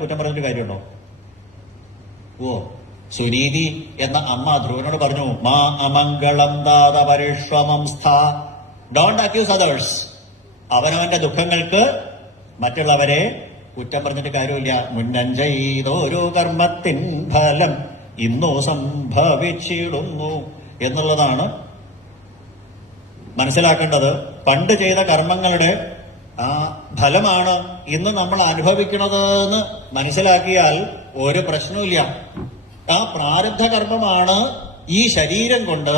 കുറ്റം പറഞ്ഞൊരു കാര്യമുണ്ടോ? ഓ, സുനീതി എന്ന അമ്മ ധ്രുവനോട് പറഞ്ഞു, മാ അമംഗളം ദാത പരിഷ്വമം സ്ഥാ, ഡോണ്ട് അക്യൂസ് അതേഴ്സ്. അവനവന്റെ ദുഃഖങ്ങൾക്ക് മറ്റുള്ളവരെ കുറ്റം പറഞ്ഞിട്ട് കാര്യമില്ല. മുന്നം ചെയ്തൊരു കർമ്മത്തിൻ ഫലം ഇന്നോ സംഭവിച്ചിടുന്നു എന്നുള്ളതാണ് മനസ്സിലാക്കേണ്ടത്. പണ്ട് ചെയ്ത കർമ്മങ്ങളുടെ ആ ഫലമാണ് ഇന്ന് നമ്മൾ അനുഭവിക്കുന്നത് എന്ന് മനസ്സിലാക്കിയാൽ ഒരു പ്രശ്നവുമില്ല. ആ പ്രാരബ്ധ കർമ്മമാണ് ഈ ശരീരം കൊണ്ട്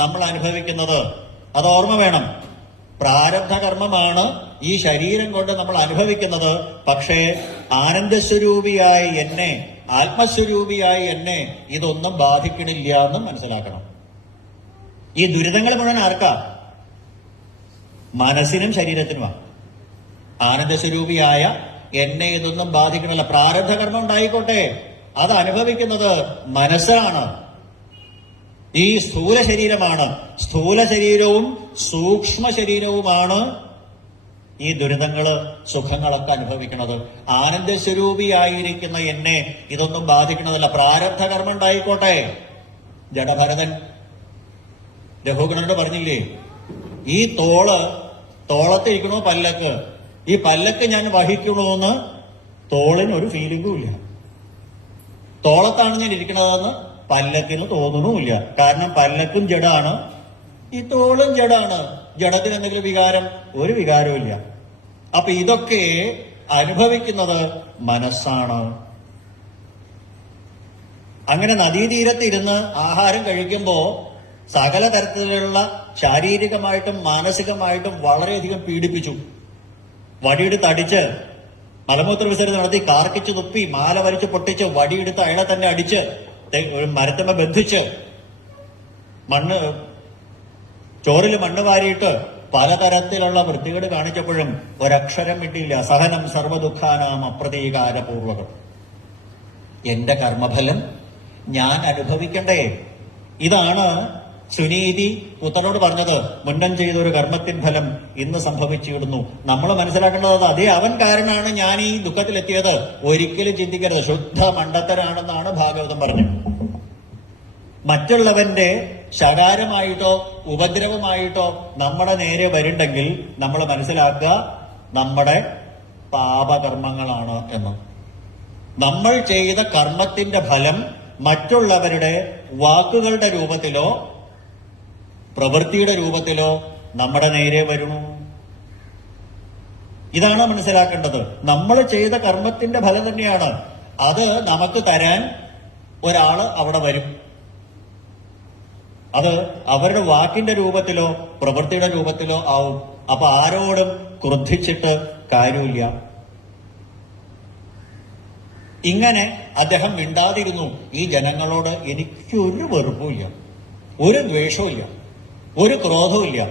നമ്മൾ അനുഭവിക്കുന്നത്. അത് ഓർമ്മ വേണം. പ്രാരബ്ധ കർമ്മമാണ് ഈ ശരീരം കൊണ്ട് നമ്മൾ അനുഭവിക്കുന്നത്. പക്ഷേ ആനന്ദസ്വരൂപിയായി എന്നെ, ആത്മസ്വരൂപിയായി എന്നെ ഇതൊന്നും ബാധിക്കണില്ല എന്ന് മനസ്സിലാക്കണം. ഈ ദുരിതങ്ങൾ മുഴുവൻ ആർക്കാ? മനസ്സിനും ശരീരത്തിനുമാണ്. ആനന്ദസ്വരൂപിയായ എന്നെ ഇതൊന്നും ബാധിക്കണമല്ല. പ്രാരബ്ധ കർമ്മം ഉണ്ടായിക്കോട്ടെ, അത് അനുഭവിക്കുന്നത് മനസ്സാണ്. ഈ സ്ഥൂല ശരീരമാണ്. സ്ഥൂല ശരീരവും സൂക്ഷ്മ ശരീരവുമാണ് ഈ ദുരിതങ്ങള്, സുഖങ്ങളൊക്കെ അനുഭവിക്കുന്നത്. ആനന്ദസ്വരൂപിയായിരിക്കുന്ന എന്നെ ഇതൊന്നും ബാധിക്കണതല്ല. പ്രാരബ്ധ കർമ്മം ഉണ്ടായിക്കോട്ടെ. ജഡഭരതൻ രഘുഗണനോട് പറഞ്ഞില്ലേ, ഈ തോളത്തിരിക്കണോ പല്ലക്ക്, ഈ പല്ലക്ക് ഞാൻ വഹിക്കണമെന്ന് തോളിന് ഒരു ഫീലിംഗും ഇല്ല. തോളത്താണ് ഞാൻ ഇരിക്കണതെന്ന് പല്ലക്കിന് തോന്നണമില്ല. കാരണം പല്ലക്കും ജഡാണ്, ഈ തോളും ജഡാണ്. ജഡത്തിന് എന്തെങ്കിലും വികാരം? ഒരു വികാരവും ഇല്ല. അപ്പൊ ഇതൊക്കെ അനുഭവിക്കുന്നത് മനസ്സാണ്. അങ്ങനെ നദീതീരത്തിരുന്ന് ആഹാരം കഴിക്കുമ്പോ സകല തരത്തിലുള്ള ശാരീരികമായിട്ടും മാനസികമായിട്ടും വളരെയധികം പീഡിപ്പിച്ചു. വടിയെടുത്ത് അടിച്ച്, മലമൂത്ര വിസർജനം നടത്തി, കാർക്കിച്ച് തുപ്പി, മാല വരിച്ച് പൊട്ടിച്ച്, വടിയെടുത്ത് അയാളെ തന്നെ അടിച്ച്, ഒരു മരത്തമ്മ ബന്ധിച്ച്, ചോറിൽ മണ്ണ് വാരിയിട്ട് പലതരത്തിലുള്ള വൃത്തികേട് കാണിച്ചപ്പോഴും ഒരക്ഷരം കിട്ടിയില്ല. സഹനം സർവ്വദുഃഖാനാം അപ്രതീകാരപൂർവകം. എന്റെ കർമ്മഫലം ഞാൻ അനുഭവിക്കണ്ടേ? ഇതാണ് സുനീതി പുത്രനോട് പറഞ്ഞത്. മുന്നം ചെയ്തൊരു കർമ്മത്തിൻ ഫലം ഇന്ന് സംഭവിച്ചിടുന്നു. നമ്മൾ മനസ്സിലാക്കേണ്ടത് അതേ അവൻ കാരണമാണ് ഞാൻ ഈ ദുഃഖത്തിലെത്തിയത്. ഒരിക്കലും ചിന്തിക്കരുത്. ശുദ്ധ മണ്ടത്തരാണെന്നാണ് ഭാഗവതം പറഞ്ഞത്. മറ്റുള്ളവന്റെ ശകാരമായിട്ടോ ഉപദ്രവമായിട്ടോ നമ്മുടെ നേരെ വരുന്നുണ്ടെങ്കിൽ നമ്മൾ മനസ്സിലാക്കുക നമ്മുടെ പാപകർമ്മങ്ങളാണ് എന്ന്. നമ്മൾ ചെയ്ത കർമ്മത്തിന്റെ ഫലം മറ്റുള്ളവരുടെ വാക്കുകളുടെ രൂപത്തിലോ പ്രവൃത്തിയുടെ രൂപത്തിലോ നമ്മുടെ നേരെ വരുന്നു. ഇതാണ് മനസ്സിലാക്കേണ്ടത്. നമ്മൾ ചെയ്ത കർമ്മത്തിന്റെ ഫലം തന്നെയാണ്. അത് നമുക്ക് തരാൻ ഒരാള് അവിടെ വരും. അത് അവരുടെ വാക്കിന്റെ രൂപത്തിലോ പ്രവൃത്തിയുടെ രൂപത്തിലോ ആവും. അപ്പൊ ആരോടും ക്രുദ്ധിച്ചിട്ട് കാര്യമില്ല. ഇങ്ങനെ അദ്ദേഹം മിണ്ടാതിരുന്നു. ഈ ജനങ്ങളോട് എനിക്കൊരു വെറുപ്പുമില്ല, ഒരു ദ്വേഷവുമില്ല, ഒരു ക്രോധവുമില്ല.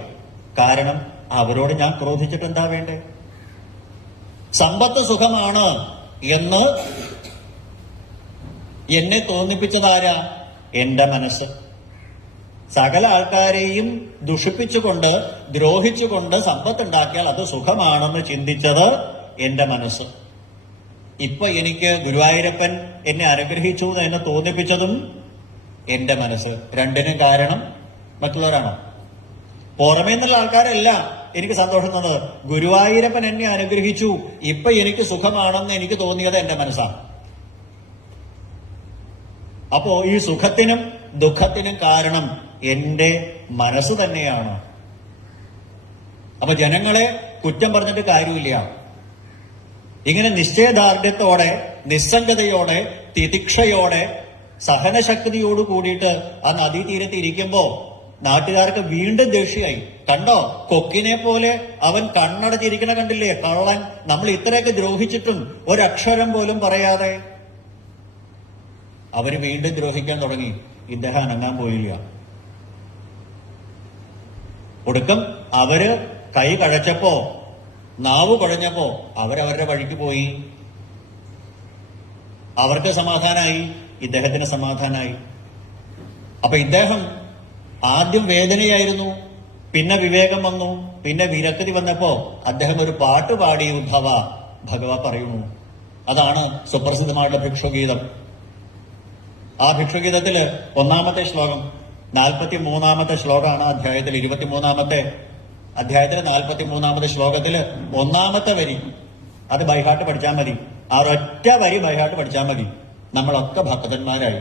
കാരണം അവരോട് ഞാൻ ക്രോധിച്ചിട്ട് എന്താ വേണ്ടേ? സമ്പത്ത് സുഖമാണ് എന്ന് എന്നെ തോന്നിപ്പിച്ചതാരാ? എന്റെ മനസ്സ്. സകല ആൾക്കാരെയും ദുഷിപ്പിച്ചുകൊണ്ട് ദ്രോഹിച്ചുകൊണ്ട് സമ്പത്തുണ്ടാക്കിയാൽ അത് സുഖമാണെന്ന് ചിന്തിച്ചത് എന്റെ മനസ്സ്. ഇപ്പൊ എനിക്ക് ഗുരുവായൂരപ്പൻ എന്നെ അനുഗ്രഹിച്ചു എന്ന് തോന്നിപ്പിച്ചതും എന്റെ മനസ്സ്. രണ്ടിനും കാരണം മറ്റുള്ളവരാണോ? പുറമേ നിന്നുള്ള ആൾക്കാരല്ല എനിക്ക് സന്തോഷം തന്നത്. ഗുരുവായൂരപ്പൻ എന്നെ അനുഗ്രഹിച്ചു, ഇപ്പൊ എനിക്ക് സുഖമാണെന്ന് എനിക്ക് തോന്നിയത് എന്റെ മനസ്സാണ്. അപ്പോ ഈ സുഖത്തിനും ദുഃഖത്തിനും കാരണം എന്റെ മനസ്സ് തന്നെയാണ്. അപ്പൊ ജനങ്ങളെ കുറ്റം പറഞ്ഞിട്ട് കാര്യമില്ല. ഇങ്ങനെ നിശ്ചയദാർഢ്യത്തോടെ, നിസ്സംഗതയോടെ, തിതിക്ഷയോടെ, സഹനശക്തിയോട് കൂടിയിട്ട് ആ നദീതീരത്ത് ഇരിക്കുമ്പോ നാട്ടുകാർക്ക് വീണ്ടും ദേഷ്യമായി. കണ്ടോ, കൊക്കിനെ പോലെ അവൻ കണ്ണടച്ചിരിക്കണ കണ്ടില്ലേ കള്ളൻ. നമ്മൾ ഇത്രയൊക്കെ ദ്രോഹിച്ചിട്ടും ഒരക്ഷരം പോലും പറയാതെ അവര് വീണ്ടും ദ്രോഹിക്കാൻ തുടങ്ങി. ഇദ്ദേഹം അനങ്ങാൻ പോയില്ല. ഒടുക്കം അവര് കൈ കഴച്ചപ്പോ, നാവ് കുഴഞ്ഞപ്പോ അവരവരുടെ വഴിക്ക് പോയി. അവർക്ക് സമാധാനായി, ഇദ്ദേഹത്തിന് സമാധാനായി. അപ്പൊ ഇദ്ദേഹം ആദ്യം വേദനയായിരുന്നു, പിന്നെ വിവേകം വന്നു, പിന്നെ വിരക്തി വന്നപ്പോ അദ്ദേഹം ഒരു പാട്ട് പാടി. ഉദ്ധവ ഭഗവ പറയുന്നു, അതാണ് സുപ്രസിദ്ധമായിട്ടുള്ള ഭിക്ഷുഗീതം. ആ ഭിക്ഷുഗീതത്തില് 1-ാമത്തെ ശ്ലോകം 43-ാമത്തെ ശ്ലോകമാണ് അധ്യായത്തിൽ 23-ാമത്തെ അധ്യായത്തിലെ 43-ാമത്തെ ശ്ലോകത്തില് 1-ാമത്തെ വരി അത് ബൈഹാട്ട് പഠിച്ചാൽ മതി. ആ ഒറ്റ വരി ബൈഹാട്ട് പഠിച്ചാൽ മതി. നമ്മളൊക്കെ ഭക്തന്മാരായി,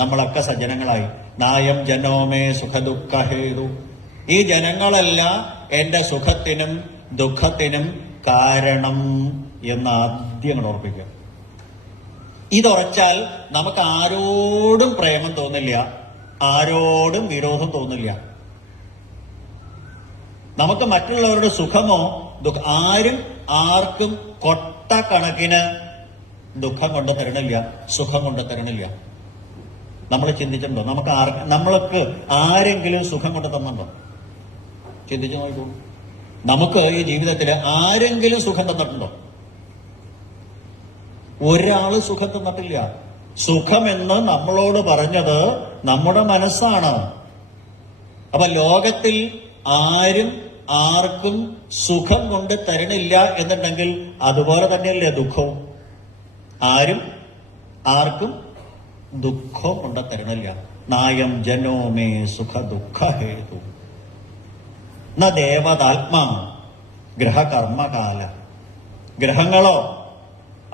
നമ്മളൊക്കെ സജ്ജനങ്ങളായി. നായം ജനോമേ സുഖദുഃഖ ഹേതു. ഈ ജനങ്ങളെല്ലാം എന്റെ സുഖത്തിനും ദുഃഖത്തിനും കാരണം എന്ന് ആദ്യം ഓർപ്പിക്കുക. ഇതുറച്ചാൽ നമുക്ക് ആരോടും പ്രേമം തോന്നില്ല, ആരോടും വിരോധം തോന്നില്ല. നമുക്ക് മറ്റുള്ളവരുടെ സുഖമോ ആരും ആർക്കും കൊട്ടക്കണക്കിന് ദുഃഖം കൊണ്ട് തരണില്ല, സുഖം കൊണ്ട് തരണില്ല. നമ്മൾ ചിന്തിച്ചിട്ടുണ്ടോ? നമ്മൾക്ക് ആരെങ്കിലും സുഖം കൊണ്ട് തന്നുണ്ടോ? ചിന്തിച്ചു നോക്കൂ. നമുക്ക് ഈ ജീവിതത്തിൽ ആരെങ്കിലും സുഖം തന്നിട്ടുണ്ടോ? ഒരാള് സുഖം തന്നിട്ടില്ല. സുഖമെന്ന് നമ്മളോട് പറഞ്ഞത് നമ്മുടെ മനസ്സാണ്. അപ്പൊ ലോകത്തിൽ ആരും ആർക്കും സുഖം കൊണ്ട് തരണില്ല എന്നുണ്ടെങ്കിൽ അതുപോലെ തന്നെയല്ലേ ദുഃഖവും. ആരും ആർക്കും ദുഃഖം കൊണ്ട് തരണില്ല. നായം ജനോമേ സുഖ ദുഃഖ ഹേതു ന ദേവതാത്മാ ഗ്രഹകർമ്മകാല. ഗ്രഹങ്ങളോ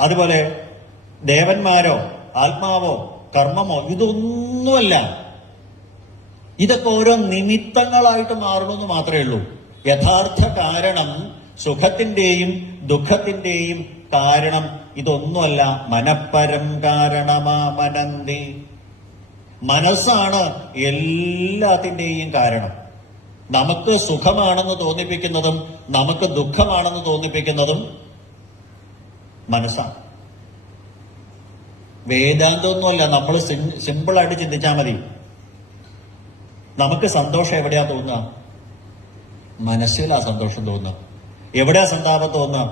അതുപോലെ ദേവന്മാരോ ആത്മാവോ കർമ്മമോ ഇതൊന്നുമല്ല. ഇതൊക്കെ ഓരോ നിമിത്തങ്ങളായിട്ട് മാറണമെന്ന് മാത്രമേ ഉള്ളൂ. യഥാർത്ഥ കാരണം, സുഖത്തിന്റെയും ദുഃഖത്തിന്റെയും കാരണം ഇതൊന്നുമല്ല. മനഃപരം കാരണമാമനന്തി. മനസ്സാണ് എല്ലാത്തിന്റെയും കാരണം. നമുക്ക് സുഖമാണെന്ന് തോന്നിപ്പിക്കുന്നതും നമുക്ക് ദുഃഖമാണെന്ന് തോന്നിപ്പിക്കുന്നതും മനസ്സാണ്. വേദാന്തമൊന്നുമല്ല. നമ്മൾ സിമ്പിളായിട്ട് ചിന്തിച്ചാൽ മതി. നമുക്ക് സന്തോഷം എവിടെയാ തോന്നുക? മനസ്സിലാ സന്തോഷം തോന്നുക. എവിടെയാ സന്താപം തോന്നുക?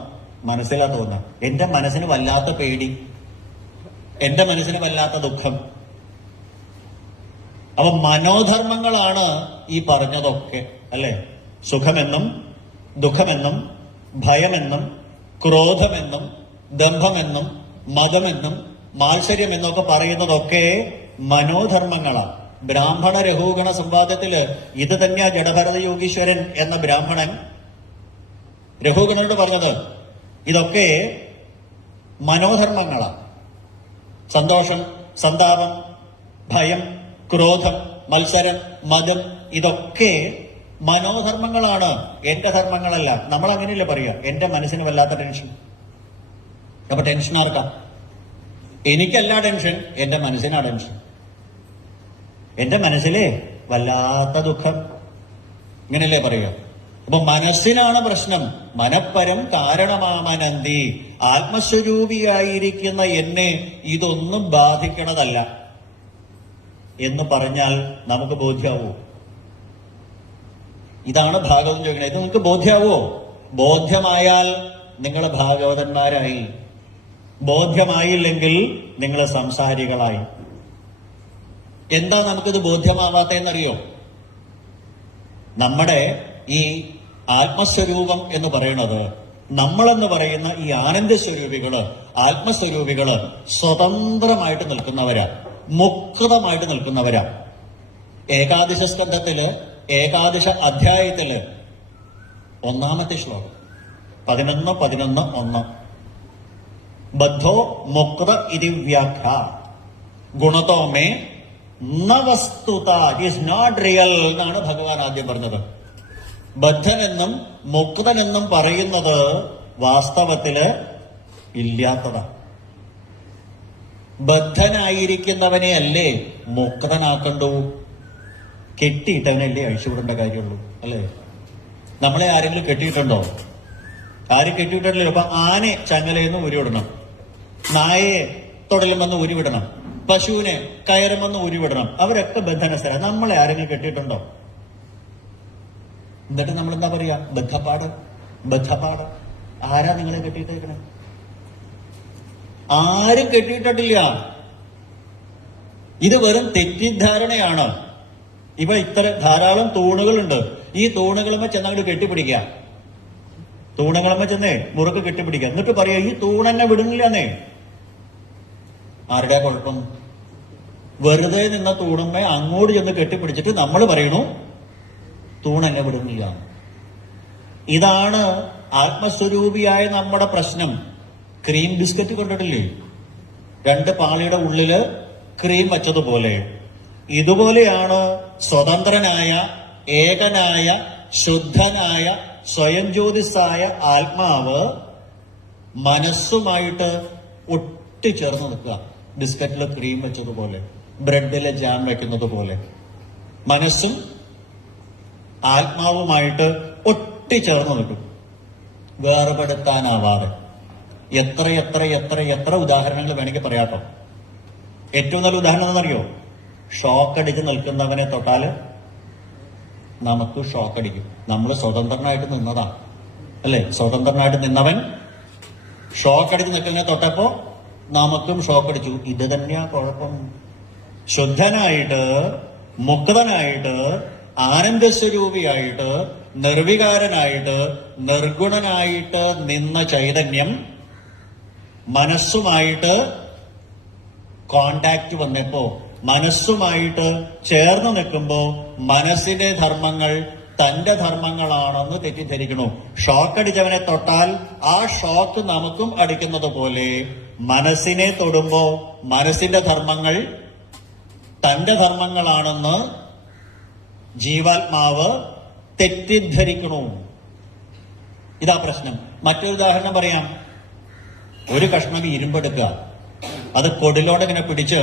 മനസ്സിലാ തോന്നുക. എന്റെ മനസ്സിന് വല്ലാത്ത പേടി, എന്റെ മനസ്സിന് വല്ലാത്ത ദുഃഖം. അപ്പൊ മനോധർമ്മങ്ങളാണ് ഈ പറഞ്ഞതൊക്കെ, അല്ലെ? സുഖമെന്നും ദുഃഖമെന്നും ഭയമെന്നും ക്രോധമെന്നും ദംഭമെന്നും മതമെന്നും മാത്സര്യമെന്നൊക്കെ പറയുന്നതൊക്കെ മനോധർമ്മങ്ങളാണ്. ബ്രാഹ്മണ രഘുഗണ സംവാദത്തില് ഇത് തന്നെയാ ജഡഭരത യോഗീശ്വരൻ എന്ന ബ്രാഹ്മണൻ രഘുഗണനോട് പറഞ്ഞത്. ഇതൊക്കെ മനോധർമ്മങ്ങളാണ്. സന്തോഷം, സന്താപം, ഭയം, ക്രോധം, മത്സരം, മതം ഇതൊക്കെ മനോധർമ്മങ്ങളാണ്, എന്റെ ധർമ്മങ്ങളല്ല. നമ്മൾ അങ്ങനെയല്ലേ പറയുക, എന്റെ മനസ്സിന് വല്ലാത്ത ടെൻഷൻ. അപ്പൊ ടെൻഷൻ ആർക്കാ? എനിക്കല്ല ടെൻഷൻ, എന്റെ മനസ്സിനാ ടെൻഷൻ. എന്റെ മനസ്സിലെ വല്ലാത്ത ദുഃഖം, ഇങ്ങനെയല്ലേ പറയുക. അപ്പൊ മനസ്സിനാണ് പ്രശ്നം. മനഃപരം കാരണമാമനന്തി. ആത്മസ്വരൂപിയായിരിക്കുന്ന എന്നെ ഇതൊന്നും ബാധിക്കണതല്ല എന്ന് പറഞ്ഞാൽ നമുക്ക് ബോധ്യാവോ? ഇതാണ് ഭാഗവതം ചോദിക്കുന്നത്. ഇത് നിങ്ങൾക്ക് ബോധ്യാവോ? ബോധ്യമായാൽ നിങ്ങൾ ഭാഗവതന്മാരായി, ബോധ്യമായില്ലെങ്കിൽ നിങ്ങൾ സംസാരികളായി. എന്താ നമുക്കിത് ബോധ്യമാവാത്തതെന്നറിയോ? നമ്മുടെ ഈ ആത്മസ്വരൂപം എന്ന് പറയുന്നത്, നമ്മളെന്ന് പറയുന്ന ഈ ആനന്ദസ്വരൂപികള്, ആത്മസ്വരൂപികള് സ്വതന്ത്രമായിട്ട് നിൽക്കുന്നവരാ, മുക്തമായിട്ട് നിൽക്കുന്നവരാ. ഏകാദശ സ്കന്ധത്തില് ഏകാദശ അധ്യായത്തില് 1-ാമത്തെ ശ്ലോകം 11:11 ബദ്ധോ മുക്ത ഇതി വ്യാഖ്യ ഗുണതോ മേ ന വസ്തുത ഇസ് നോട്ട് റിയൽ എന്നാണ് ഭഗവാൻ ആദ്യം പറഞ്ഞത്. ബദ്ധനെന്നും മുക്തനെന്നും പറയുന്നത് വാസ്തവത്തില് ഇല്ലാത്തതാണ്. ബദ്ധനായിരിക്കുന്നവനെ അല്ലേ മുക്തനാക്കണ്ടു? കെട്ടിയിട്ടവനല്ലേ അഴിച്ചുവിടേണ്ട കാര്യമുള്ളൂ, അല്ലേ? നമ്മളെ ആരെങ്കിലും കെട്ടിയിട്ടുണ്ടോ? ആരും കെട്ടിയിട്ടില്ലല്ലോ. അപ്പൊ ആനെ ചങ്ങലയെന്ന് ഉരുവിടണം, നായയെ തൊടലുമെന്ന് ഉരുവിടണം, പശുവിനെ കയറുമെന്ന് ഉരുവിടണം. അവരൊക്കെ ബന്ധനസ്ഥരാ. നമ്മളെ ആരെങ്കിലും കെട്ടിയിട്ടുണ്ടോ? എന്നിട്ട് നമ്മൾ എന്താ പറയാ? ബദ്ധപ്പാട്, ബദ്ധപ്പാട്. ആരാ നിങ്ങളെ കെട്ടിയിട്ടേക്കണേ? ആരും കെട്ടിയിട്ടില്ല. ഇത് വെറും തെറ്റിദ്ധാരണയാണ്. ഇവ ഇത്ര ധാരാളം തൂണുകളുണ്ട്. ഈ തൂണുകളുമേ ചെന്നങ്ങോട്ട് കെട്ടിപ്പിടിക്കുക, തൂണുകളുമേ ചെന്നേ മുറുക്ക് കെട്ടിപ്പിടിക്കുക. എന്നിട്ട് പറയാ ഈ തൂണെന്നെ വിടുന്നില്ലെന്നേ. ആരുടെ കുഴപ്പം? വെറുതെ നിന്ന തൂണുമ്മേ അങ്ങോട്ട് ചെന്ന് കെട്ടിപ്പിടിച്ചിട്ട് നമ്മൾ പറയണു തൂണെന്നെ വിടുന്നില്ല. ഇതാണ് ആത്മസ്വരൂപിയായ നമ്മുടെ പ്രശ്നം. ക്രീം ബിസ്ക്കറ്റ് കണ്ടിട്ടില്ലേ? 2 പാളിയുടെ ഉള്ളില് ക്രീം വച്ചതുപോലെ. ഇതുപോലെയാണ് സ്വതന്ത്രനായ, ഏകനായ, ശുദ്ധനായ, സ്വയം ജ്യോതിസായ ആത്മാവ് മനസ്സുമായിട്ട് ഒട്ടിച്ചേർന്ന് നിൽക്കുക. ബിസ്ക്കറ്റിൽ ക്രീം വെച്ചതുപോലെ, ബ്രെഡിലെ ജാം വെക്കുന്നത് പോലെ മനസ്സും ആത്മാവുമായിട്ട് ഒട്ടിച്ചേർന്ന് നിൽക്കും, വേർപെടുത്താനാവാതെ. എത്ര എത്ര എത്ര എത്ര ഉദാഹരണങ്ങൾ വേണമെങ്കിൽ പറയാട്ടോ. ഏറ്റവും നല്ല ഉദാഹരണം എന്നറിയോ? ഷോക്കടിച്ച് നിൽക്കുന്നവനെ തൊട്ടാല് നമുക്ക് ഷോക്കടിക്കും. നമ്മൾ സ്വതന്ത്രനായിട്ട് നിന്നതാണ്, അല്ലെ? സ്വതന്ത്രനായിട്ട് നിന്നവൻ ഷോക്കടിച്ച് നിൽക്കുന്നതിനെ തൊട്ടപ്പോ നമുക്കും ഷോക്കടിച്ചു. ഇത് തന്നെയാ കുഴപ്പം. ശുദ്ധനായിട്ട്, മുക്തനായിട്ട്, ആനന്ദസ്വരൂപിയായിട്ട്, നിർവികാരനായിട്ട്, നിർഗുണനായിട്ട് നിന്ന ചൈതന്യം മനസ്സുമായിട്ട് കോണ്ടാക്ട് വന്നപ്പോ, മനസ്സുമായിട്ട് ചേർന്ന് നിൽക്കുമ്പോ മനസ്സിന്റെ ധർമ്മങ്ങൾ തന്റെ ധർമ്മങ്ങളാണെന്ന് തെറ്റിദ്ധരിക്കണു. ഷോക്കടിച്ചവനെ തൊട്ടാൽ ആ ഷോക്ക് നമുക്കും അടിക്കുന്നത് പോലെ മനസ്സിനെ തൊടുമ്പോ മനസ്സിന്റെ ധർമ്മങ്ങൾ തന്റെ ധർമ്മങ്ങളാണെന്ന് ജീവാത്മാവ് തെറ്റിദ്ധരിക്കണു. ഇതാ പ്രശ്നം. മറ്റൊരു ഉദാഹരണം പറയാം. ഒരു കഷ്ണം ഇരുമ്പെടുക്കുക, അത് കൊടിലോടെ ഇങ്ങനെ പിടിച്ച്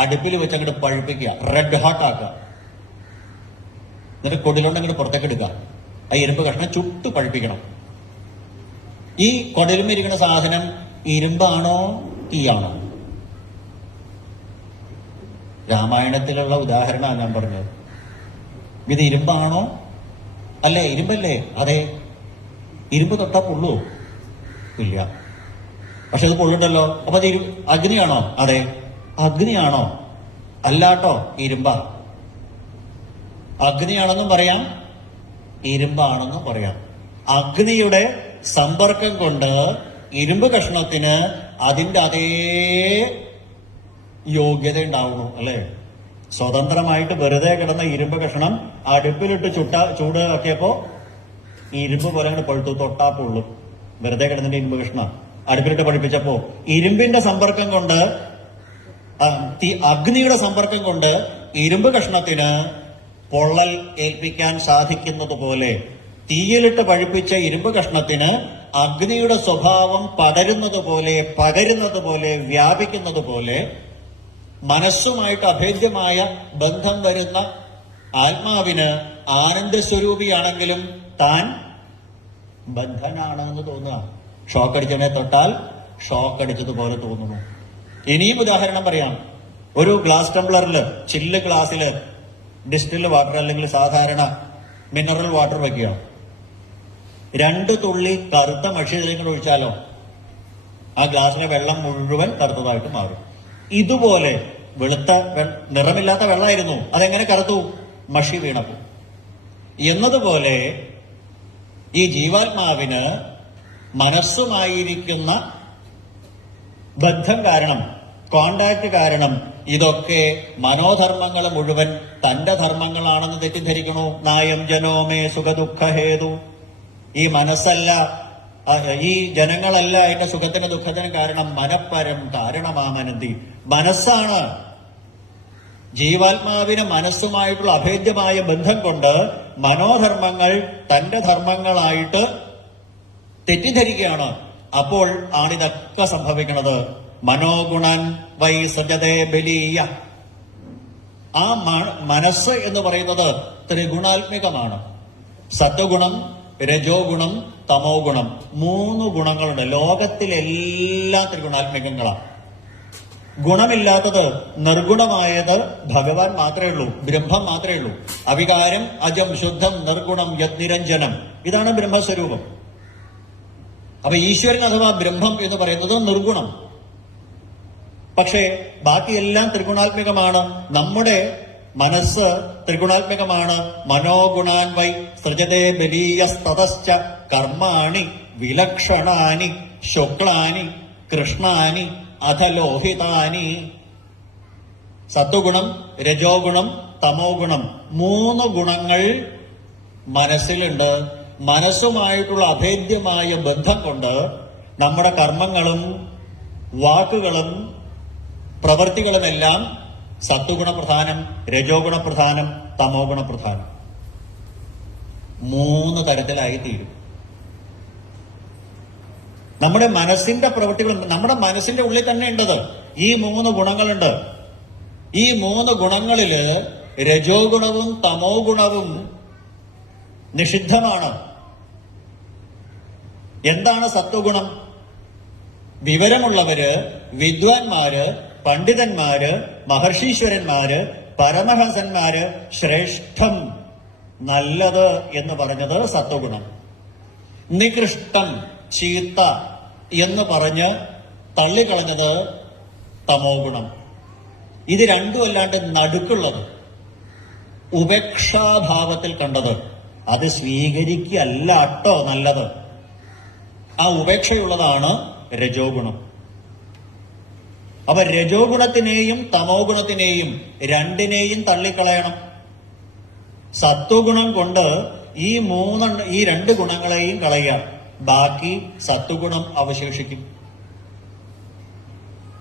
അടുപ്പിൽ വെച്ച് അങ്ങോട്ട് പഴുപ്പിക്കുക, റെഡ് ഹോട്ട് ആക്കുക. എന്നിട്ട് കൊടിലോണ്ട് അങ്ങോട്ട് പുറത്തേക്ക് എടുക്കുക. ആ ഇരുമ്പ് കഷ്ണം ചുട്ട് പഴുപ്പിക്കണം. ഈ കൊടലുമിരിക്കുന്ന സാധനം ഇരുമ്പാണോ തീയാണോ? രാമായണത്തിലുള്ള ഉദാഹരണമാണ് ഞാൻ പറഞ്ഞത്. ഇത് ഇരുമ്പാണോ? അല്ലേ? ഇരുമ്പല്ലേ? അതെ. ഇരുമ്പ് തൊട്ടാ പൊള്ളൂ? ഇല്ല. പക്ഷെ അത് പൊള്ളുണ്ടല്ലോ. അപ്പൊ അത് അഗ്നിയാണോ? അതെ. അഗ്നിയാണോ? അല്ലാട്ടോ, ഇരുമ്പാ. അഗ്നിയാണെന്നും പറയാം, ഇരുമ്പാണെന്നും പറയാം. അഗ്നിയുടെ സമ്പർക്കം കൊണ്ട് ഇരുമ്പ് കഷ്ണത്തിന് അതിന്റെ അതേ യോഗ്യത ഉണ്ടാവുന്നു, അല്ലെ? സ്വതന്ത്രമായിട്ട് വെറുതെ കിടന്ന ഇരുമ്പ് കഷ്ണം അടുപ്പിലിട്ട് ചൂട് ആക്കിയപ്പോ ഇരുമ്പ് പോലെ അങ്ങോട്ട് പഴുത്തു. തൊട്ടാ പൊള്ളും. വെറുതെ കിടന്നിട്ട് ഇരുമ്പ് കഷ്ണം അടുപ്പിലിട്ട് പഠിപ്പിച്ചപ്പോ ഇരുമ്പിന്റെ സമ്പർക്കം കൊണ്ട്, അഗ്നിയുടെ സമ്പർക്കം കൊണ്ട് ഇരുമ്പ് കഷ്ണത്തിന് പൊള്ളൽ ഏൽപ്പിക്കാൻ സാധിക്കുന്നത് പോലെ തീയിലിട്ട് പഴുപ്പിച്ച ഇരുമ്പ് കഷ്ണത്തിന് അഗ്നിയുടെ സ്വഭാവം പടരുന്നത് പോലെ, പകരുന്നത് പോലെ, വ്യാപിക്കുന്നത് പോലെ മനസ്സുമായിട്ട് അഭേദ്യമായ ബന്ധം വരുന്ന ആത്മാവിന് ആനന്ദസ്വരൂപിയാണെങ്കിലും താൻ ബന്ധനാണെന്ന് തോന്നുക. ഷോക്കടിച്ചവനെ തൊട്ടാൽ ഷോക്കടിച്ചതുപോലെ തോന്നുന്നു. ഇനിയും ഉദാഹരണം പറയാം. ഒരു ഗ്ലാസ് ടംബ്ലറില്, ചില്ല് ഗ്ലാസ്സില് ഡിസ്റ്റിൽ വാട്ടർ അല്ലെങ്കിൽ സാധാരണ മിനറൽ വാട്ടർ വയ്ക്കുക. 2 തുള്ളി കറുത്ത മഷി ഇതിലേക്ക് ഒഴിച്ചാലോ ആ ഗ്ലാസ്സിലെ വെള്ളം മുഴുവൻ കറുത്തതായിട്ട് മാറും. ഇതുപോലെ വെളുത്ത നിറമില്ലാത്ത വെള്ളമായിരുന്നു, അതെങ്ങനെ കറുത്തു? മഷി വീണപ്പോ. എന്നതുപോലെ ഈ ജീവാത്മാവിന് മനസ്സുമായിരിക്കുന്ന ബന്ധം കാരണം, കോണ്ടാക്ട് കാരണം ഇതൊക്കെ മനോധർമ്മങ്ങൾ മുഴുവൻ തന്റെ ധർമ്മങ്ങളാണെന്ന് തെറ്റിദ്ധരിക്കണു. നായം ജനോമേ സുഖദുഃഖഹേതു. ഈ മനസ്സല്ല, ഈ ജനങ്ങളല്ല എന്റെ സുഖത്തിന് ദുഃഖത്തിന് കാരണം. മനപ്പരം കാരണമാമനന്തി. മനസ്സാണ്. ജീവാത്മാവിന് മനസ്സുമായിട്ടുള്ള അഭേദ്യമായ ബന്ധം കൊണ്ട് മനോധർമ്മങ്ങൾ തന്റെ ധർമ്മങ്ങളായിട്ട് തെറ്റിദ്ധരിക്കുകയാണ്. അപ്പോൾ ആണിതൊക്കെ സംഭവിക്കുന്നത്. മനോഗുണൻ വൈ സജതേ ബലീയ. ആ മനസ്സ് എന്ന് പറയുന്നത് ത്രിഗുണാത്മികമാണ്. സത്വഗുണം, രജോ ഗുണം, തമോ ഗുണം. 3 ഗുണങ്ങളുണ്ട്. ലോകത്തിലെല്ലാം ത്രിഗുണാത്മികങ്ങളാണ്. ഗുണമില്ലാത്തത്, നിർഗുണമായത് ഭഗവാൻ മാത്രമേ ഉള്ളൂ, ബ്രഹ്മം മാത്രമേ ഉള്ളൂ. അവികാരം, അജം, ശുദ്ധം, നിർഗുണം, യദ്നിരഞ്ജനം. ഇതാണ് ബ്രഹ്മസ്വരൂപം. അപ്പൊ ഈശ്വരൻ അഥവാ ബ്രഹ്മം എന്ന് പറയുന്നത് നിർഗുണം. പക്ഷേ ബാക്കിയെല്ലാം ത്രിഗുണാത്മികമാണ്. നമ്മുടെ മനസ്സ് ത്രിഗുണാത്മികമാണ്. മനോഗുണാൻ വൈ സൃജതേ ബലീയസ്തതശ്ച കർമാണി വിലക്ഷണാനി ശുക്ലാനി കൃഷ്ണാനി അധലോഹിതാനി. സത്വഗുണം, രജോ ഗുണം, തമോ ഗുണം, 3 ഗുണങ്ങൾ മനസ്സിലുണ്ട്. മനസ്സുമായിട്ടുള്ള അഭേദ്യമായ ബന്ധം കൊണ്ട് നമ്മുടെ കർമ്മങ്ങളും വാക്കുകളും പ്രവൃത്തികളുമെല്ലാം സത്വഗുണപ്രധാനം, രജോ ഗുണപ്രധാനം, തമോ ഗുണപ്രധാനം 3 തരത്തിലായി തീരും. നമ്മുടെ മനസ്സിന്റെ പ്രവൃത്തികൾ നമ്മുടെ മനസ്സിന്റെ ഉള്ളിൽ തന്നെ ഉണ്ടത്. ഈ 3 ഗുണങ്ങളുണ്ട്. ഈ 3 ഗുണങ്ങളില് രജോ ഗുണവും തമോ ഗുണവും നിഷിദ്ധമാണ്. എന്താണ് സത്വഗുണം? വിവരമുള്ളവര്, വിദ്വാൻമാര്, പണ്ഡിതന്മാര്, മഹർഷീശ്വരന്മാര്, പരമഹംസന്മാര് ശ്രേഷ്ഠം, നല്ലത് എന്ന് പറഞ്ഞത് സത്വഗുണം. നികൃഷ്ടം, ചീത്ത എന്ന് പറഞ്ഞ് തള്ളിക്കളഞ്ഞത് തമോ ഗുണം. ഇത് രണ്ടും അല്ലാണ്ട് നടുക്കുള്ളത്, ഉപേക്ഷാഭാവത്തിൽ കണ്ടത്, അത് സ്വീകരിക്കല്ല കേട്ടോ നല്ലത്. ആ ഉപേക്ഷയുള്ളതാണ് രജോ ഗുണം. അപ്പൊ രജോ ഗുണത്തിനെയും തമോ ഗുണത്തിനെയും രണ്ടിനെയും തള്ളിക്കളയണം. സത്വഗുണം കൊണ്ട് ഈ 2 ഗുണങ്ങളെയും കളയുക, ബാക്കി സത്വഗുണം അവശേഷിക്കും.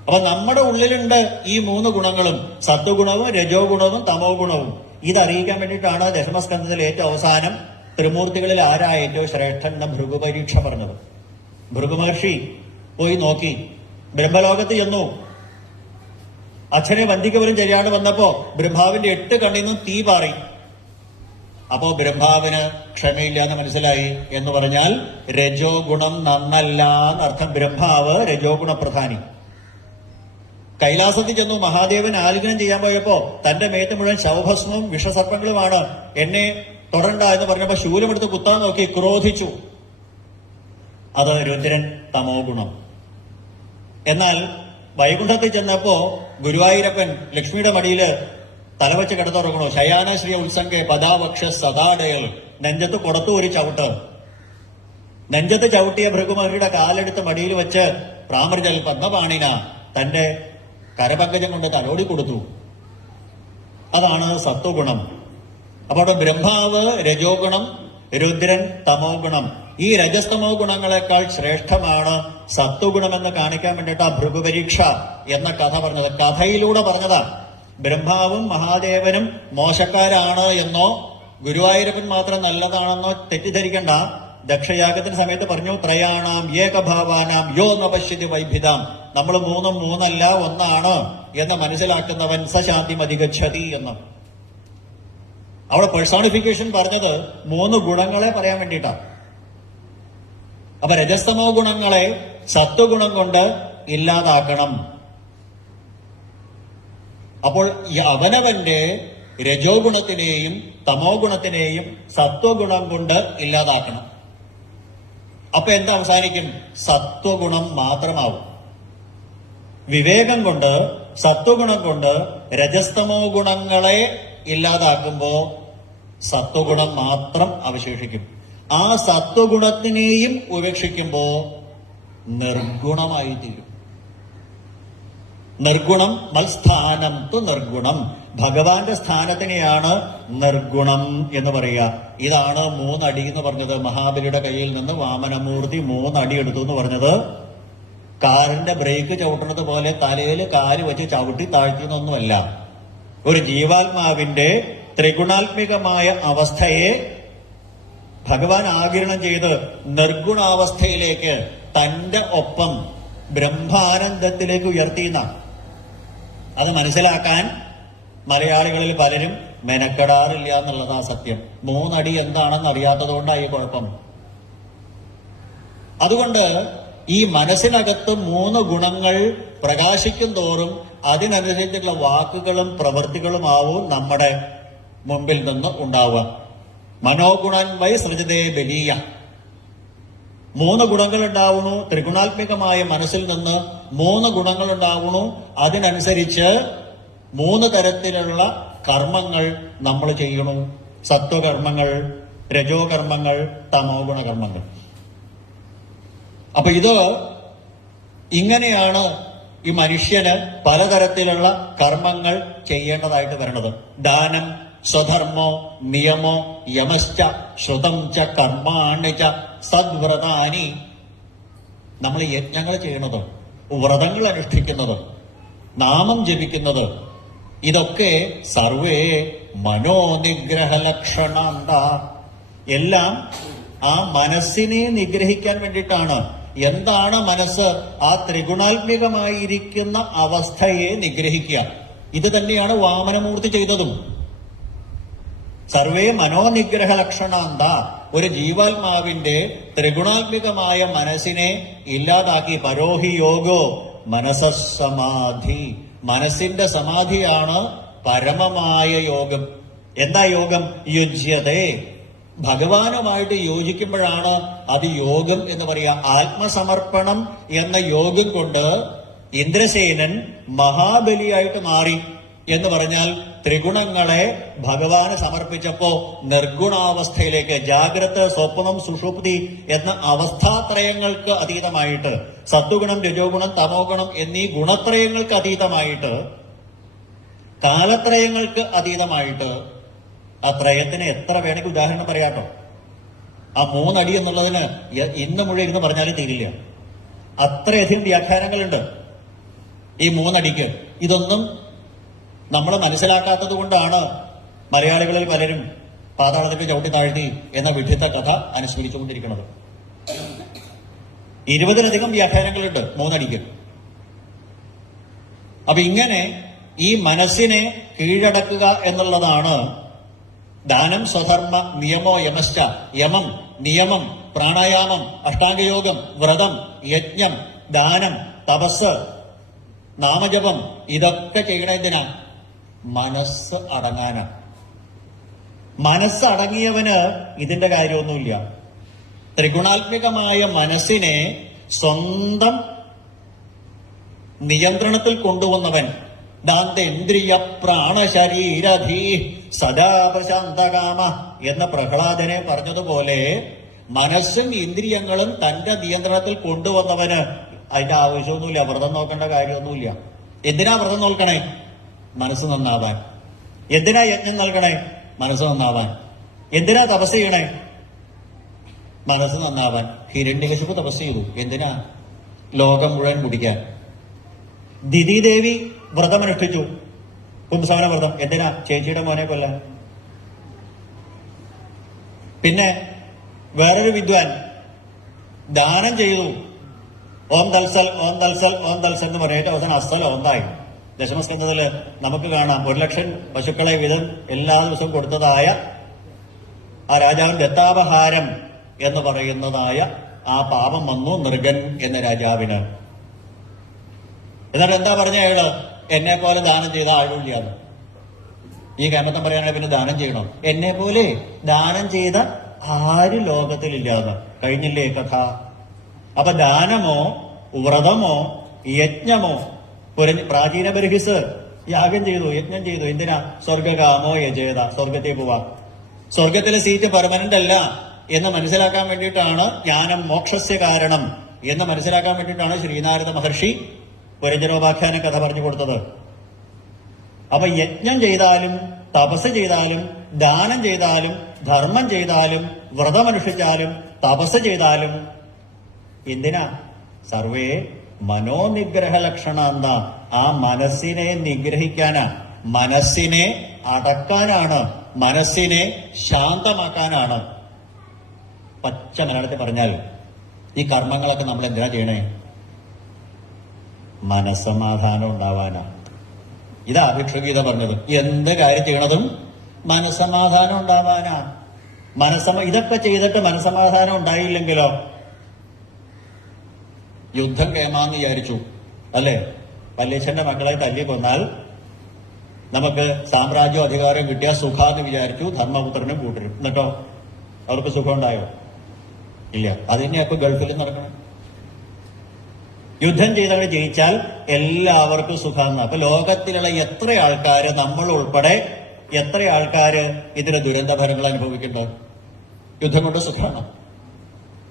അപ്പൊ നമ്മുടെ ഉള്ളിലുണ്ട് ഈ 3 ഗുണങ്ങളും, സത്വഗുണവും രജോ ഗുണവും തമോ ഗുണവും. ഇതറിയിക്കാൻ വേണ്ടിയിട്ടാണ് ദശമസ്കന്ധത്തിൽ ഏറ്റവും അവസാനം ത്രിമൂർത്തികളിൽ ആരാ ഏറ്റവും ശ്രേഷ്ഠൻ എന്ന ഭൃഗുപരീക്ഷ പറഞ്ഞത്. ഭൃഗുമഹർഷി പോയി നോക്കി, ബ്രഹ്മലോകത്ത് ചെന്നു. അച്ഛനെ വന്ദിക്കവരും ചെറിയാണ്ട് വന്നപ്പോ ബ്രഹ്മാവിന്റെ 8 കണ്ണിൽ നിന്നും തീ പാറി. അപ്പോ ബ്രഹ്മാവിന് ക്ഷമയില്ല എന്ന് മനസ്സിലായി. എന്ന് പറഞ്ഞാൽ രജോ ഗുണം നന്നല്ല എന്നർത്ഥം. ബ്രഹ്മാവ് രജോ ഗുണപ്രധാനി. കൈലാസത്തിൽ ചെന്നു. മഹാദേവൻ ആലിംഗനം ചെയ്യാൻ പോയപ്പോ തന്റെ മേത്ത് മുഴുവൻ ശവഭസ്മവും വിഷസർപ്പങ്ങളുമാണ്. എന്നെ തൊടണ്ട എന്ന് പറഞ്ഞപ്പോ ശൂലമെടുത്ത് കുത്താൻ നോക്കി, ക്രോധിച്ചു. അത് രുദ്രൻ, തമോ ഗുണം. എന്നാൽ വൈകുണ്ഠത്തിൽ ചെന്നപ്പോ ഗുരുവായൂരപ്പൻ ലക്ഷ്മിയുടെ മടിയില് തലവെച്ച് കിടന്നുറങ്ങണു. ശയാന ശ്രീ ഉത്സംഗെ പദാവക്ഷ സദാടയൽ. നെഞ്ചത്ത് കൊടുത്തു ഒരു ചവിട്ട്. നെഞ്ചത്ത് ചവിട്ടിയ ഭൃഗുമഹർഷിയുടെ കാലെടുത്ത് മടിയിൽ വെച്ച് പ്രാമൃജൽ പദ്മപാണിന തന്റെ കരപങ്കജം കൊണ്ട് തലോടി കൊടുത്തു. അതാണ് സത്വഗുണം. അപ്പോൾ ബ്രഹ്മാവ് രജോ ഗുണം, രുദ്രൻ തമോ ഗുണം. ഈ രജസ്തമോ ഗുണങ്ങളെക്കാൾ ശ്രേഷ്ഠമാണ് സത്വഗുണമെന്ന് കാണിക്കാൻ വേണ്ടിയിട്ട് ആ ഭൃഗുപരീക്ഷ എന്ന കഥ പറഞ്ഞത്. കഥയിലൂടെ പറഞ്ഞതാ. ബ്രഹ്മാവും മഹാദേവനും മോശക്കാരാണ് എന്നോ ഗുരുവായൂരപ്പൻ മാത്രം നല്ലതാണെന്നോ തെറ്റിദ്ധരിക്കണ്ട. ദക്ഷയാഗത്തിന് സമയത്ത് പറഞ്ഞു, ത്രയാണാം ഏകഭാവാനാം യോ നപശ്യതി വൈഭിതാം. നമ്മൾ 3 3 ഒന്നാണ് എന്ന് മനസ്സിലാക്കുന്നവൻ സശാന്തി അധിഗച്ഛതി എന്ന്. അവിടെ പേഴ്സോണിഫിക്കേഷൻ പറഞ്ഞത് 3 ഗുണങ്ങളെ പറയാൻ വേണ്ടിയിട്ടാണ്. അപ്പൊ രജസ്തമോ ഗുണങ്ങളെ സത്വഗുണം കൊണ്ട് ഇല്ലാതാക്കണം. അപ്പോൾ അവനവന്റെ രജോ ഗുണത്തിനെയും തമോ ഗുണത്തിനെയും സത്വഗുണം കൊണ്ട് ഇല്ലാതാക്കണം. അപ്പൊ എന്താ അവസാനിക്കും? സത്വഗുണം മാത്രമാവും. വിവേകം കൊണ്ട്, സത്വഗുണം കൊണ്ട് രജസ്തമോ ഗുണങ്ങളെ ഇല്ലാതാക്കുമ്പോ സത്വഗുണം മാത്രം അവശേഷിക്കും. ആ സത്വഗുണത്തിനെയും ഉപേക്ഷിക്കുമ്പോ നിർഗുണമായി തീരും. നിർഗുണം മത്സ്ഥാനം തു നിർഗുണം. ഭഗവാന്റെ സ്ഥാനത്തിനെയാണ് നിർഗുണം എന്ന് പറയുക. ഇതാണ് 3 അടി എന്ന് പറഞ്ഞത്. മഹാബലിയുടെ കയ്യിൽ നിന്ന് വാമനമൂർത്തി 3 അടി എടുത്തു എന്ന് പറഞ്ഞത് കാറിന്റെ ബ്രേക്ക് ചവിട്ടുന്നത് പോലെ തലയിൽ കാല് വെച്ച് ചവിട്ടി താഴ്ത്തിയെന്നൊന്നുമല്ല. ഒരു ജീവാത്മാവിന്റെ ത്രിഗുണാത്മികമായ അവസ്ഥയെ ഭഗവാൻ ആഗിരണം ചെയ്ത് നിർഗുണാവസ്ഥയിലേക്ക് തന്റെ ഒപ്പം ബ്രഹ്മാനന്ദത്തിലേക്ക് ഉയർത്തിയെന്ന. അത് മനസ്സിലാക്കാൻ മലയാളികളിൽ പലരും മെനക്കെടാറില്ല എന്നുള്ളതാ സത്യം. 3 അടി എന്താണെന്ന് അറിയാത്തതുകൊണ്ടായി കുഴപ്പം. അതുകൊണ്ട് ഈ മനസ്സിനകത്ത് 3 ഗുണങ്ങൾ പ്രകാശിക്കും തോറും അതിനനുസരിച്ചുള്ള വാക്കുകളും പ്രവൃത്തികളുമാവും നമ്മുടെ മുമ്പിൽ നിന്ന് ഉണ്ടാവുക. മനോഗുണൻ വൈ സൃജതേ ബലീയ. 3 ഗുണങ്ങൾ ഉണ്ടാവുന്നു. ത്രിഗുണാത്മികമായ മനസ്സിൽ നിന്ന് 3 ഗുണങ്ങൾ ഉണ്ടാവുന്നു. അതിനനുസരിച്ച് 3 തരത്തിലുള്ള കർമ്മങ്ങൾ നമ്മൾ ചെയ്യണു. സത്വകർമ്മങ്ങൾ, രജോ കർമ്മങ്ങൾ, തമോ ഗുണകർമ്മങ്ങൾ. അപ്പൊ ഇത് ഇങ്ങനെയാണ് ഈ മനുഷ്യന് പലതരത്തിലുള്ള കർമ്മങ്ങൾ ചെയ്യേണ്ടതായിട്ട് വരണത്. ദാനം, സ്വധർമ്മോ, നിയമോ, യമശ്ച, ശ്രുതം ച കർമാണി ച സദ്വ്രതാനി. നമ്മൾ യജ്ഞങ്ങൾ ചെയ്യണത്, വ്രതങ്ങൾ അനുഷ്ഠിക്കുന്നത്, നാമം ജപിക്കുന്നത്, ഇതൊക്കെ സർവേ മനോനിഗ്രഹ ലക്ഷണാന്ത. എല്ലാം ആ മനസ്സിനെ നിഗ്രഹിക്കാൻ വേണ്ടിയിട്ടാണ്. എന്താണ് മനസ്സ്? ആ ത്രിഗുണാത്മികമായിരിക്കുന്ന അവസ്ഥയെ നിഗ്രഹിക്കുക. ഇത് തന്നെയാണ് വാമനമൂർത്തി ചെയ്തതും. സർവേ മനോനിഗ്രഹ ലക്ഷണാന്ത. ഒരു ജീവാത്മാവിന്റെ ത്രിഗുണാത്മികമായ മനസ്സിനെ ഇല്ലാതാക്കി. പരോഹി യോഗോ മനസ്സമാധി. മനസ്സിന്റെ സമാധിയാണ് പരമമായ യോഗം. എന്താ യോഗം? യുജ്യതേ. ഭഗവാനുമായിട്ട് യോജിക്കുമ്പോഴാണ് അത് യോഗം എന്ന് പറയുക. ആത്മസമർപ്പണം എന്ന യോഗം കൊണ്ട് ഇന്ദ്രസേനൻ മഹാബലിയായിട്ട് മാറി എന്ന് പറഞ്ഞാൽ ത്രിഗുണങ്ങളെ ഭഗവാന് സമർപ്പിച്ചപ്പോ നിർഗുണാവസ്ഥയിലേക്ക്, ജാഗ്രത, സ്വപ്നം, സുഷുപ്തി എന്ന അവസ്ഥാത്രയങ്ങൾക്ക് അതീതമായിട്ട്, സത്വഗുണം, രജോഗുണം, തമോ ഗുണം എന്നീ ഗുണത്രയങ്ങൾക്ക് അതീതമായിട്ട്, കാലത്രയങ്ങൾക്ക് അതീതമായിട്ട്, ആ ത്രയത്തിന് എത്ര വേണമെങ്കിൽ ഉദാഹരണം പറയാട്ടോ. ആ 3 അടി എന്നുള്ളതിന് ഇന്ന് മുഴുവൻ ഇരുന്ന് പറഞ്ഞാലും തീരില്ല. അത്രയധികം വ്യാഖ്യാനങ്ങളുണ്ട് ഈ 3 അടിക്ക്. ഇതൊന്നും നമ്മൾ മനസ്സിലാക്കാത്തത് കൊണ്ടാണ് മലയാളികളിൽ പലരും പാതാളത്തിന്റെ ചവിട്ടി താഴ്ത്തി എന്ന വിഡ്ഢിത്ത കഥ അനുസ്മരിച്ചുകൊണ്ടിരിക്കുന്നത്. 20-ലധികം വ്യാഖ്യാനങ്ങളുണ്ട് 3 അടിക്ക്. അപ്പൊ ഇങ്ങനെ ഈ മനസ്സിനെ കീഴടക്കുക എന്നുള്ളതാണ് ദാനം, സ്വധർമ്മ, നിയമോ യമശ്ച. യമം, നിയമം, പ്രാണായാമം, അഷ്ടാംഗയോഗം, വ്രതം, യജ്ഞം, ദാനം, തപസ്, നാമജപം, ഇതൊക്കെ ചെയ്യണ എന്തിനാ? മനസ്സ് അടങ്ങാനാണ്. മനസ്സ് അടങ്ങിയവന് ഇതിന്റെ കാര്യമൊന്നുമില്ല. ത്രിഗുണാത്മികമായ മനസ്സിനെ സ്വന്തം നിയന്ത്രണത്തിൽ കൊണ്ടുവന്നവൻ, ദാന്തേന്ദ്രിയ പ്രാണശരീരധീ സദാ പ്രശാന്തകാമ എന്ന പ്രഹ്ലാദനെ പറഞ്ഞതുപോലെ മനസ്സും ഇന്ദ്രിയങ്ങളും തന്റെ നിയന്ത്രണത്തിൽ കൊണ്ടുവന്നവന് അതിന്റെ ആവശ്യമൊന്നുമില്ല. വ്രതം നോക്കേണ്ട കാര്യമൊന്നുമില്ല. എന്തിനാ വ്രതം നോക്കണേ? മനസ്സ് നന്നാവാൻ. എന്തിനാ യജ്ഞം നൽകണേ? മനസ്സ് നന്നാവാൻ. എന്തിനാ തപസ് ചെയ്യണേ? മനസ്സ് നന്നാവാൻ. ഹിരണ്യകശിപു തപസ് ചെയ്തു. എന്തിനാ? ലോകം മുഴുവൻ മുടിക്കാൻ. ദിതിദേവി വ്രതമനുഷ്ഠിച്ചു, പുംസവന വ്രതം. എന്തിനാ? ചേച്ചിയുടെ മോനെ കൊല്ലാൻ. പിന്നെ വേറൊരു വിദ്വാൻ ദാനം ചെയ്തു. ഓം തൽസൽ, ഓം തൽസൽ, ഓം തൽസൽ എന്ന് പറഞ്ഞിട്ട് അവസാനം അസ്സൽ ഓന്തായി. ദശമസ്കന്ധത്തില് നമുക്ക് കാണാം 1,00,000 പശുക്കളെ വീതം എല്ലാ ദിവസവും കൊടുത്തതായ ആ രാജാവിൻ ദത്താപഹാരം എന്ന് പറയുന്നതായ ആ പാപം വന്നു നൃഗൻ എന്ന രാജാവിന്. എന്നിട്ട് എന്താ പറഞ്ഞ അയാള്? എന്നെ പോലെ ദാനം ചെയ്ത ആളുമില്ലാന്ന്. ഈ കേമത്തം പറയാനാണ് പിന്നെ ദാനം ചെയ്യണം. എന്നെ പോലെ ദാനം ചെയ്ത ആര് ലോകത്തിലില്ലാന്ന്. കഴിഞ്ഞില്ലേ കഥ? അപ്പൊ ദാനമോ വ്രതമോ യജ്ഞമോ, പ്രാചീന ബർഹിസ് യാഗം ചെയ്തു, യജ്ഞം ചെയ്തു. എന്തിനാ? സ്വർഗകാമോ യജേത, സ്വർഗത്തിൽ പോവാ. സ്വർഗത്തിലെ സീറ്റ് പെർമനന്റ് അല്ല എന്ന് മനസ്സിലാക്കാൻ വേണ്ടിയിട്ടാണ്, ജ്ഞാനം മോക്ഷസ്യ കാരണം എന്ന് മനസ്സിലാക്കാൻ വേണ്ടിയിട്ടാണ് ശ്രീനാരദ മഹർഷി പുരഞ്ജനോപാഖ്യാന കഥ പറഞ്ഞു കൊടുത്തത്. അപ്പൊ യജ്ഞം ചെയ്താലും തപസ് ചെയ്താലും ദാനം ചെയ്താലും ധർമ്മം ചെയ്താലും വ്രതമനുഷ്ഠിച്ചാലും തപസ് ചെയ്താലും എന്തിനാ? സർവേ മനോനിഗ്രഹ ലക്ഷണാന്ത. ആ മനസ്സിനെ നിഗ്രഹിക്കാനാ, മനസ്സിനെ അടക്കാനാണ്, മനസ്സിനെ ശാന്തമാക്കാനാണ്. പച്ച മലയാളത്തിൽ പറഞ്ഞാൽ ഈ കർമ്മങ്ങളൊക്കെ നമ്മൾ എന്തിനാ ചെയ്യണേ? മനസ്സമാധാനം ഉണ്ടാവാനാ. ഇതാ ഭിക്ഷുഗീത പറഞ്ഞത്. എന്ത് കാര്യം ചെയ്യണതും മനസ്സമാധാനം ഉണ്ടാവാനാ. ഇതൊക്കെ ചെയ്തിട്ട് മനസ്സമാധാനം ഉണ്ടായില്ലെങ്കിലോ? യുദ്ധം കേമാന്ന് വിചാരിച്ചു അല്ലെ? പല്ലീശ്വരന്റെ മക്കളെ തല്ലി കൊന്നാൽ നമുക്ക് സാമ്രാജ്യം അധികാരം കിട്ടിയ സുഖാന്ന് വിചാരിച്ചു ധർമ്മപുത്രനും കൂട്ടരും. എന്നിട്ടോ അവർക്ക് സുഖം ഉണ്ടായോ? ഇല്ല. അതിനെയൊക്കെ ഗൾഫിൽ നടക്കണം. യുദ്ധം ചെയ്തവർ ജയിച്ചാൽ എല്ലാവർക്കും സുഖമാണ്. അപ്പൊ ലോകത്തിലുള്ള എത്ര ആൾക്കാര്, നമ്മൾ ഉൾപ്പെടെ എത്ര ആൾക്കാര് ഇതിന് ദുരന്ത ഫലങ്ങൾ അനുഭവിക്കുന്നുണ്ട്? യുദ്ധം കൊണ്ട് സുഖമാണ്.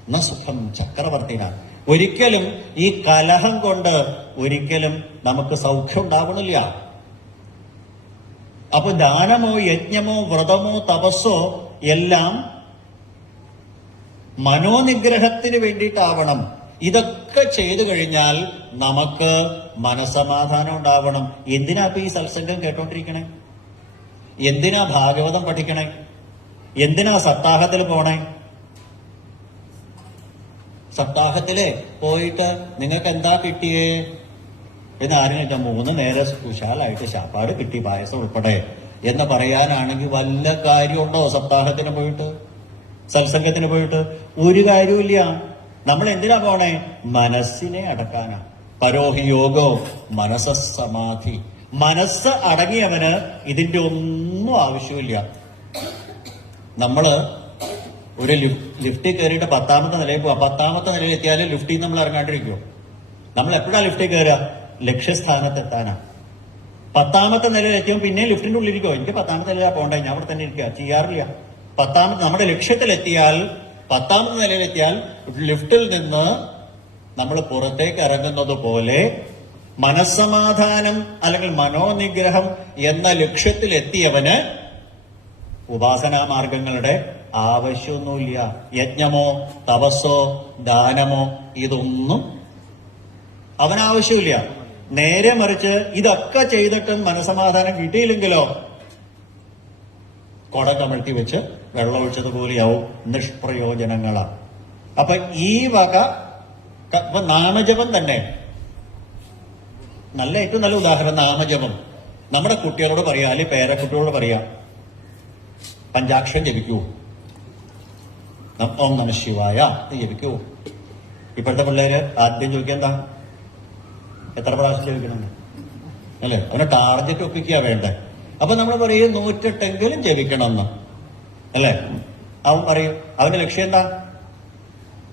എന്നാ സുഖം ചക്രവർത്തിനാണ്. ഒരിക്കലും ഈ കലഹം കൊണ്ട് ഒരിക്കലും നമുക്ക് സൗഖ്യം ഉണ്ടാവണില്ല. അപ്പൊ ദാനമോ യജ്ഞമോ വ്രതമോ തപസ്സോ എല്ലാം മനോനിഗ്രഹത്തിന് വേണ്ടിയിട്ടാവണം. ഇതൊക്കെ ചെയ്തു കഴിഞ്ഞാൽ നമുക്ക് മനസമാധാനം ഉണ്ടാവണം. എന്തിനാ ഇപ്പൊ ഈ സത്സംഗം കേട്ടോണ്ടിരിക്കണേ? എന്തിനാ ഭാഗവതം പഠിക്കണേ? എന്തിനാ സപ്താഹത്തിൽ പോണേ? സപ്താഹത്തില് പോയിട്ട് നിങ്ങൾക്ക് എന്താ കിട്ടിയേ എന്ന് ആരും ചോദിച്ചാൽ 3 നേരം കുശാലായിട്ട് ശാപ്പാട് കിട്ടി, പായസം ഉൾപ്പെടെ എന്ന് പറയാനാണെങ്കിൽ വല്ല കാര്യമുണ്ടോ? സപ്താഹത്തിന് പോയിട്ട്, സത്സംഗത്തിന് പോയിട്ട് ഒരു കാര്യമില്ല. നമ്മൾ എന്തിനാ പോണേ? മനസ്സിനെ അടക്കാനാ. പരോഹി യോഗോ മനസ്സമാധി. മനസ്സ് അടങ്ങിയവന് ഇതിന്റെ ഒന്നും ആവശ്യമില്ല. നമ്മള് ഒരു ലിഫ്റ്റിൽ കയറിയിട്ട് 10ാമത്തെ നിലയിൽ പോവാം. 10ാമത്തെ നിലയിൽ എത്തിയാലും ലിഫ്റ്റിൽ നമ്മൾ ഇറങ്ങാണ്ടിരിക്കുമോ? നമ്മൾ എപ്പോഴാ ലിഫ്റ്റിൽ കയറുക? ലക്ഷ്യസ്ഥാനത്ത് എത്താനാ. 10ാമത്തെ നിലയിൽ എത്തിയാൽ പിന്നെ ലിഫ്റ്റിന്റെ ഉള്ളിലിരിക്കോ? എനിക്ക് 10ാമത്തെ നിലയിലാ പോകണ്ടേ, ഞാൻ അവിടെ തന്നെ ഇരിക്കുക, ചെയ്യാറില്ല. നമ്മുടെ ലക്ഷ്യത്തിലെത്തിയാൽ, 10ാമത്തെ നിലയിലെത്തിയാൽ ലിഫ്റ്റിൽ നിന്ന് നമ്മൾ പുറത്തേക്ക് ഇറങ്ങുന്നത് പോലെ മനസ്സമാധാനം അല്ലെങ്കിൽ മനോനിഗ്രഹം എന്ന ലക്ഷ്യത്തിലെത്തിയവന് ഉപാസനാ മാർഗങ്ങളുടെ ആവശ്യമൊന്നുമില്ല. യജ്ഞമോ തപസ്സോ ദാനമോ ഇതൊന്നും അവനാവശ്യമില്ല. നേരെ മറിച്ച് ഇതൊക്കെ ചെയ്തിട്ടും മനസമാധാനം കിട്ടിയില്ലെങ്കിലോ കൊട കമഴ്ത്തി വെച്ച് വെള്ളമൊഴിച്ചതുപോലെയാവും, നിഷ്പ്രയോജനങ്ങളാ. അപ്പൊ ഈ വക ഇപ്പൊ നാമജപം തന്നെ ഏറ്റവും നല്ല ഉദാഹരണം. നാമജപം നമ്മുടെ കുട്ടികളോട് പറയാം, അല്ലെങ്കിൽ പേരക്കുട്ടികളോട് പറയാം, പഞ്ചാക്ഷരം ജപിക്കൂ, ഓം നമഃ ശിവായ ജപിക്കൂ. ഇപ്പോഴത്തെ പിള്ളേര് ആദ്യം ചോദിക്കുക എന്താ? എത്ര പ്രാവശ്യം ജപിക്കണം അല്ലേ? അവനെ ടാർഗറ്റ് ഒപ്പിക്കുക വേണ്ടേ? അപ്പൊ നമ്മൾ പറയും 108 ജപിക്കണം എന്ന് അല്ലേ? അവൻ പറയും അവന്റെ ലക്ഷ്യം എന്താ?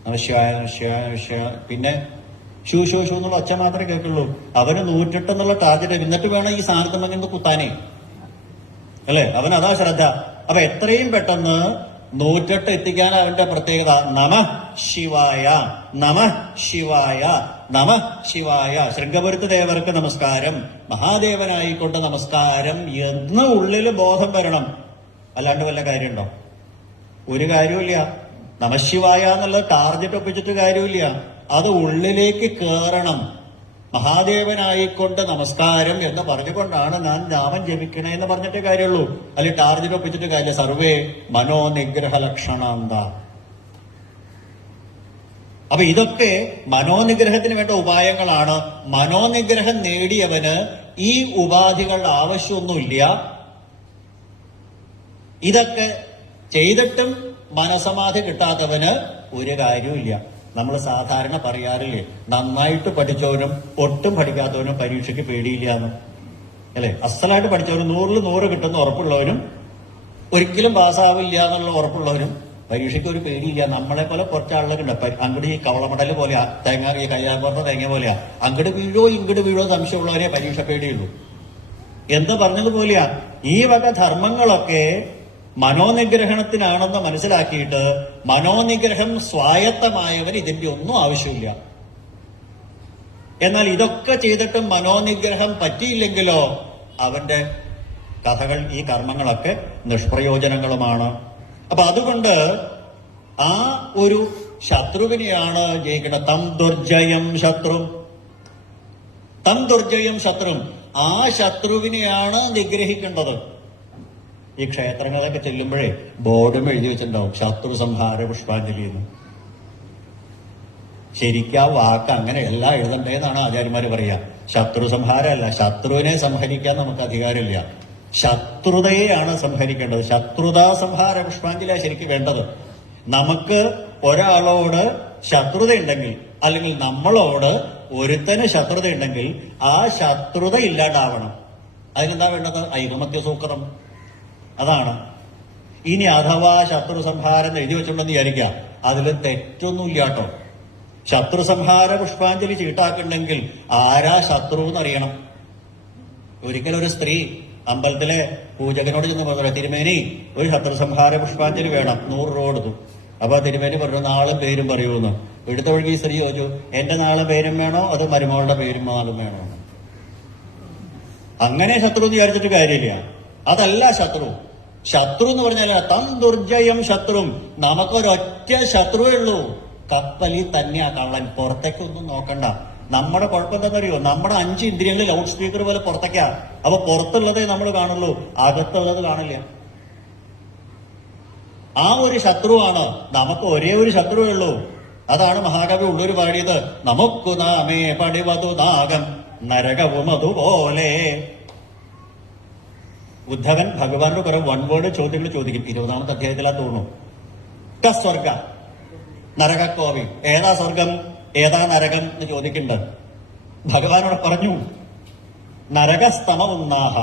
നമഃ ശിവായ നമഃ ശിവായ നമഃ ശിവായ. പിന്നെ ഷൂ ഷൂ ഷൂ എന്നുള്ള ഒച്ച മാത്രമേ കേൾക്കുള്ളൂ. അവന് 108 എന്നുള്ള ടാർഗറ്റ്. എന്നിട്ട് വേണം ഈ സാർത്ഥമെന്ന് കുത്താനേ അല്ലേ? അവൻ അതാ ശ്രദ്ധ. അപ്പൊ എത്രയും പെട്ടെന്ന് 108 എത്തിക്കാൻ അവന്റെ പ്രത്യേകത നമഃ ശിവായ, നമഃ ശിവായ, നമഃ ശിവായ. ശൃംഗപുരത്ത് ദേവർക്ക് നമസ്കാരം, മഹാദേവനായിക്കൊണ്ട് നമസ്കാരം എന്ന് ഉള്ളിൽ ബോധം വരണം. അല്ലാണ്ട് വല്ല കാര്യമുണ്ടോ? ഒരു കാര്യമില്ല. നമഃശിവായ എന്നുള്ള ടാർഗറ്റ് ഒപ്പിച്ചിട്ട് കാര്യമില്ല. അത് ഉള്ളിലേക്ക് കേറണം. മഹാദേവനായിക്കൊണ്ട് നമസ്കാരം എന്ന് പറഞ്ഞുകൊണ്ടാണ് ഞാൻ നാമം ജപിക്കണേ എന്ന് പറഞ്ഞിട്ടേ കാര്യമുള്ളൂ. അല്ലെങ്കിൽ ടാർഗറ്റ് ഒപ്പിച്ചിട്ട് കാര്യമില്ല. സർവേ മനോനിഗ്രഹ ലക്ഷണാന്ത. അപ്പൊ ഇതൊക്കെ മനോനിഗ്രഹത്തിന് വേണ്ട ഉപായങ്ങളാണ്. മനോനിഗ്രഹം നേടിയവന് ഈ ഉപാധികളുടെ ആവശ്യമൊന്നുമില്ല. ഇതൊക്കെ ചെയ്തിട്ടും മനസമാധി കിട്ടാത്തവന് ഒരു കാര്യമില്ല. നമ്മൾ സാധാരണ പറയാറില്ലേ, നന്നായിട്ട് പഠിച്ചവനും ഒട്ടും പഠിക്കാത്തവനും പരീക്ഷയ്ക്ക് പേടിയില്ല എന്ന് അല്ലെ? അസലായിട്ട് പഠിച്ചവനും 100ൽ 100 കിട്ടുന്ന ഉറപ്പുള്ളവനും ഒരിക്കലും പാസ്സാവില്ല എന്നുള്ള ഉറപ്പുള്ളവനും പരീക്ഷയ്ക്ക് ഒരു പേടിയില്ല. നമ്മളെ പോലെ കുറച്ച് ആളുകളുണ്ട്. അങ്ങോട്ട് ഈ കവളമടല് പോലെയാ, തേങ്ങ ഈ കയ്യാപ്പുറത്തെ തേങ്ങ പോലെയാ. അങ്ങോട്ട് വീഴോ ഇങ്ങോട്ട് വീഴോ സംശയമുള്ളവരെ പരീക്ഷ പേടിയുള്ളൂ എന്ന് പറഞ്ഞതുപോലെയാ. ഈ വക ധർമ്മങ്ങളൊക്കെ മനോനിഗ്രഹണത്തിനാണെന്ന് മനസ്സിലാക്കിയിട്ട് മനോനിഗ്രഹം സ്വായത്തമായവൻ ഇതിന്റെ ഒന്നും ആവശ്യമില്ല. എന്നാൽ ഇതൊക്കെ ചെയ്തിട്ടും മനോനിഗ്രഹം പറ്റിയില്ലെങ്കിലോ അവന്റെ കഥകൾ, ഈ കർമ്മങ്ങളൊക്കെ നിഷ്പ്രയോജനങ്ങളുമാണ്. അപ്പൊ അതുകൊണ്ട് ആ ഒരു ശത്രുവിനെയാണ് ജയിക്കേണ്ടത്. തം ദുർജയം ശത്രു, തം ദുർജയം ശത്രു. ആ ശത്രുവിനെയാണ് നിഗ്രഹിക്കേണ്ടത്. ഈ ക്ഷേത്രങ്ങളൊക്കെ ചെല്ലുമ്പോഴേ ബോർഡും എഴുതി വെച്ചിട്ടുണ്ടാവും ശത്രു സംഹാര പുഷ്പാഞ്ജലി എന്ന്. ശരിക്കും ആ വാക്ക് അങ്ങനെയല്ല എഴുതണ്ടേന്നാണ് ആചാര്യന്മാര് പറയാ. ശത്രു സംഹാരമല്ല, ശത്രുവിനെ സംഹരിക്കാൻ നമുക്ക് അധികാരമില്ല. ശത്രുതയെയാണ് സംഹരിക്കേണ്ടത്. ശത്രുതാ സംഹാര പുഷ്പാഞ്ജലിയാണ് ശരിക്കും വേണ്ടത്. നമുക്ക് ഒരാളോട് ശത്രുതയുണ്ടെങ്കിൽ, അല്ലെങ്കിൽ നമ്മളോട് ഒരുത്തന് ശത്രുതയുണ്ടെങ്കിൽ ആ ശത്രുത ഇല്ലാണ്ടാവണം. അതിനെന്താ വേണ്ടത്? ഐകമത്യ സൂക്തം. അതാണ്. ഇനി അഥവാ ശത്രു സംഹാരം എഴുതി വെച്ചിട്ടുണ്ടെന്ന് വിചാരിക്കുക, അതിൽ തെറ്റൊന്നുമില്ല കേട്ടോ. ശത്രു സംഹാര പുഷ്പാഞ്ജലി ചീട്ടാക്കുന്നുണ്ടെങ്കിൽ ആരാ ശത്രു എന്നറിയണം. ഒരിക്കലൊരു സ്ത്രീ അമ്പലത്തിലെ പൂജകനോട് ചെന്ന് പറഞ്ഞു, തിരുമേനി ഒരു ശത്രു സംഹാര പുഷ്പാഞ്ജലി വേണം, 100 രൂപ കൊടുത്തു. അപ്പൊ തിരുമേനി പറഞ്ഞു, നാളും പേരും പറയൂന്ന്. എടുത്ത വഴിക്ക് ഈ സ്ത്രീ ചോദിച്ചു, എന്റെ നാളെ പേരും വേണോ അതോ മരുമകളുടെ പേരും നാളും വേണോ? അങ്ങനെ ശത്രു എന്ന് വിചാരിച്ചിട്ട് കാര്യമില്ല. അതല്ല ശത്രു. ശത്രു എന്ന് പറഞ്ഞാൽ തം ദുർജയം ശത്രും. നമുക്കൊരൊറ്റ ശത്രുവേ ഉള്ളൂ, കപ്പലിൽ തന്നെയാ കള്ളൻ. പുറത്തേക്കൊന്നും നോക്കണ്ട. നമ്മുടെ കുഴപ്പം എന്താണെന്നറിയോ? നമ്മുടെ 5 ഇന്ദ്രിയങ്ങൾ ലൗഡ് സ്പീക്കർ പോലെ പുറത്തേക്കാ. അപ്പൊ പുറത്തുള്ളതേ നമ്മൾ കാണുള്ളൂ, അകത്തുള്ളത് കാണില്ല. ആ ഒരു ശത്രുവാണ്. നമുക്ക് ഒരേ ഒരു ശത്രുവേ ഉള്ളൂ. അതാണ് മഹാകവി ഉള്ളൂർ പാടിയത്, നമുക്കു നാമേ പടിവതു നാഗം നരകവും അതുപോലെ. ഉദ്ധവൻ ഭഗവാനോട് കുറെ വൺ വേർഡ് ചോദ്യങ്ങൾ ചോദിക്കും. 20ാമത്തെ അധ്യായത്തിലാ തോന്നുന്നു. സ്വർഗ നരകക്കോവി, ഏതാ സ്വർഗം ഏതാ നരകം എന്ന് ചോദിക്കുന്നുണ്ട്. ഭഗവാനോട് പറഞ്ഞു, നരകസ്തമവുന്നാഹ.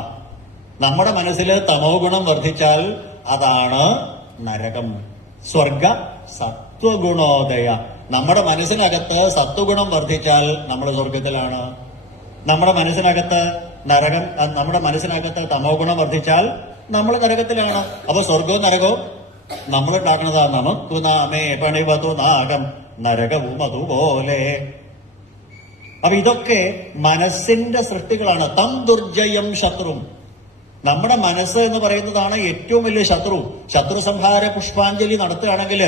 നമ്മുടെ മനസ്സിൽ തമോ ഗുണം വർദ്ധിച്ചാൽ അതാണ് നരകം. സ്വർഗ സത്വഗുണോദയ. നമ്മുടെ മനസ്സിനകത്ത് സത്വഗുണം വർദ്ധിച്ചാൽ നമ്മൾ സ്വർഗത്തിലാണ്. നമ്മുടെ മനസ്സിനകത്ത് നരകം, നമ്മുടെ മനസ്സിനകത്ത് തമോ ഗുണം വർദ്ധിച്ചാൽ നമ്മൾ നരകത്തിലാണ്. അപ്പൊ സ്വർഗവും നരകവും നമ്മൾ ഉണ്ടാക്കുന്നതാ. നമുക്കു നാമേ പണിവതു നാഗം നരകവും അതുപോലെ. അപ്പൊ ഇതൊക്കെ മനസ്സിന്റെ സൃഷ്ടികളാണ്. തം ദുർജയം ശത്രും. നമ്മുടെ മനസ്സ് എന്ന് പറയുന്നതാണ് ഏറ്റവും വലിയ ശത്രു. ശത്രു സംഹാര പുഷ്പാഞ്ജലി നടത്തുകയാണെങ്കിൽ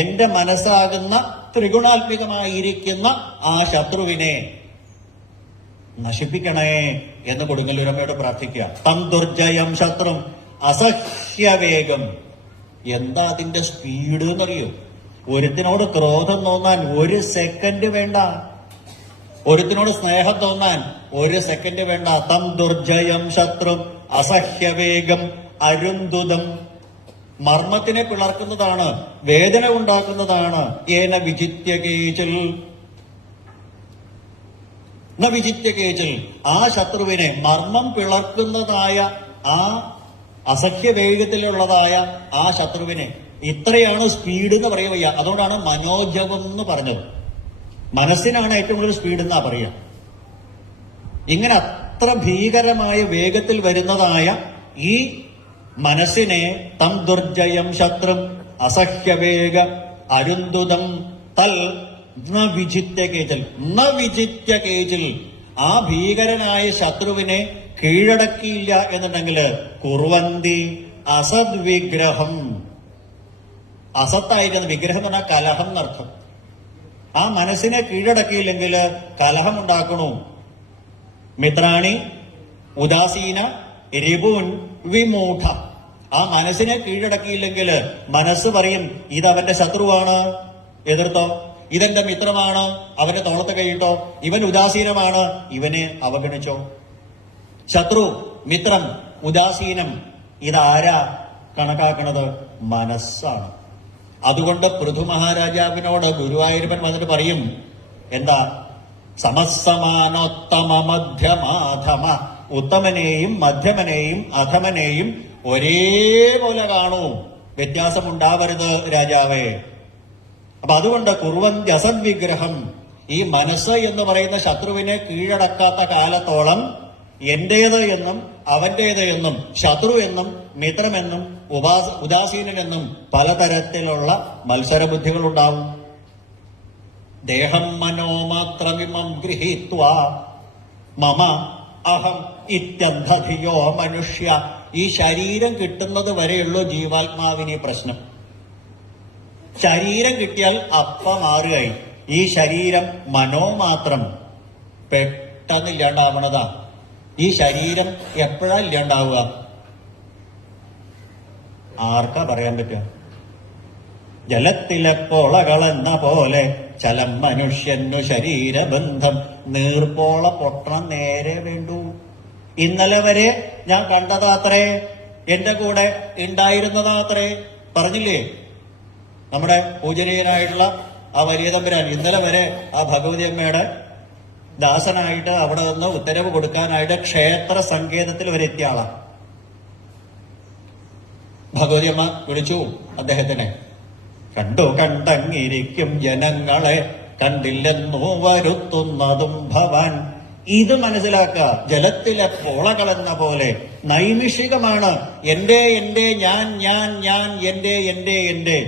എന്റെ മനസ്സാകുന്ന ത്രിഗുണാത്മികമായിരിക്കുന്ന ആ ശത്രുവിനെ നശിപ്പിക്കണേ എന്ന് കൊടുങ്ങല്ലൂരമ്മയോട് പ്രാർത്ഥിക്കുക. തം ദുർജയം ശത്രും അസഹ്യവേഗം. എന്താ അതിന്റെ സ്പീഡ് എന്നറിയോ? ഒരുത്തിനോട് ക്രോധം തോന്നാൻ 1 സെക്കൻഡ് വേണ്ട. ഒരുത്തിനോട് സ്നേഹം തോന്നാൻ 1 സെക്കൻഡ് വേണ്ട. തം ദുർജയം ശത്രും അസഹ്യവേഗം അരുന്തുതം. മർമ്മത്തിനെ പിളർക്കുന്നതാണ്, വേദന ഉണ്ടാക്കുന്നതാണ്. ഏന വിജിത്യ കേച്ചിൽ ന വിജിത്യ കേച്ചിൽ. ആ ശത്രുവിനെ മർമ്മം പിളർക്കുന്നതായ ആ അസഹ്യവേഗത്തിലുള്ളതായ ആ ശത്രുവിനെ ഇത്രയാണ് സ്പീഡ് എന്ന് പറയുക. അതുകൊണ്ടാണ് മനോജവം എന്ന് പറഞ്ഞത്. മനസ്സിനാണ് ഏറ്റവും കൂടുതൽ സ്പീഡ് എന്നാ പറയുക. ഇങ്ങനെ അത്ര ഭീകരമായ വേഗത്തിൽ വരുന്നതായ ഈ മനസ്സിനെ തം ദുർജയം ശത്രും അസഹ്യവേഗ അരുന്തുതം തൽ ന വിജിത്യ കേച്ചിൽ. ന വിജിത്യ കേച്ചിൽ. ആ ഭീകരനായ ശത്രുവിനെ കീഴടക്കിയില്ല എന്നുണ്ടെങ്കിൽ കുർവന്തി അസദ് വിഗ്രഹം. അസത്തായിരുന്ന വിഗ്രഹം എന്ന് പറഞ്ഞാൽ കലഹം എന്നർത്ഥം. ആ മനസ്സിനെ കീഴടക്കിയില്ലെങ്കിൽ കലഹം ഉണ്ടാക്കണു. മിത്രാണി ഉദാസീന രിപുൻ വിമൂഢ. ആ മനസ്സിനെ കീഴടക്കിയില്ലെങ്കിൽ മനസ്സ് പറയും, ഇതവന്റെ ശത്രുവാണ്, എതിർത്തോ. ഇതെന്റെ മിത്രമാണ്, അവന്റെ തോളത്ത് കൈയിട്ടോ. ഇവൻ ഉദാസീനമാണ്, ഇവനെ അവഗണിച്ചോ. ശത്രു, മിത്രം, ഉദാസീനം, ഇതാരാ കണക്കാക്കണത്? മനസ്സാണ്. അതുകൊണ്ട് പൃഥു മഹാരാജാവിനോട് ഗുരുവായൂരപ്പൻ വന്നിട്ട് പറയും, എന്താ? സമസമാനോത്തമ മധ്യമാധമ. ഉത്തമനെയും മധ്യമനെയും അധമനെയും ഒരേപോലെ കാണൂ, വ്യത്യാസമുണ്ടാവരുത് രാജാവേ. അപ്പൊ അതുകൊണ്ട് കുർവന്തി അസദ്വിഗ്രഹം. ഈ മനസ്സ് എന്ന് പറയുന്ന ശത്രുവിനെ കീഴടക്കാത്ത കാലത്തോളം എന്റേത് എന്നും അവന്റേത് എന്നും ശത്രു എന്നും മിത്രമെന്നും ഉദാസീനനെന്നും പലതരത്തിലുള്ള മത്സരബുദ്ധികളുണ്ടാവും. ദേഹം മനോമാത്രമിമം ഗൃഹീത്വാ മമ അഹം ഇത്യന്ധധിയോ മനുഷ്യ. ഈ ശരീരം കിട്ടുന്നത് വരെയുള്ളൂ ജീവാത്മാവിന് പ്രശ്നം. ശരീരം കിട്ടിയാൽ മാറുകയായി. ഈ ശരീരം മനോമാത്രം പെട്ടെന്ന് ഇല്ലാണ്ടാവണതാ. ഈ ശരീരം എപ്പോഴാ ഇല്ലാണ്ടാവുക? ആർക്കാ പറയാൻ പറ്റുക? ജലത്തിലെ പോളകളെന്ന പോലെ ചലം മനുഷ്യനു ശരീരബന്ധം. നീർപ്പോള പൊട്ടണം നേരെ വേണ്ടു. ഇന്നലെ വരെ ഞാൻ കണ്ടതാത്രേ, എന്റെ കൂടെ ഉണ്ടായിരുന്നതാത്രേ. പറഞ്ഞില്ലേ നമ്മുടെ പൂജനീയനായിട്ടുള്ള ആ വലിയ തമ്പുരാൻ ഇന്നലെ വരെ ആ ഭഗവതി അമ്മയുടെ ദാസനായിട്ട് അവിടെ നിന്ന് ഉത്തരവ് കൊടുക്കാനായിട്ട് ക്ഷേത്ര സങ്കേതത്തിൽ വരെ എത്തിയ ആളാണ്. ഭഗവതി അമ്മ വിളിച്ചു അദ്ദേഹത്തിനെ. കണ്ടു കണ്ടങ്ങിരിക്കും ജനങ്ങളെ, കണ്ടില്ലെന്നു വരുത്തുന്നതും ഭവാൻ. ഇത് മനസ്സിലാക്കുക. ജലത്തിലെ പോളകളെന്ന പോലെ നൈമിഷികമാണ്. എന്റെ എന്റെ ഞാൻ ഞാൻ ഞാൻ എന്റെ എന്റെ എന്റെ.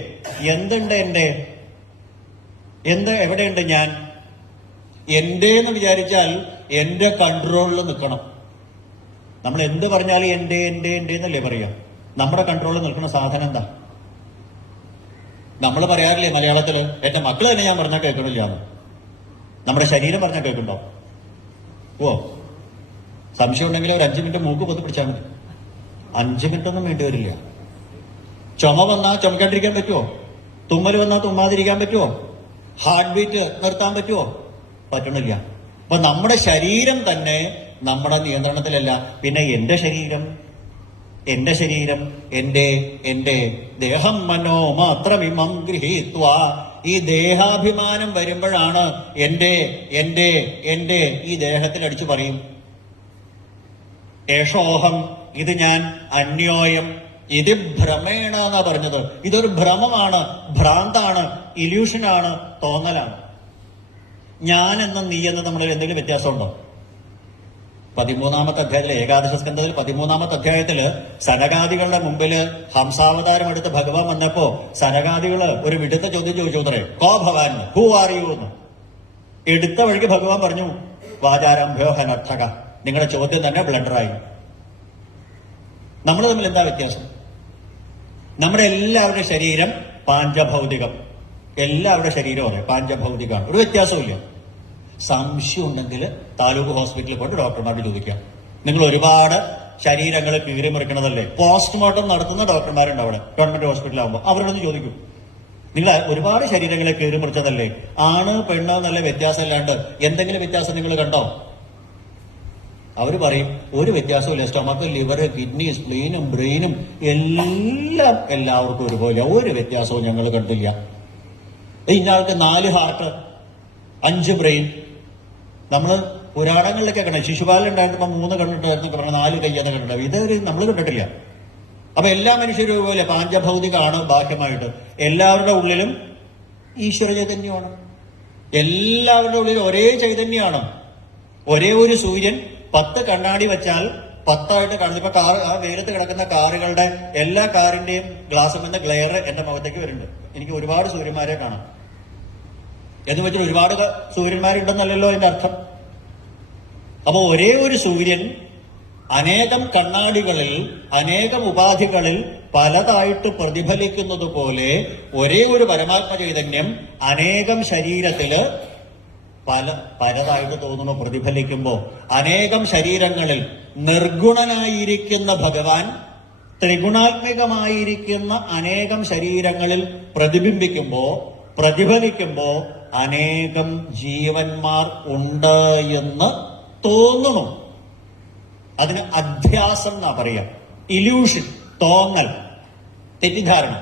എന്തുണ്ട് എന്റെ? എവിടെയുണ്ട് ഞാൻ? എന്റെ എന്ന് വിചാരിച്ചാൽ എന്റെ കൺട്രോളിൽ നിൽക്കണം. നമ്മൾ എന്ത് പറഞ്ഞാലും എന്റെ എന്നല്ലേ പറയാ. നമ്മുടെ കൺട്രോളിൽ നിൽക്കുന്ന സാധനം എന്താ? നമ്മൾ പറയാറില്ലേ മലയാളത്തില്, എന്റെ മക്കൾ തന്നെ ഞാൻ പറഞ്ഞാൽ കേൾക്കണില്ല എന്ന്. നമ്മുടെ ശരീരം പറഞ്ഞാൽ കേൾക്കണ്ടോ? ഓ, സംശയം ഉണ്ടെങ്കിൽ ഒരു 5 മിനിറ്റ് മൂക്ക് പൊത്തി പിടിച്ചാൽ മതി. 5 മിനിറ്റ് ഒന്നും വേണ്ടി വരില്ല. ചുമ വന്നാൽ ചുമക്കാണ്ടിരിക്കാൻ പറ്റുമോ? തുമ്മൽ വന്നാൽ തുമ്മാതിരിക്കാൻ പറ്റുമോ? ഹാർട്ട് ബീറ്റ് നിർത്താൻ പറ്റുമോ? പറ്റണില്ല. അപ്പൊ നമ്മുടെ ശരീരം തന്നെ നമ്മുടെ നിയന്ത്രണത്തിലല്ല. പിന്നെ എന്റെ ശരീരം എന്റെ ദേഹം മനോ മാത്രമിമം ഗൃഹീത്വ. ഈ ദേഹാഭിമാനം വരുമ്പോഴാണ് എന്റെ ഈ ദേഹത്തിൽ അടിച്ചു പറയും, ഏഷോഹം, ഇത് ഞാൻ, അന്യോയം ഇത് ഭ്രമേണ എന്നാ പറഞ്ഞത്. ഇതൊരു ഭ്രമമാണ്, ഭ്രാന്താണ്, ഇല്യൂഷനാണ്, തോന്നലാണ്. ഞാനെന്നും നീ എന്നും തമ്മിൽ എന്തെങ്കിലും വ്യത്യാസമുണ്ടോ? 13-ാമത്തെ അധ്യായത്തില്, ഏകാദശ സ്കന്ധത്തിൽ 13-ാമത്തെ അധ്യായത്തില് സനകാദികളുടെ മുമ്പില് ഹംസാവതാരം എടുത്ത് ഭഗവാൻ വന്നപ്പോ സനകാദികള് ഒരു വിടുത്ത ചോദ്യം ചോദിച്ചോത്രേ, കോ ഭവാൻ, ഹൂ ആർ യു എന്ന്. എടുത്ത വഴിക്ക് ഭഗവാൻ പറഞ്ഞു, വാചാരംഭ്യോ ഹനർത്ഥക, നിങ്ങളുടെ ചോദ്യം തന്നെ ബ്ലണ്ടറായി. നമ്മൾ തമ്മിൽ എന്താ വ്യത്യാസം? നമ്മുടെ എല്ലാവരുടെ ശരീരം പാഞ്ചഭൗതികം, എല്ലാവരുടെ ശരീരം അതെ പാഞ്ചഭൗതികമാണ്, ഒരു വ്യത്യാസവും ഇല്ല. സംശയം ഉണ്ടെങ്കിൽ താലൂക്ക് ഹോസ്പിറ്റലിൽ പോയിട്ട് ഡോക്ടർമാരോട് ചോദിക്കാം. നിങ്ങൾ ഒരുപാട് ശരീരങ്ങൾ കീറിമുറിക്കണതല്ലേ, പോസ്റ്റ്മോർട്ടം നടത്തുന്ന ഡോക്ടർമാരുണ്ട് അവിടെ ഗവൺമെന്റ് ഹോസ്പിറ്റലാകുമ്പോൾ, അവരോടൊന്ന് ചോദിക്കും, നിങ്ങൾ ഒരുപാട് ശരീരങ്ങളെ കീറിമുറിച്ചതല്ലേ, ആണ് പെണ്ണ് നല്ല വ്യത്യാസം അല്ലാണ്ട് എന്തെങ്കിലും വ്യത്യാസം നിങ്ങൾ കണ്ടോ? അവർ പറയും ഒരു വ്യത്യാസവും ഇല്ല, സ്റ്റൊമക്ക്, ലിവർ, കിഡ്നി, സ്പ്ലീനും ബ്രെയിനും എല്ലാം എല്ലാവർക്കും ഒരുപോലെ, ഒരു വ്യത്യാസവും ഞങ്ങൾ കണ്ടില്ല. ഇന്നയാൾക്ക് 4 ഹാർട്ട്, 5 ബ്രെയിൻ. നമ്മള് പുരാണങ്ങളിലൊക്കെ കണ്ടു, ശിശുപാലുണ്ടായിരുന്നപ്പോ 3 കണ്ടിട്ടായിരുന്നു, 4 കയ്യെന്ന് കണ്ടിട്ടുണ്ടാവും. ഇത് നമ്മൾ കണ്ടിട്ടില്ല. അപ്പൊ എല്ലാ മനുഷ്യരും ഒരുപോലെ പാഞ്ചഭൗതികമാണ്. ബാഹ്യമായിട്ട് എല്ലാവരുടെ ഉള്ളിലും ഈശ്വര ചൈതന്യമാണ്, എല്ലാവരുടെ ഉള്ളിലും ഒരേ ചൈതന്യമാണ്. ഒരേ ഒരു സൂര്യൻ 10 കണ്ണാടി വെച്ചാൽ 10ആയിട്ട് കാണുന്നു. ഇപ്പൊ കാർ, ആ വെയിലത്ത് കിടക്കുന്ന കാറുകളുടെ എല്ലാ കാറിന്റെയും ഗ്ലാസ് എന്ന ഗ്ലെയർ എന്റെ മുഖത്തേക്ക് വരുന്നുണ്ട്. എനിക്ക് ഒരുപാട് സൂര്യന്മാരെ കാണാം. എന്ന് വെച്ചാൽ ഒരുപാട് സൂര്യന്മാരുണ്ടെന്നല്ലല്ലോ അതിന്റെ അർത്ഥം. അപ്പൊ ഒരേ ഒരു സൂര്യൻ അനേകം കണ്ണാടികളിൽ, അനേകം ഉപാധികളിൽ പലതായിട്ട് പ്രതിഫലിക്കുന്നത് പോലെ ഒരേ ഒരു പരമാത്മ ചൈതന്യം അനേകം ശരീരത്തില് പലതായിട്ട് തോന്നുന്നു പ്രതിഫലിക്കുമ്പോ, അനേകം ശരീരങ്ങളിൽ നിർഗുണനായിരിക്കുന്ന ഭഗവാൻ ത്രിഗുണാത്മികമായിരിക്കുന്ന അനേകം ശരീരങ്ങളിൽ പ്രതിഫലിക്കുമ്പോ അനേകം ജീവന്മാർ ഉണ്ട് എന്ന് തോന്നുന്നു. അതിന് അധ്യാസം എന്നാ പറയാ, ഇല്യൂഷൻ, തോന്നൽ, തെറ്റിദ്ധാരണ.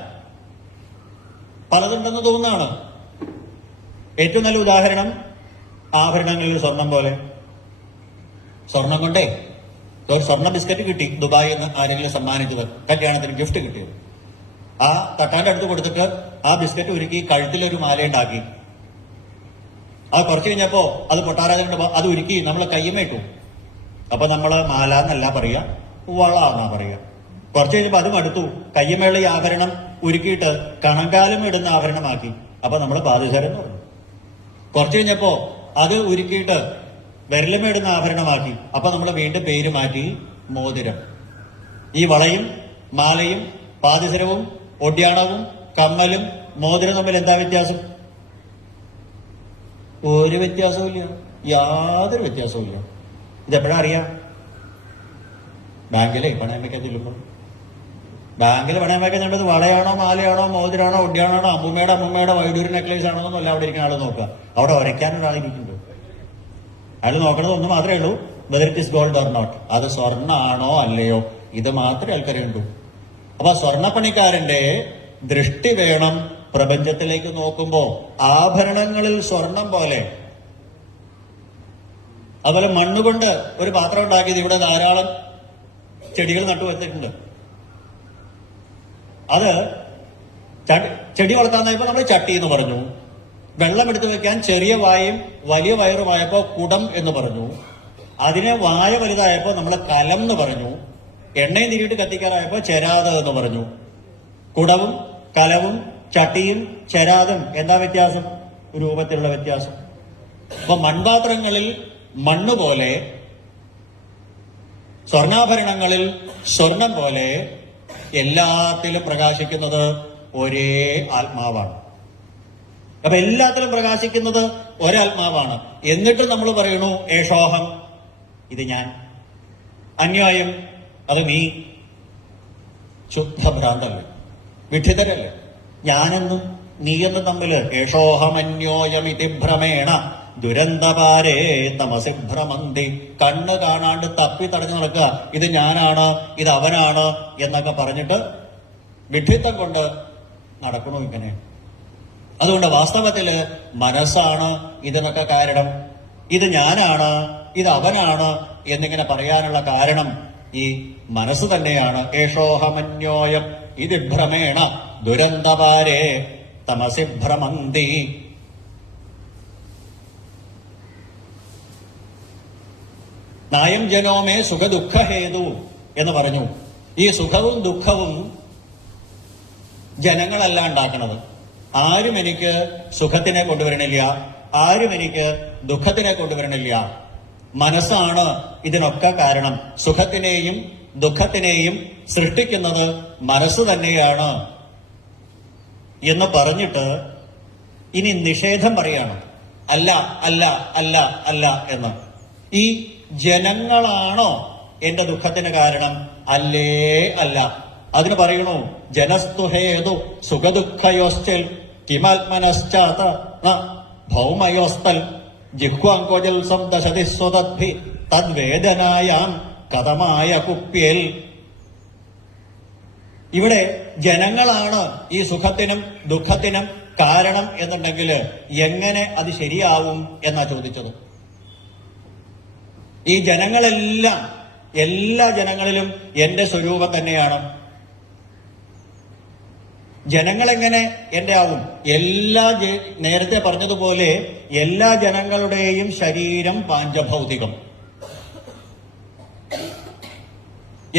പലതുണ്ടെന്ന് തോന്നുന്നതാണ്. ഏറ്റവും നല്ല ഉദാഹരണം ആഭരണങ്ങളിൽ സ്വർണം പോലെ. സ്വർണം കൊണ്ടേ ഒരു സ്വർണ്ണ ബിസ്ക്കറ്റ് കിട്ടി, ദുബായിൽ നിന്ന് ആരെങ്കിലും സമ്മാനിച്ചത്, കല്യാണത്തിന് ഗിഫ്റ്റ് കിട്ടിയത്. ആ തട്ടാന്റെ അടുത്ത് കൊടുത്തിട്ട് ആ ബിസ്ക്കറ്റ് ഉരുക്കി കഴുത്തിലൊരു മാലയുണ്ടാക്കി. അത് കുറച്ച് കഴിഞ്ഞപ്പോ അത് പൊട്ടാരാജന്റെ അത് ഉരുക്കി നമ്മൾ കയ്യുമേട്ടു. അപ്പൊ നമ്മള് മാല എന്നല്ല പറയാ, വള എന്നാ പറയാ. കുറച്ച് കഴിഞ്ഞപ്പോ അത് മടുത്തു, കയ്യമേള ഈ ആഭരണം ഉരുക്കിയിട്ട് കണങ്കാലം ഇടുന്ന ആഭരണമാക്കി. അപ്പൊ നമ്മൾ പാദസരം എന്ന് പറഞ്ഞു. കുറച്ച് കഴിഞ്ഞപ്പോ അത് ഉരുക്കിയിട്ട് വിരലമേടുന്ന ആഭരണമാക്കി. അപ്പൊ നമ്മൾ വീണ്ടും പേര് മാറ്റി മോതിരം. ഈ വളയും മാലയും പാദസരവും ഒഡ്യാണവും കമ്മലും മോതിരം തമ്മിൽ എന്താ വ്യത്യാസം? ഒരു വ്യത്യാസവും, യാതൊരു വ്യത്യാസവും ഇല്ല. ഇതെപ്പോഴാ അറിയാം? ബാങ്കിലെ പണയം വയ്ക്കാൻ ചെല്ലുമ്പോൾ, ബാങ്കിൽ പണയം വയ്ക്കാൻ ചെല്ലുന്നത് വളയാണോ മാലയാണോ മോതിരാണോ ഒഡ്യാണോ അമ്മൂമ്മയുടെ വൈഡൂര് നെക്ലേസ് ആണോ എന്നല്ല അവിടെ ഇരിക്കുന്ന ആള് നോക്കുക. അവിടെ ഉരയ്ക്കാനുള്ള ആളിരിക്കുന്നുണ്ട്. അയാൾ നോക്കണത് ഒന്ന് മാത്രമേ ഉള്ളൂ, whether it is gold or not. അത് സ്വർണ്ണാണോ അല്ലയോ, ഇത് മാത്രമേ ആൾക്കറിയുള്ളൂ. അപ്പൊ സ്വർണ്ണപ്പണിക്കാരന്റെ ദൃഷ്ടി വേണം പ്രപഞ്ചത്തിലേക്ക് നോക്കുമ്പോ. ആഭരണങ്ങളിൽ സ്വർണം പോലെ, അതുപോലെ മണ്ണുകൊണ്ട് ഒരു പാത്രം ഉണ്ടാക്കിയത് ഇവിടെ ധാരാളം ചെടികൾ നട്ടുവെച്ചിട്ടുണ്ട്. അത് ചെടി വളർത്താന്നായപ്പോ നമ്മൾ ചട്ടി എന്ന് പറഞ്ഞു. വെള്ളം എടുത്തു വെക്കാൻ ചെറിയ വായും വലിയ വയറുമായപ്പോ കുടം എന്ന് പറഞ്ഞു. അതിനെ വായ വലുതായപ്പോ നമ്മൾ കലം എന്ന് പറഞ്ഞു. എണ്ണയും തിരിയിട്ട് കത്തിക്കാറായപ്പോ ചെരാത് എന്ന് പറഞ്ഞു. കുടവും കലവും ചട്ടിയും ചെരാതും എന്താ വ്യത്യാസം? രൂപത്തിലുള്ള വ്യത്യാസം. അപ്പൊ മൺപാത്രങ്ങളിൽ മണ്ണ് പോലെ, സ്വർണ്ണാഭരണങ്ങളിൽ സ്വർണം പോലെ എല്ലാത്തിലും പ്രകാശിക്കുന്നത് ഒരേ ആത്മാവാണ്. അപ്പൊ എല്ലാത്തിലും പ്രകാശിക്കുന്നത് ഒരാത്മാവാണ്. എന്നിട്ട് നമ്മൾ പറയണു ഏഷോഹം, ഇത് ഞാൻ. അന്യായം, അത് നീ. ശുദ്ധ ഭ്രാന്തല്ലേ, വിഡ്ഢിതരല്ലേ. ഞാനെന്നും നീയെന്നും തമ്മില് ഏഷോഹമന്യോയമിതി ഭ്രമേണ ദുരന്തപാരേ തമസി ഭ്രമന്തി. കണ്ണ് കാണാണ്ട് തപ്പി തടഞ്ഞു നടക്കുക. ഇത് ഞാനാണ്, ഇത് അവനാണ് എന്നൊക്കെ പറഞ്ഞിട്ട് വിഡ്ഢിത്തം കൊണ്ട് നടക്കണു ഇങ്ങനെ. അതുകൊണ്ട് വാസ്തവത്തില് മനസ്സാണ് ഇതിനൊക്കെ കാരണം. ഇത് ഞാനാണ്, ഇത് അവനാണ് എന്നിങ്ങനെ പറയാനുള്ള കാരണം ഈ മനസ്സ് തന്നെയാണ്. ഏഷോഹമന്യോയം ഇത് ഭ്രമേണ ദുരന്തപാരേ തമസി ഭ്രമന്തി. നായം ജനോമേ സുഖദുഃഖഹേതു എന്ന് പറഞ്ഞു. ഈ സുഖവും ദുഃഖവും ജനങ്ങളല്ല ഉണ്ടാക്കുന്നത്. ആരും എനിക്ക് സുഖത്തിനെ കൊണ്ടുവരണില്ല, ആരും എനിക്ക് ദുഃഖത്തിനെ കൊണ്ടുവരണില്ല. മനസ്സാണ് ഇതിനൊക്കെ കാരണം. സുഖത്തിനെയും ദുഃഖത്തിനെയും സൃഷ്ടിക്കുന്നത് മനസ്സ് തന്നെയാണ് എന്ന് പറഞ്ഞിട്ട് ഇനി നിഷേധം പറയാണ്. അല്ല അല്ല അല്ല അല്ല എന്ന്. ഈ ജനങ്ങളാണോ എന്റെ ദുഃഖത്തിന് കാരണം? അല്ലേ അല്ല. അതിന് പറയണു ജനസ്തുഹേതു സുഖദുഃഖയോശ്ചൽ കിമാത്മനശ്ചാത ഭൗമയോസ്തൽ ജിഹ്വാങ്കോജൽ സംദശതി സ്വതദ്ഭി തദ്വേദനായാം കഥമായ കുപ്യൽ. ഇവിടെ ജനങ്ങളാണ് ഈ സുഖത്തിനും ദുഃഖത്തിനും കാരണം എന്നുണ്ടെങ്കിൽ എങ്ങനെ അത് ശരിയാവും എന്നാ ചോദിച്ചത്. ഈ ജനങ്ങളെല്ലാം, എല്ലാ ജനങ്ങളിലും എന്റെ സ്വരൂപം തന്നെയാണ്. ജനങ്ങളെങ്ങനെ എന്റെ ആവും? നേരത്തെ പറഞ്ഞതുപോലെ എല്ലാ ജനങ്ങളുടെയും ശരീരം പാഞ്ചഭൗതികം.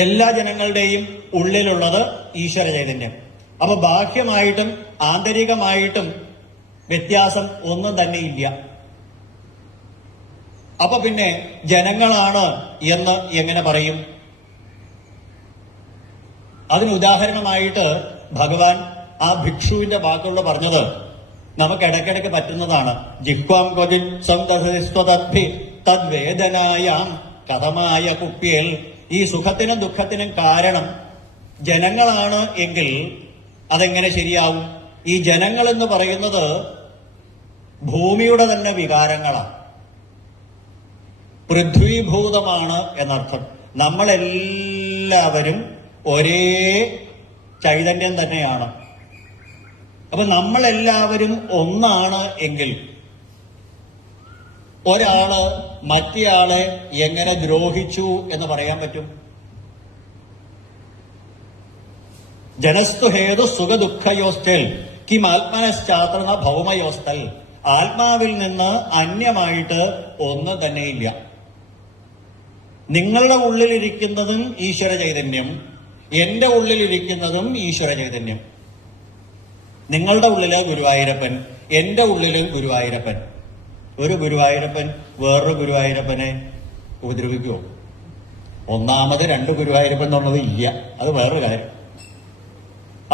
എല്ലാ ജനങ്ങളുടെയും ഉള്ളിലുള്ളത് ഈശ്വര ചൈതന്യം. അപ്പൊ ബാഹ്യമായിട്ടും ആന്തരികമായിട്ടും വ്യത്യാസം ഒന്നും തന്നെ ഇല്ല. അപ്പൊ പിന്നെ ജനങ്ങളാണ് എന്ന് എങ്ങനെ പറയും? അതിന് ഉദാഹരണമായിട്ട് ഭഗവാൻ ആ ഭിക്ഷുവിന്റെ വാക്കുകൾ പറഞ്ഞത് നമുക്ക് ഇടയ്ക്കിടയ്ക്ക് പറ്റുന്നതാണ്. ജിഹ്വാം ക്വചിൻ സ്വതദ്ഭി തദ്വേദനായാം കഥമായ കുപ്യൽ. ഈ സുഖത്തിനും ദുഃഖത്തിനും കാരണം ജനങ്ങളാണ് എങ്കിൽ അതെങ്ങനെ ശരിയാവും? ഈ ജനങ്ങൾ എന്ന് പറയുന്നത് ഭൂമിയുടെ തന്നെ വികാരങ്ങളാണ്, പൃഥ്വീഭൂതമാണ് എന്നർത്ഥം. നമ്മളെല്ലാവരും ഒരേ ചൈതന്യം തന്നെയാണ്. അപ്പൊ നമ്മളെല്ലാവരും ഒന്നാണ് എങ്കിൽ ഒരാള് മറ്റേയാളെ എങ്ങനെ ദ്രോഹിച്ചു എന്ന് പറയാൻ പറ്റും? ജനസ്തു ഹേതു സുഖദുഃഖയോസ്തൽ കിം ആത്മനശ്ചാത്ര ഭൗമയോസ്തൽ. ആത്മാവിൽ നിന്ന് അന്യമായിട്ട് ഒന്നും തന്നെയില്ല. നിങ്ങളുടെ ഉള്ളിലിരിക്കുന്നതും ഈശ്വര ചൈതന്യം, എന്റെ ഉള്ളിലിരിക്കുന്നതും ഈശ്വര ചൈതന്യം. നിങ്ങളുടെ ഉള്ളില് ഗുരുവായൂരപ്പൻ, എന്റെ ഉള്ളില് ഗുരുവായൂരപ്പൻ. ഒരു ഗുരുവായൂരപ്പൻ വേറൊരു ഗുരുവായൂരപ്പനെ ഉപദ്രവിക്കുമോ? ഒന്നാമത് രണ്ട് ഗുരുവായൂരപ്പൻ എന്നുള്ളത് ഇല്ല, അത് വേറൊരു കാര്യം.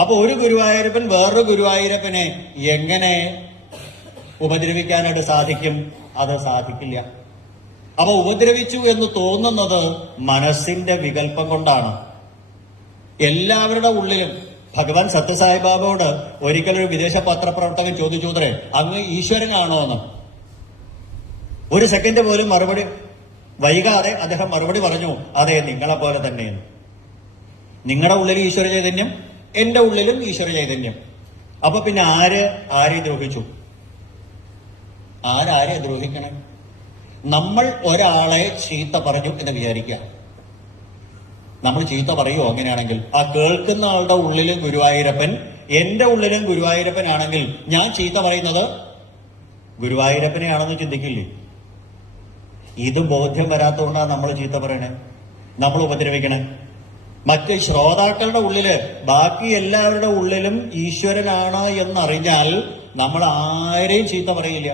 അപ്പൊ ഒരു ഗുരുവായൂരപ്പൻ വേറൊരു ഗുരുവായൂരപ്പനെ എങ്ങനെ ഉപദ്രവിക്കാനായിട്ട് സാധിക്കും? അത് സാധിക്കില്ല. അപ്പൊ ഉപദ്രവിച്ചു എന്ന് തോന്നുന്നത് മനസ്സിന്റെ വികല്പം കൊണ്ടാണ്. എല്ലാവരുടെ ഉള്ളിലും ഭഗവാൻ സത്യസായിബാബയോട് ഒരിക്കലൊരു വിദേശ പത്രപ്രവർത്തകൻ ചോദിച്ചുത്രേ, അങ്ങ് ഈശ്വരനാണോ എന്ന്. ഒരു സെക്കൻഡ് പോലും മറുപടി വൈകാതെ അദ്ദേഹം മറുപടി പറഞ്ഞു, അതെ, നിങ്ങളെ പോലെ തന്നെയെന്ന്. നിങ്ങളുടെ ഉള്ളിൽ ഈശ്വര ചൈതന്യം, എന്റെ ഉള്ളിലും ഈശ്വര ചൈതന്യം. അപ്പൊ പിന്നെ ആരെ ദ്രോഹിച്ചു? ആരെ ദ്രോഹിക്കണം? നമ്മൾ ഒരാളെ ചീത്ത പറഞ്ഞു എന്ന് വിചാരിക്കുക. നമ്മൾ ചീത്ത പറയുമോ? അങ്ങനെയാണെങ്കിൽ ആ കേൾക്കുന്ന ആളുടെ ഉള്ളിലും ഗുരുവായൂരപ്പൻ, എന്റെ ഉള്ളിലും ഗുരുവായൂരപ്പൻ ആണെങ്കിൽ ഞാൻ ചീത്ത പറയുന്നത് ഗുരുവായൂരപ്പനെയാണെന്ന് ചിന്തിക്കില്ലേ? ഇത് ബോധ്യം വരാത്തതുകൊണ്ടാണ് നമ്മൾ ചീത്ത പറയണേ, നമ്മൾ ഉപദ്രവിക്കണേ. മറ്റ് ശ്രോതാക്കളുടെ ഉള്ളില്, ബാക്കി എല്ലാവരുടെ ഉള്ളിലും ഈശ്വരനാണ് എന്നറിഞ്ഞാൽ നമ്മൾ ആരെയും ചീത്ത പറയില്ല,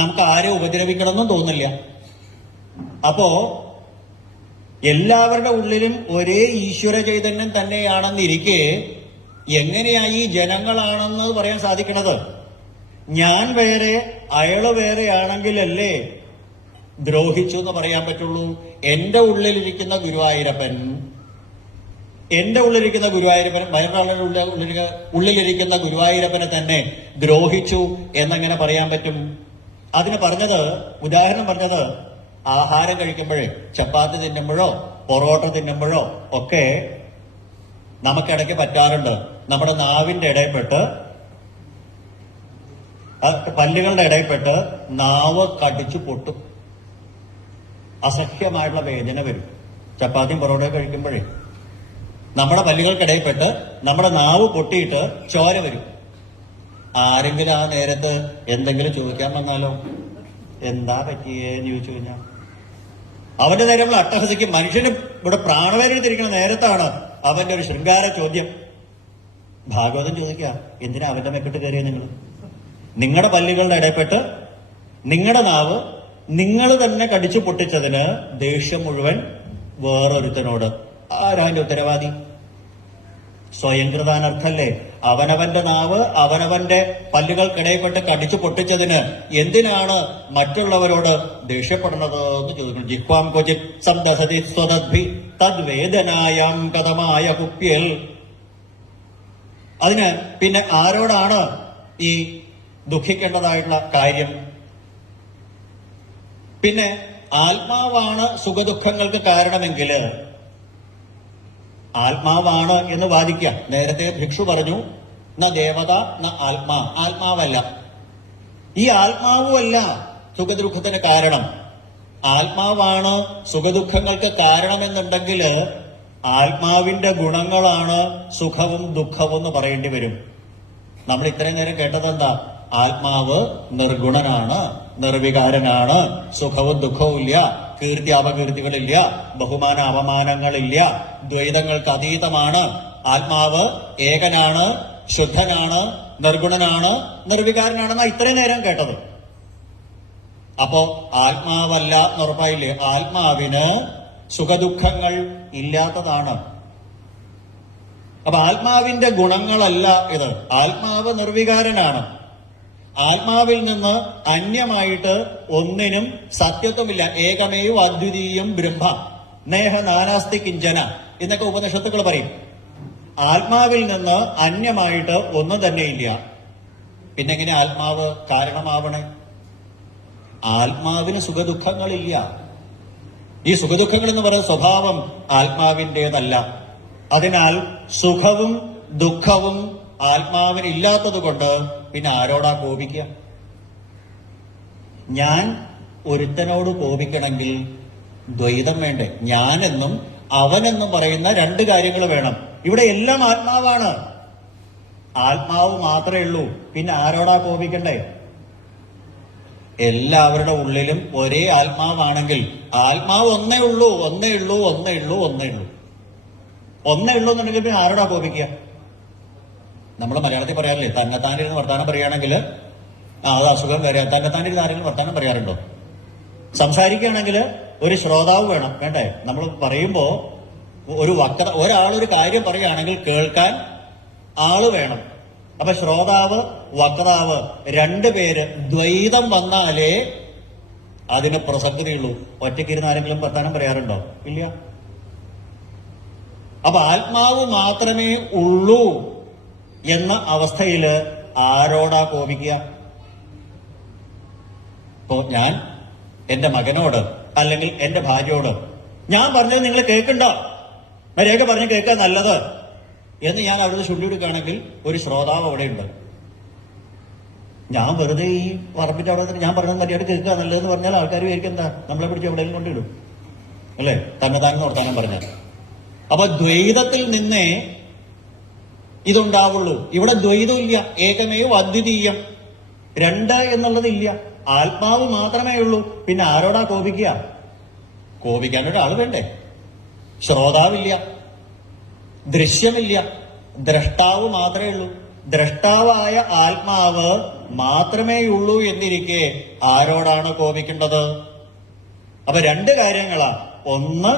നമുക്ക് ആരെയും ഉപദ്രവിക്കണമെന്നും തോന്നില്ല. അപ്പോ എല്ലാവരുടെ ഉള്ളിലും ഒരേ ഈശ്വര ചൈതന്യം തന്നെയാണെന്നിരിക്കെ എങ്ങനെയാ ഈ ജനങ്ങളാണെന്ന് പറയാൻ സാധിക്കണത്? ഞാൻ വേറെ അയാള് വേറെയാണെങ്കിലല്ലേ ദ്രോഹിച്ചു എന്ന് പറയാൻ പറ്റുള്ളൂ. എന്റെ ഉള്ളിലിരിക്കുന്ന ഗുരുവായൂരപ്പൻ വേറൊരാളുടെ ഉള്ളിലിരിക്കുന്ന ഗുരുവായൂരപ്പനെ തന്നെ ദ്രോഹിച്ചു എന്നെങ്ങനെ പറയാൻ പറ്റും? അതിന് പറഞ്ഞത്, ഉദാഹരണം പറഞ്ഞത്, ആഹാരം കഴിക്കുമ്പോഴേ, ചപ്പാത്തി തിന്നുമ്പോഴോ പൊറോട്ട തിന്നുമ്പോഴോ ഒക്കെ നമുക്കിടയ്ക്ക് പറ്റാറുണ്ട്. നമ്മുടെ നാവിന്റെ ഇടയിൽപ്പെട്ട്, പല്ലുകളുടെ ഇടയിൽപ്പെട്ട് നാവ് കടിച്ചു പൊട്ടും. അസഹ്യമായിട്ടുള്ള വേദന വരും. ചപ്പാത്തിയും പൊറോട്ടയും കഴിക്കുമ്പോഴേ നമ്മുടെ പല്ലുകൾക്കിടയിൽപ്പെട്ട് നമ്മുടെ നാവ് പൊട്ടിയിട്ട് ചോര വരും. ആരെങ്കിലും ആ നേരത്ത് എന്തെങ്കിലും ചോദിക്കാൻ വന്നാലോ, എന്താ പറ്റിയെന്ന് ചോദിച്ചു കഴിഞ്ഞാൽ അവന്റെ നേരെ നമ്മൾ അട്ടഹസിക്കും. മനുഷ്യന് ഇവിടെ പ്രാണവേദന തിരിക്കുന്ന നേരത്താണ് അവന്റെ ഒരു ശൃംഗാര ചോദ്യം. ഭാഗവതം ചോദിക്കുക, എന്തിനാ അവന്റെ മെക്കിട്ട് കയറിയ നിങ്ങൾ? നിങ്ങളുടെ പല്ലുകളുടെ ഇടയിൽപ്പെട്ട് നിങ്ങളുടെ നാവ് നിങ്ങൾ തന്നെ കടിച്ചു പൊട്ടിച്ചതിന് ദേഷ്യം മുഴുവൻ വേറൊരുത്തനോട്. ആരാന്റെ ഉത്തരവാദി? സ്വയംകൃതാനർത്ഥല്ലേ? അവനവന്റെ നാവ് അവനവന്റെ പല്ലുകൾക്കിടയിൽപ്പെട്ട് കടിച്ചു പൊട്ടിച്ചതിന് എന്തിനാണ് മറ്റുള്ളവരോട് ദേഷ്യപ്പെടുന്നത് എന്ന് ചോദിക്കണം. ജിഹ്വാം ക്വചിത് സംദസതി സ്വതദ്ഭി തദ്വേദനായാം കഥമായ കുപ്യൽ. അതിന് പിന്നെ ആരോടാണ് ഈ ദുഃഖിക്കേണ്ടതായിട്ടുള്ള കാര്യം? പിന്നെ ആത്മാവാണ് സുഖദുഃഖങ്ങൾക്ക് കാരണമെങ്കിൽ ആത്മാവാണ് എന്ന് വാദിക്കാം. നേരത്തെ ഭിക്ഷു പറഞ്ഞു, ന ദേവത ന ആത്മാ, ആത്മാവല്ല. ഈ ആത്മാവുമല്ല സുഖദുഃഖത്തിന് കാരണം. ആത്മാവാണ് സുഖദുഃഖങ്ങൾക്ക് കാരണമെന്നുണ്ടെങ്കിൽ ആത്മാവിന്റെ ഗുണങ്ങളാണ് സുഖവും ദുഃഖവും എന്ന് പറയേണ്ടി വരും. നമ്മൾ ഇത്രയും നേരം കേട്ടതെന്താ? ആത്മാവ് നിർഗുണനാണ്, നിർവികാരനാണ്, സുഖവും ദുഃഖവും ഇല്ല, കീർത്തി അപകീർത്തികളില്ല, ബഹുമാന അപമാനങ്ങളില്ല, ദ്വൈതങ്ങൾക്ക് അതീതമാണ്. ആത്മാവ് ഏകനാണ്, ശുദ്ധനാണ്, നിർഗുണനാണ്, നിർവികാരനാണെന്നാ ഇത്രയും നേരം കേട്ടത്. അപ്പോ ആത്മാവല്ല എന്നുറപ്പായില്ലേ? ആത്മാവിന് സുഖദുഃഖങ്ങൾ ഇല്ലാത്തതാണ്. അപ്പൊ ആത്മാവിന്റെ ഗുണങ്ങളല്ല ഇത്. ആത്മാവ് നിർവികാരനാണ്. ആത്മാവിൽ നിന്ന് അന്യമായിട്ട് ഒന്നിനും സത്യത്വമില്ല. ഏകമേവ അദ്വിതീയം ബ്രഹ്മ നേഹ നാനാസ്തി കിഞ്ചന എന്നൊക്കെ ഉപനിഷത്തുക്കൾ പറയും. ആത്മാവിൽ നിന്ന് അന്യമായിട്ട് ഒന്നും തന്നെയില്ല. പിന്നെങ്ങനെ ആത്മാവ് കാരണമാവണേ? ആത്മാവിന് സുഖദുഃഖങ്ങളില്ല. ഈ സുഖദുഃഖങ്ങൾ എന്ന് പറയുന്ന സ്വഭാവം ആത്മാവിൻ്റെതല്ല. അതിനാൽ സുഖവും ദുഃഖവും ആത്മാവിന് ഇല്ലാത്തത് കൊണ്ട് പിന്നെ ആരോടാ കോപിക്കുക? ഞാൻ ഒരുത്തനോട് കോപിക്കണമെങ്കിൽ ദ്വൈതം വേണ്ടേ? ഞാനെന്നും അവനെന്നും പറയുന്ന രണ്ട് കാര്യങ്ങൾ വേണം. ഇവിടെ എല്ലാം ആത്മാവാണ്. ആത്മാവ് മാത്രമേ ഉള്ളൂ. പിന്നെ ആരോടാ കോപിക്കണ്ടേ? എല്ലാവരുടെ ഉള്ളിലും ഒരേ ആത്മാവാണെങ്കിൽ ആത്മാവ് ഒന്നേ ഉള്ളൂ, ഒന്നേ ഉള്ളൂ, ഒന്നേ ഉള്ളൂ, ഒന്നേ ഉള്ളൂ, ഒന്നേ ഉള്ളൂ എന്നുണ്ടെങ്കിൽ പിന്നെ ആരോടാ കോപിക്കുക? നമ്മൾ മലയാളത്തിൽ പറയാറില്ലേ, തന്നെത്താനിരുന്ന് വർത്താനം പറയുകയാണെങ്കിൽ അത് അസുഖം വരിക. തന്നെത്താനിരുന്ന് ആരെങ്കിലും വർത്താനം പറയാറുണ്ടോ? സംസാരിക്കുകയാണെങ്കിൽ ഒരു ശ്രോതാവ് വേണം, വേണ്ടേ? നമ്മൾ പറയുമ്പോ ഒരു വക്ത, ഒരാളൊരു കാര്യം പറയുകയാണെങ്കിൽ കേൾക്കാൻ ആള് വേണം. അപ്പൊ ശ്രോതാവ് വക്താവ് രണ്ടുപേര് ദ്വൈതം വന്നാലേ അതിന് പ്രസക്തിയുള്ളൂ. ഒറ്റയ്ക്കിരുന്ന് ആരെങ്കിലും വർത്താനം പറയാറുണ്ടോ? ഇല്ല. അപ്പൊ ആത്മാവ് മാത്രമേ ഉള്ളൂ എന്ന അവസ്ഥയിൽ ആരോടാ കോപിക്കുക? ഇപ്പോ ഞാൻ എന്റെ മകനോട് അല്ലെങ്കിൽ എന്റെ ഭാര്യയോട് ഞാൻ പറഞ്ഞത് നിങ്ങൾ കേൾക്കണ്ടോ, രേഖ പറഞ്ഞ് കേൾക്കാൻ നല്ലത് എന്ന് ഞാൻ അവിടുന്ന് ചുള്ളിയെടുക്കുകയാണെങ്കിൽ ഒരു ശ്രോതാവ് അവിടെയുണ്ട്. ഞാൻ വെറുതെ ഈ പറമ്പിന്റെ അവിടെ ഞാൻ പറഞ്ഞത് മര്യാദ കേൾക്കുക നല്ലതെന്ന് പറഞ്ഞാൽ ആൾക്കാർ വിചാരിക്കും എന്താ നമ്മളെ പിടിച്ച് എവിടെയെങ്കിലും കൊണ്ടിടും, അല്ലേ? തന്നെത്താനെന്ന് വർത്താനം പറഞ്ഞാൽ. അപ്പൊ ദ്വൈതത്തിൽ നിന്നേ ഇതുണ്ടാവുള്ളൂ. ഇവിടെ ദ്വൈതം ഇല്ല. ഏകമേവ അദ്വിതീയം. രണ്ട് എന്നുള്ളത് ഇല്ല. ആത്മാവ് മാത്രമേ ഉള്ളൂ. പിന്നെ ആരോടാ കോപിക്കുക? കോപിക്കാൻ ഒരാൾ വേണ്ടേ? ശ്രോതാവില്ല, ദൃശ്യമില്ല, ദ്രഷ്ടാവ് മാത്രമേ ഉള്ളൂ. ദ്രഷ്ടാവായ ആത്മാവ് മാത്രമേയുള്ളൂ എന്നിരിക്കെ ആരോടാണ് കോപിക്കേണ്ടത്? അപ്പൊ രണ്ട് കാര്യങ്ങളാ. ഒന്ന്,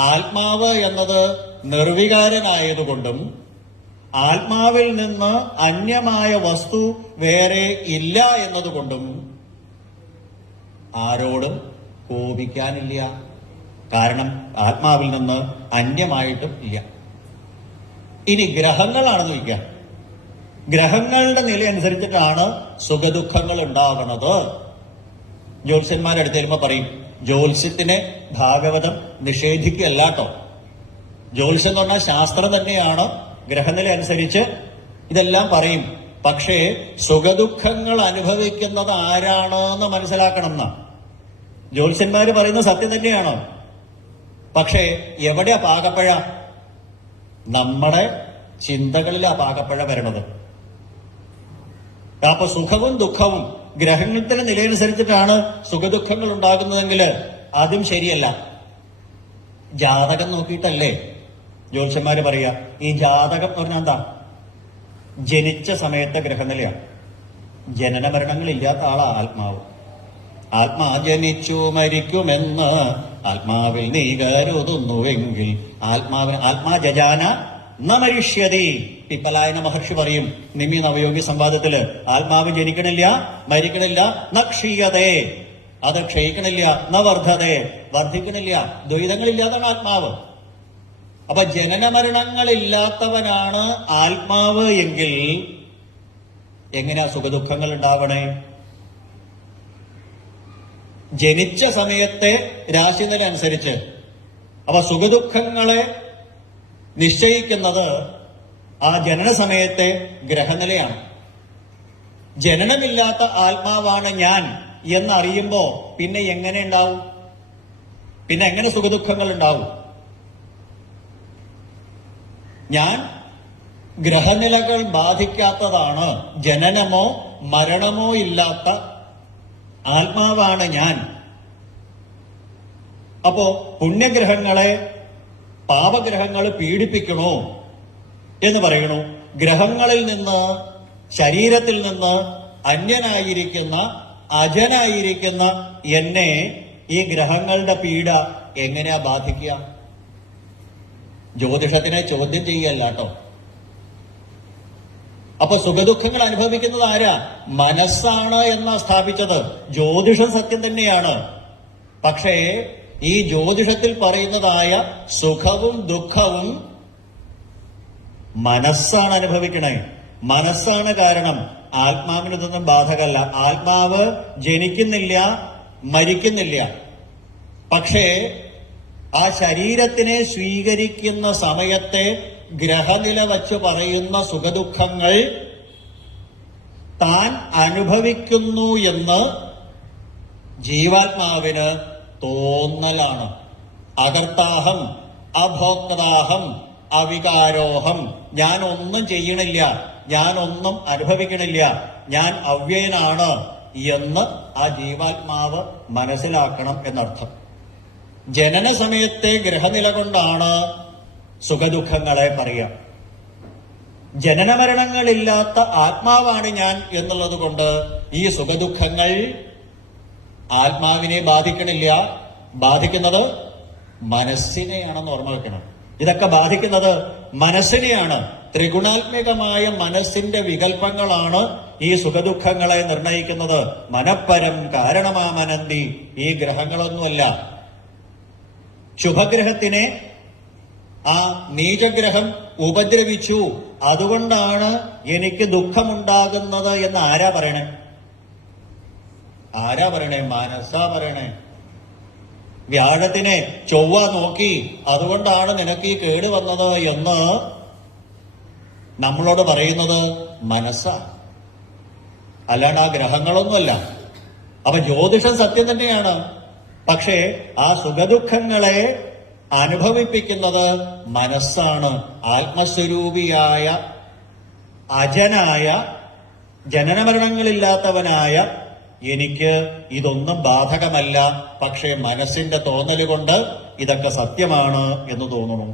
ആത്മാവ് എന്നത് നിർവികാരനായതുകൊണ്ടും ആത്മാവിൽ നിന്ന് അന്യമായ വസ്തു വേറെ ഇല്ല എന്നതുകൊണ്ടും ആരോടും കോപിക്കാനില്ല. കാരണം ആത്മാവിൽ നിന്ന് അന്യമായിട്ടും ഇല്ല. ഇനി ഗ്രഹങ്ങളാണെന്ന് വയ്ക്കാം. ഗ്രഹങ്ങളുടെ നില അനുസരിച്ചിട്ടാണ് സുഖദുഃഖങ്ങൾ ഉണ്ടാകുന്നത്. ജ്യോത്സ്യന്മാരെടുത്ത് വരുമ്പോ പറയും, ജ്യോത്സ്യത്തിനെ ഭാഗവതം നിഷേധിക്കുകയല്ല കേട്ടോ. ജ്യോത്സ്യം എന്ന് പറഞ്ഞാൽ ശാസ്ത്രം തന്നെയാണ്. ഗ്രഹനില അനുസരിച്ച് ഇതെല്ലാം പറയും. പക്ഷേ സുഖദുഃഖങ്ങൾ അനുഭവിക്കുന്നത് ആരാണെന്ന് മനസ്സിലാക്കണം എന്നാ. ജ്യോത്സ്യന്മാര് പറയുന്നത് സത്യം തന്നെയാണ്. പക്ഷേ എവിടെയാ പാകപ്പഴ? നമ്മുടെ ചിന്തകളിലാ പാകപ്പഴ വരണത്. അപ്പൊ സുഖവും ദുഃഖവും ഗ്രഹങ്ങളുടെ നിലയനുസരിച്ചിട്ടാണ് സുഖദുഃഖങ്ങൾ ഉണ്ടാകുന്നതെങ്കിൽ അതും ശരിയല്ല. ജാതകം നോക്കിയിട്ടല്ലേ ജ്യോത്സ്യന്മാര് പറയാ. ഈ ജാതകം എന്ന് പറഞ്ഞാൽ എന്താ? ജനിച്ച സമയത്തെ ഗ്രഹനിലയാണ്. ജനന മരണങ്ങളില്ലാത്ത ആളാ ആത്മാവ്. ആത്മാ ജനിച്ചു മരിക്കുമെന്ന് ആത്മാവിൽ നീ കരുതുന്നുവെങ്കിൽ ആത്മാ ജജാന ന മരിഷ്യതി. പിപ്പലായന മഹർഷി പറയും നിമി നവയോഗി സംവാദത്തില്, ആത്മാവ് ജനിക്കണില്ല, മരിക്കണില്ല, ന ക്ഷീയതേ, അത് ക്ഷയിക്കണില്ല, ന വർദ്ധതേ, വർദ്ധിക്കണില്ല, ദ്വൈതങ്ങളില്ലാതാണ് ആത്മാവ്. അപ്പൊ ജനന മരണങ്ങളില്ലാത്തവനാണ് ആത്മാവ് എങ്കിൽ എങ്ങനെയാ സുഖദുഃഖങ്ങൾ ഉണ്ടാവണേ? ജനിച്ച സമയത്തെ രാശിനില അനുസരിച്ച്. അപ്പൊ സുഖദുഃഖങ്ങളെ നിശ്ചയിക്കുന്നത് ആ ജനന സമയത്തെ ഗ്രഹനിലയാണ്. ജനനമില്ലാത്ത ആത്മാവാണ് ഞാൻ എന്നറിയുമ്പോ പിന്നെ എങ്ങനെ ഉണ്ടാവും? പിന്നെ എങ്ങനെ സുഖദുഃഖങ്ങൾ ഉണ്ടാവും? ഞാൻ ഗ്രഹനിലകൾ ബാധിക്കാത്തതാണ്, ജനനമോ മരണമോ ഇല്ലാത്ത ആത്മാവാണ് ഞാൻ. അപ്പോ പുണ്യഗ്രഹങ്ങളെ പാപഗ്രഹങ്ങൾ പീഡിപ്പിക്കണോ എന്ന് പറയണു. ഗ്രഹങ്ങളിൽ നിന്ന്, ശരീരത്തിൽ നിന്ന് അന്യനായിരിക്കുന്ന, അജനായിരിക്കുന്ന എന്നെ ഈ ഗ്രഹങ്ങളുടെ പീഡ എങ്ങനെയാ ബാധിക്കുക? ജ്യോതിഷത്തിനെ ചോദ്യം ചെയ്യല്ല കേട്ടോ. അപ്പൊ സുഖദുഃഖങ്ങൾ അനുഭവിക്കുന്നത് ആരാ? മനസ്സാണ് എന്നാ സ്ഥാപിച്ചത്. ജ്യോതിഷം സത്യം തന്നെയാണ്. പക്ഷേ ഈ ജ്യോതിഷത്തിൽ പറയുന്നതായ സുഖവും ദുഃഖവും മനസ്സാണ് അനുഭവിക്കണേ. മനസ്സാണ് കാരണം. ആത്മാവിന് ഇതൊന്നും ബാധകല്ല. ആത്മാവ് ജനിക്കുന്നില്ല, മരിക്കുന്നില്ല. പക്ഷേ ആ ശരീരത്തിനെ സ്വീകരിക്കുന്ന സമയത്തെ ഗ്രഹനില വച്ച് പറയുന്ന സുഖദുഃഖങ്ങൾ താൻ അനുഭവിക്കുന്നു എന്ന് ജീവാത്മാവിന് തോന്നലാണ്. അകർത്താഹം, അഭോക്താഹം, അവികാരോഹം. ഞാൻ ഒന്നും ചെയ്യണില്ല, ഞാൻ ഒന്നും അനുഭവിക്കണില്ല, ഞാൻ അവ്യയനാണ് എന്ന് ആ ജീവാത്മാവ് മനസ്സിലാക്കണം എന്നർത്ഥം. ജനന സമയത്തെ ഗ്രഹനില കൊണ്ടാണ് സുഖദുഃഖങ്ങളെ പറയാം. ജനനമരണങ്ങളില്ലാത്ത ആത്മാവാണ് ഞാൻ എന്നുള്ളത് കൊണ്ട് ഈ സുഖദുഃഖങ്ങൾ ആത്മാവിനെ ബാധിക്കണില്ല. ബാധിക്കുന്നത് മനസ്സിനെയാണെന്ന് ഓർമ്മ വെക്കണം. ഇതൊക്കെ ബാധിക്കുന്നത് മനസ്സിനെയാണ്. ത്രിഗുണാത്മികമായ മനസ്സിന്റെ വികല്പങ്ങളാണ് ഈ സുഖദുഃഖങ്ങളെ നിർണയിക്കുന്നത്. മനഃപരം കാരണമാമനന്തി. ഈ ഗ്രഹങ്ങളൊന്നുമല്ല. ശുഭഗ്രഹത്തിനെ ആ നീചഗ്രഹം ഉപദ്രവിച്ചു, അതുകൊണ്ടാണ് എനിക്ക് ദുഃഖമുണ്ടാകുന്നത് എന്ന് ആരാ പറയണേ? ആരാ പറയണേ? മനസ്സാ പറയണേ. വ്യാഴത്തിനെ ചൊവ്വ നോക്കി, അതുകൊണ്ടാണ് നിനക്ക് ഈ കേട് വന്നത് എന്ന് നമ്മളോട് പറയുന്നത് മനസ്സാ, അല്ലാണ്ട് ആ ഗ്രഹങ്ങളൊന്നുമല്ല. അപ്പൊ ജ്യോതിഷം സത്യം തന്നെയാണ്. പക്ഷേ ആ സുഖദുഃഖങ്ങളെ അനുഭവിപ്പിക്കുന്നത് മനസ്സാണ്. ആത്മസ്വരൂപിയായ, അജനായ, ജനനമരണങ്ങളില്ലാത്തവനായ എനിക്ക് ഇതൊന്നും ബാധകമല്ല. പക്ഷേ മനസ്സിന്റെ തോന്നലുകൊണ്ട് ഇതൊക്കെ സത്യമാണ് എന്ന് തോന്നുന്നു.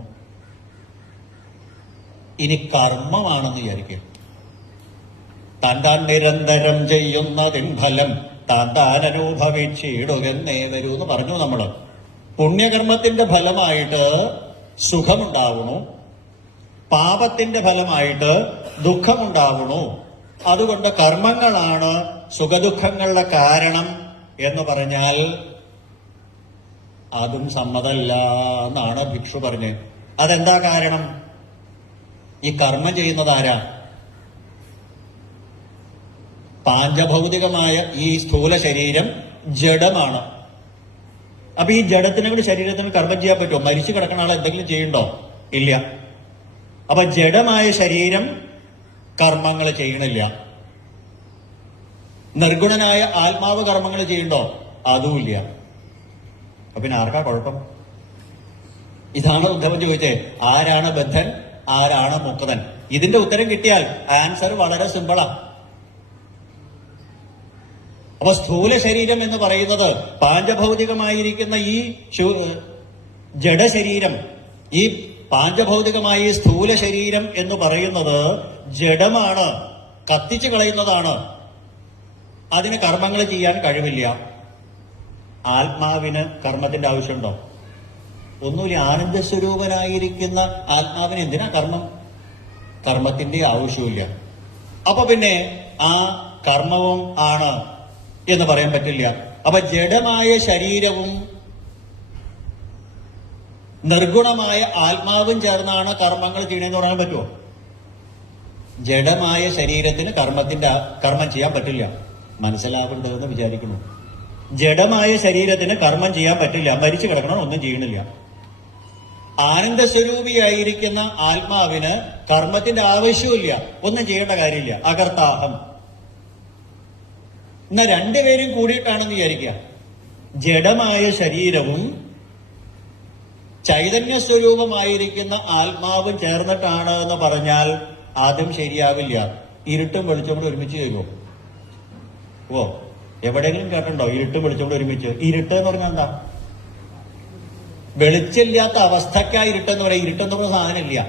ഇനി കർമ്മമാണെന്ന് വിചാരിക്കുക. താൻ നിരന്തരം ചെയ്യുന്നതിൻ ഫലം താൻ അനുഭവിച്ചിടുകെന്നേ വരൂ എന്ന് പറഞ്ഞു നമ്മള്. പുണ്യകർമ്മത്തിന്റെ ഫലമായിട്ട് സുഖമുണ്ടാവണു, പാപത്തിന്റെ ഫലമായിട്ട് ദുഃഖമുണ്ടാവണു. അതുകൊണ്ട് കർമ്മങ്ങളാണ് സുഖദുഃഖങ്ങളുടെ കാരണം എന്ന് പറഞ്ഞാൽ അതും സമ്മതല്ല എന്നാണ് ഭിക്ഷു പറഞ്ഞത്. അതെന്താ കാരണം? ഈ കർമ്മം ചെയ്യുന്നത് ആരാ? പാഞ്ചഭൗതികമായ ഈ സ്ഥൂല ശരീരം ജഡമാണ്. അപ്പൊ ഈ ജഡത്തിനെ കൂടി ശരീരത്തിന് കർമ്മം ചെയ്യാൻ പറ്റുമോ? മരിച്ചു കിടക്കണ ആൾ എന്തെങ്കിലും ചെയ്യണ്ടോ? ഇല്ല. അപ്പൊ ജഡമായ ശരീരം കർമ്മങ്ങൾ ചെയ്യണില്ല. നിർഗുണനായ ആത്മാവ് കർമ്മങ്ങൾ ചെയ്യണ്ടോ? അതുമില്ല. അപ്പൊ പിന്നെ ആർക്കാ കുഴപ്പം? ഇതാണ് ഉദ്ധവൻ ചോദിച്ചേ, ആരാണ് ബദ്ധൻ, ആരാണ് മുക്തൻ? ഇതിന്റെ ഉത്തരം കിട്ടിയാൽ ആൻസർ വളരെ സിമ്പിളാ. അപ്പൊ സ്ഥൂല ശരീരം എന്ന് പറയുന്നത് പാഞ്ചഭൗതികമായിരിക്കുന്ന ഈ ജഡശരീരം, ഈ പാഞ്ചഭൗതികമായ ഈ സ്ഥൂല ശരീരം എന്ന് പറയുന്നത് ജഡമാണ്, കത്തിച്ചു കളയുന്നതാണ്. അതിന് കർമ്മങ്ങൾ ചെയ്യാൻ കഴിവില്ല. ആത്മാവിന് കർമ്മത്തിന്റെ ആവശ്യമുണ്ടോ? ഒന്നുമില്ല. ആനന്ദസ്വരൂപനായിരിക്കുന്ന ആത്മാവിന് എന്തിനാ കർമ്മം? കർമ്മത്തിന്റെ ആവശ്യമില്ല. അപ്പൊ പിന്നെ ആ കർമ്മവും ആണ് എന്ന് പറയാൻ പറ്റില്ല. അപ്പൊ ജഡമായ ശരീരവും നിർഗുണമായ ആത്മാവും ചേർന്നാണ് കർമ്മങ്ങൾ ചെയ്യണമെന്ന് പറയാൻ പറ്റുമോ? ജഡമായ ശരീരത്തിന് കർമ്മം ചെയ്യാൻ പറ്റില്ല. മനസ്സിലാവുന്നുണ്ടെന്ന് വിചാരിക്കുന്നു. ജഡമായ ശരീരത്തിന് കർമ്മം ചെയ്യാൻ പറ്റില്ല. മരിച്ചു കിടക്കണം, ഒന്നും ചെയ്യണില്ല. ആനന്ദസ്വരൂപിയായിരിക്കുന്ന ആത്മാവിന് കർമ്മത്തിന്റെ ആവശ്യമില്ല, ഒന്നും ചെയ്യേണ്ട കാര്യമില്ല. അകർത്താഹം. എന്നാ രണ്ടുപേരും കൂടിയിട്ടാണെന്ന് വിചാരിക്കുക. ജഡമായ ശരീരവും ചൈതന്യ സ്വരൂപമായിരിക്കുന്ന ആത്മാവും ചേർന്നിട്ടാണ് എന്ന് പറഞ്ഞാൽ ആദ്യം ശരിയാവില്ല. ഇരുട്ടും വെളിച്ചം കൂടെ ഒരുമിച്ച് ചെയ്യുമോ? എവിടെയെങ്കിലും കേട്ടുണ്ടോ ഇരുട്ടും വെളിച്ചം കൂടെ ഒരുമിച്ച്? ഇരുട്ട് എന്ന് പറഞ്ഞാൽ എന്താ? വെളിച്ചമില്ലാത്ത അവസ്ഥക്കാ ഇരുട്ടെന്ന് പറയാം. ഇരുട്ടെന്ന് പറഞ്ഞ സാധനമില്ല.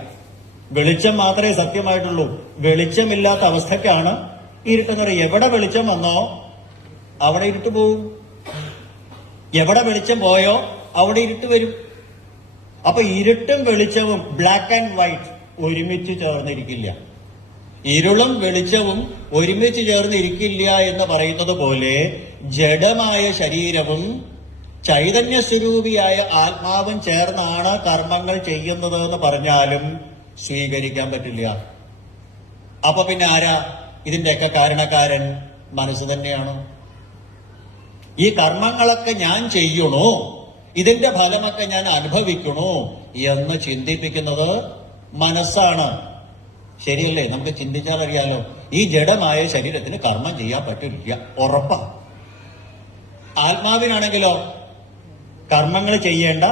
വെളിച്ചം മാത്രമേ സത്യമായിട്ടുള്ളൂ. വെളിച്ചമില്ലാത്ത അവസ്ഥക്കാണ് ഇരുട്ടെന്ന് പറയുക. എവിടെ വെളിച്ചം വന്നോ അവിടെ ഇരുട്ട് പോവും. എവിടെ വെളിച്ചം പോയോ അവിടെ ഇരുട്ട് വരും. അപ്പൊ ഇരുട്ടും വെളിച്ചവും ബ്ലാക്ക് ആൻഡ് വൈറ്റ് ഒരുമിച്ച് ചേർന്നിരിക്കില്ല. ഇരുളും വെളിച്ചവും ഒരുമിച്ച് ചേർന്നിരിക്കില്ല എന്ന് പറയുന്നത് പോലെ ജഡമായ ശരീരവും ചൈതന്യ സ്വരൂപിയായ ആത്മാവും ചേർന്നാണ് കർമ്മങ്ങൾ ചെയ്യുന്നത് എന്ന് പറഞ്ഞാലും സ്വീകരിക്കാൻ പറ്റില്ല. അപ്പൊ പിന്നെ ആരാ ഇതിന്റെയൊക്കെ കാരണക്കാരൻ? മനസ്സ് തന്നെയാണ്. ഈ കർമ്മങ്ങളൊക്കെ ഞാൻ ചെയ്യണോ, ഇതിന്റെ ഫലമൊക്കെ ഞാൻ അനുഭവിക്കണോ എന്ന് ചിന്തിപ്പിക്കുന്നത് മനസ്സാണ്. ശരിയല്ലേ? നമുക്ക് ചിന്തിച്ചാൽ അറിയാലോ, ഈ ജഡമായ ശരീരത്തിന് കർമ്മം ചെയ്യാൻ പറ്റില്ല, ഉറപ്പാ. ആത്മാവിനാണെങ്കിലോ കർമ്മങ്ങൾ ചെയ്യേണ്ട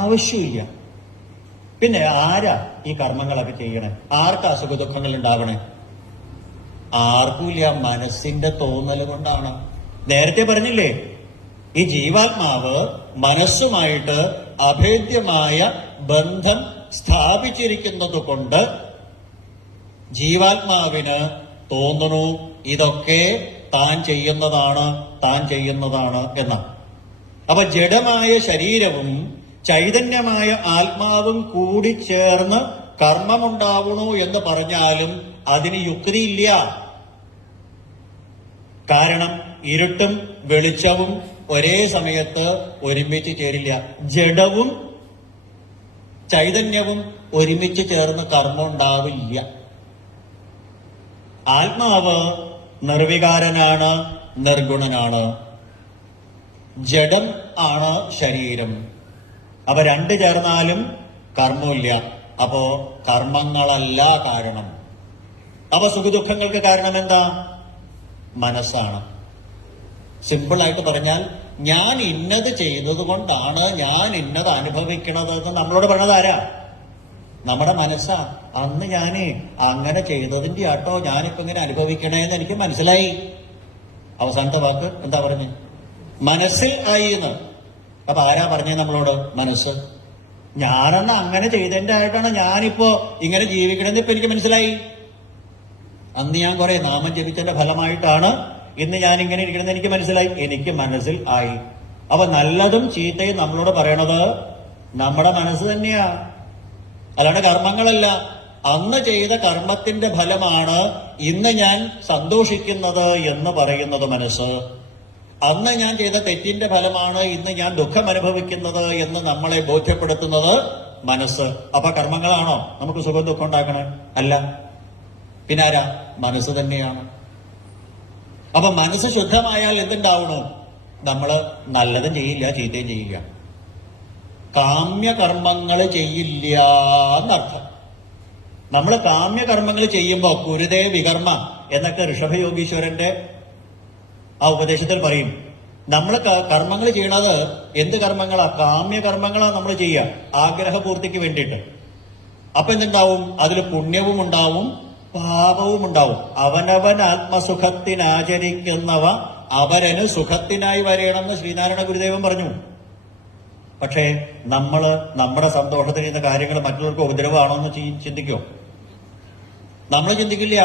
ആവശ്യമില്ല. പിന്നെ ആരാ ഈ കർമ്മങ്ങളൊക്കെ ചെയ്യണേ? ആർക്കാ സുഖദുഃഖങ്ങൾ ഉണ്ടാവണേ? ആർക്കുമില്ല. മനസ്സിന്റെ തോന്നൽ കൊണ്ടാണ്. നേരത്തെ പറഞ്ഞില്ലേ, ഈ ജീവാത്മാവ് മനസ്സുമായിട്ട് അഭേദ്യമായ ബന്ധം സ്ഥാപിച്ചിരിക്കുന്നത് കൊണ്ട് ജീവാത്മാവിന് തോന്നണു ഇതൊക്കെ താൻ ചെയ്യുന്നതാണ് എന്ന്. അപ്പൊ ജഡമായ ശരീരവും ചൈതന്യമായ ആത്മാവും കൂടി ചേർന്ന് കർമ്മമുണ്ടാവണു എന്ന് പറഞ്ഞാലും അതിന് യുക്തിയില്ല. കാരണം ഇരുട്ടും വെളിച്ചവും ഒരേ സമയത്ത് ഒരുമിച്ച് ചേരില്ല. ജഡവും ചൈതന്യവും ഒരുമിച്ച് ചേർന്ന് കർമ്മം ഉണ്ടാവില്ല. ആത്മാവ് നിർവികാരനാണ്, നിർഗുണനാണ്. ജഡം ആണ് ശരീരം. അവ രണ്ട് ചേർന്നാലും കർമ്മമില്ല. അപ്പോ കർമ്മങ്ങളല്ല കാരണം. അപ്പൊ സുഖദുഃഖങ്ങൾക്ക് കാരണം എന്താ? മനസ്സാണ്. സിമ്പിളായിട്ട് പറഞ്ഞാൽ, ഞാൻ ഇന്നത് ചെയ്തത് കൊണ്ടാണ് ഞാൻ ഇന്നത് അനുഭവിക്കണത് എന്ന് നമ്മളോട് പറഞ്ഞത് ആരാ? നമ്മുടെ മനസ്സാ. അന്ന് ഞാന് അങ്ങനെ ചെയ്തതിന്റെ ആട്ടോ ഞാനിപ്പോ ഇങ്ങനെ അനുഭവിക്കണേന്ന് എനിക്ക് മനസ്സിലായി. അവസാനത്തെ വാക്ക് എന്താ പറഞ്ഞ്? മനസ്സിൽ ആയി എന്ന്. അപ്പൊ ആരാ പറഞ്ഞേ നമ്മളോട്? മനസ്സ്. ഞാനന്ന് അങ്ങനെ ചെയ്തതിന്റെ ആയിട്ടാണ് ഞാനിപ്പോ ഇങ്ങനെ ജീവിക്കണമെന്ന് ഇപ്പൊ എനിക്ക് മനസ്സിലായി. അന്ന് ഞാൻ കുറെ നാമം ജപിച്ചതിന്റെ ഫലമായിട്ടാണ് ഇന്ന് ഞാൻ ഇങ്ങനെ ഇരിക്കണമെന്ന് എനിക്ക് മനസ്സിലായി, എനിക്ക് മനസ്സിൽ ആയി. അപ്പൊ നല്ലതും ചീത്തയും നമ്മളോട് പറയണത് നമ്മുടെ മനസ്സ് തന്നെയാ, അല്ലാണ്ട് കർമ്മങ്ങളല്ല. അന്ന് ചെയ്ത കർമ്മത്തിന്റെ ഫലമാണ് ഇന്ന് ഞാൻ സന്തോഷിക്കുന്നത് എന്ന് പറയുന്നത് മനസ്സ്. അന്ന് ഞാൻ ചെയ്ത തെറ്റിന്റെ ഫലമാണ് ഇന്ന് ഞാൻ ദുഃഖം അനുഭവിക്കുന്നത് എന്ന് നമ്മളെ ബോധ്യപ്പെടുത്തുന്നത് മനസ്സ്. അപ്പൊ കർമ്മങ്ങളാണോ നമുക്ക് സുഖം ദുഃഖം ഉണ്ടാക്കണേ? അല്ല. പിന്നെ ആരാ? മനസ്സ് തന്നെയാണ്. അപ്പൊ മനസ്സ് ശുദ്ധമായാൽ എന്തുണ്ടാവണു? നമ്മള് നല്ലതും ചെയ്യില്ല, ചീത്തയും ചെയ്യില്ല, കാമ്യകർമ്മങ്ങൾ ചെയ്യില്ല എന്നർത്ഥം. നമ്മൾ കാമ്യകർമ്മങ്ങൾ ചെയ്യുമ്പോ കുരുതേ വികർമ്മ എന്നൊക്കെ ഋഷഭയോഗീശ്വരന്റെ ആ ഉപദേശത്തിൽ പറയും. നമ്മൾ കർമ്മങ്ങൾ ചെയ്യണത് എന്ത് കർമ്മങ്ങളാ? കാമ്യകർമ്മങ്ങളാ നമ്മൾ ചെയ്യുക, ആഗ്രഹപൂർത്തിക്ക് വേണ്ടിയിട്ട്. അപ്പൊ എന്തുണ്ടാവും? അതിൽ പുണ്യവും ഉണ്ടാവും, പാപവും ഉണ്ടാവും. അവനവൻ ആത്മസുഖത്തിനാചരിക്കുന്നവ അവരന് സുഖത്തിനായി വരണമെന്ന് ശ്രീനാരായണ ഗുരുദേവൻ പറഞ്ഞു. പക്ഷേ നമ്മള് നമ്മുടെ സന്തോഷത്തിന് ചെയ്യുന്ന കാര്യങ്ങൾ മറ്റുള്ളവർക്ക് ഉപദ്രവമാണോ എന്ന് ചിന്തിക്കോ? നമ്മൾ ചിന്തിക്കില്ല.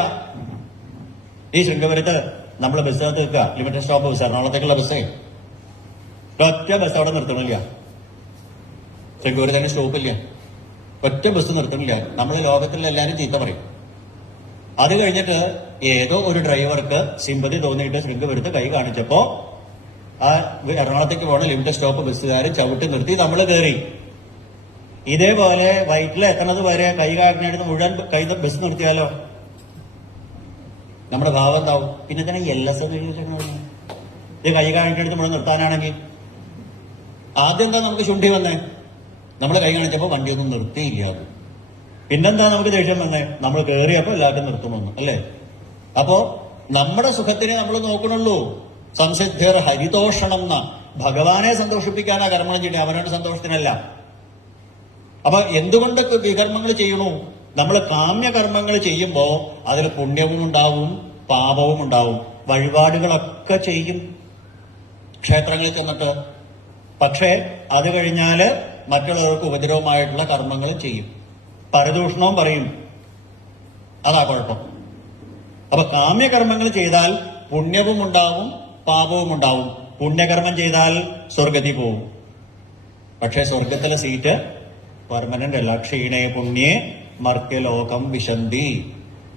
ഈ ശൃംഗപുരത്ത് നമ്മൾ ബസ്സിനകത്ത് നിൽക്കുക, ലിമിറ്റഡ് സ്റ്റോപ്പ് ബസ്, എറണാകുളത്തേക്കുള്ള ബസ്സേ, ഒറ്റ ബസ് അവിടെ നിർത്തണില്ല. ശൃംഗപുരത്തിന് സ്റ്റോപ്പില്ല, ഒറ്റ ബസ് നിർത്തണില്ല. നമ്മൾ ലോകത്തിലെ എല്ലാവരും ചീത്ത പറയും. അത് കഴിഞ്ഞിട്ട് ഏതോ ഒരു ഡ്രൈവർക്ക് സിമ്പതി തോന്നിയിട്ട് ശൃംഗപുരത്ത് കൈ കാണിച്ചപ്പോ ആ എറണാകുളത്തേക്ക് പോണ ലിമിറ്റഡ് സ്റ്റോപ്പ് ബസ്സുകാരൻ ചവിട്ടി നിർത്തി, നമ്മൾ കയറി. ഇതേപോലെ വൈറ്റിൽ എത്തണത് വരെ കൈ കാണിച്ചിട്ട് മുഴുവൻ ബസ് നിർത്തിയാലോ നമ്മുടെ ഭാവം എന്താവും? പിന്നെ തന്നെ LS ഇത് കൈ കാണിച്ചെടുത്ത് മുഴുവൻ നിർത്താനാണെങ്കിൽ ആദ്യം എന്താ നമുക്ക് ശുണ്ഠി വന്നേ? നമ്മൾ കൈ കാണിച്ചപ്പോ വണ്ടിയൊന്നും നിർത്തിയില്ല. അത് പിന്നെന്താ നമുക്ക് ദേഷ്യം വന്നേ? നമ്മൾ കയറിയപ്പോ എല്ലാവർക്കും നിർത്തുമെന്ന്, അല്ലേ? അപ്പോ നമ്മുടെ സുഖത്തിനെ നമ്മൾ നോക്കണുള്ളൂ. സംസിദ്ധിർ ഹരിതോഷണം എന്ന ഭഗവാനെ സന്തോഷിപ്പിക്കാനാ കർമ്മം ചെയ്യണേ, അവനവന്റെ സന്തോഷത്തിനല്ല. അപ്പൊ എന്തുകൊണ്ട് വികർമ്മങ്ങൾ ചെയ്യണു? നമ്മൾ കാമ്യകർമ്മങ്ങൾ ചെയ്യുമ്പോ അതിൽ പുണ്യവും ഉണ്ടാവും, പാപവും ഉണ്ടാവും. വഴിപാടുകളൊക്കെ ചെയ്യും ക്ഷേത്രങ്ങളിൽ ചെന്നിട്ട്. പക്ഷേ അത് കഴിഞ്ഞാല് മറ്റുള്ളവർക്ക് ഉപദ്രവമായിട്ടുള്ള കർമ്മങ്ങൾ ചെയ്യും, പരദൂഷണവും പറയും. അതാ കുഴപ്പം. അപ്പൊ കാമ്യകർമ്മങ്ങൾ ചെയ്താൽ പുണ്യവും ഉണ്ടാവും, പാപവും ഉണ്ടാവും. പുണ്യകർമ്മം ചെയ്താൽ സ്വർഗത്തിൽ പോവും. പക്ഷെ സ്വർഗത്തിലെ സീറ്റ് പെർമനന്റ് അല്ല. ക്ഷീണേ പുണ്യേ മർത്യലോകം വിശന്തി.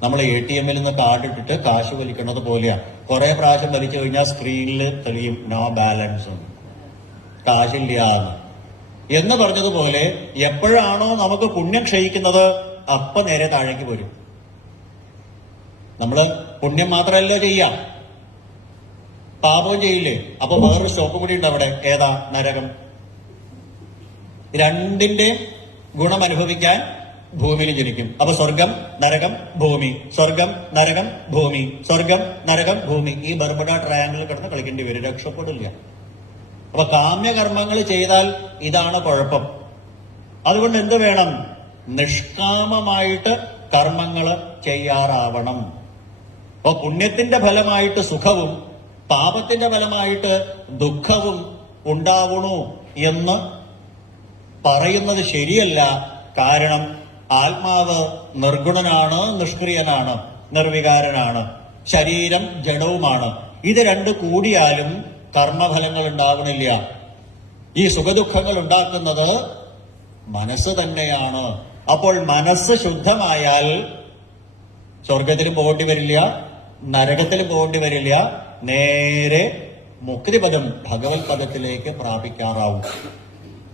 നമ്മൾ ATM നിന്ന് കാർഡ് ഇട്ടിട്ട് കാശ് വലിക്കുന്നത് പോലെയാ. കുറെ പ്രാവശ്യം വലിച്ചു കഴിഞ്ഞാൽ സ്ക്രീനിൽ തെളിയും നോ ബാലൻസ്, കാശില്ല എന്ന് പറഞ്ഞതുപോലെ എപ്പോഴാണോ നമുക്ക് പുണ്യം ക്ഷയിക്കുന്നത് അപ്പൊ നേരെ താഴേക്ക് വരും. നമ്മള് പുണ്യം മാത്രമല്ല ചെയ്യാം, പാപവും ചെയ്യില്ലേ? അപ്പൊ വേറൊരു സ്റ്റോപ്പ് കൂടി ഉണ്ട് അവിടെ. ഏതാ? നരകം. രണ്ടിന്റെ ഗുണം അനുഭവിക്കാൻ ഭൂമിയിൽ ജനിക്കും. അപ്പൊ സ്വർഗം, നരകം, ഭൂമി, സ്വർഗം, നരകം, ഭൂമി, സ്വർഗം, നരകം, ഭൂമി. ഈ ബർമുഡ ട്രയാങ്കിൾ കിടന്ന് കളിക്കേണ്ടി വരും, രക്ഷപ്പെടില്ല. അപ്പൊ കാമ്യകർമ്മങ്ങൾ ചെയ്താൽ ഇതാണ് കുഴപ്പം. അതുകൊണ്ട് എന്ത് വേണം? നിഷ്കാമമായിട്ട് കർമ്മങ്ങൾ ചെയ്യാറാവണം. അപ്പൊ പുണ്യത്തിന്റെ ഫലമായിട്ട് സുഖവും പാപത്തിന്റെ ഫലമായിട്ട് ദുഃഖവും ഉണ്ടാവണു എന്ന് പറയുന്നത് ശരിയല്ല. കാരണം ആത്മാവ് നിർഗുണനാണ്, നിഷ്ക്രിയനാണ്, നിർവികാരനാണ്. ശരീരം ജഡവുമാണ്. ഇത് രണ്ട് കൂടിയാലും കർമ്മഫലങ്ങൾ ഉണ്ടാവണില്ല. ഈ സുഖദുഃഖങ്ങൾ ഉണ്ടാക്കുന്നത് മനസ്സ് തന്നെയാണ്. അപ്പോൾ മനസ്സ് ശുദ്ധമായാൽ സ്വർഗത്തിലും പോകേണ്ടി വരില്ല, നരകത്തിലും പോകേണ്ടി വരില്ല. നേരെ മുക്തിപദം, ഭഗവത് പദത്തിലേക്ക് പ്രാപിക്കാറാവും.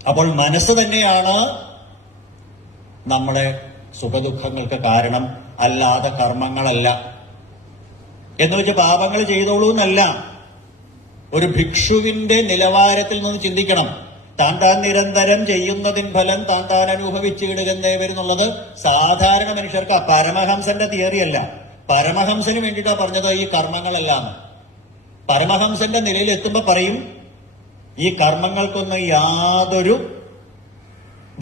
അപ്പോൾ മനസ്സ് തന്നെയാണ് നമ്മുടെ സുഖദുഃഖങ്ങൾക്ക് കാരണം, അല്ലാതെ കർമ്മങ്ങളല്ല. എന്ന് വെച്ച് പാപങ്ങൾ ചെയ്തോളൂ എന്നല്ല. ഒരു ഭിക്ഷുവിന്റെ നിലവാരത്തിൽ നിന്ന് ചിന്തിക്കണം. താൻ നിരന്തരം ചെയ്യുന്നതിൻ ഫലം താൻ അനുഭവിച്ചിടുകന്നേ വരുന്നുള്ളത് സാധാരണ മനുഷ്യർക്ക്. പരമഹംസന്റെ തിയറിയല്ല. പരമഹംസന് വേണ്ടിയിട്ടാ പറഞ്ഞത് ഈ കർമ്മങ്ങളെല്ലാം. പരമഹംസന്റെ നിലയിൽ എത്തുമ്പോ പറയും ഈ കർമ്മങ്ങൾക്കൊന്നും യാതൊരു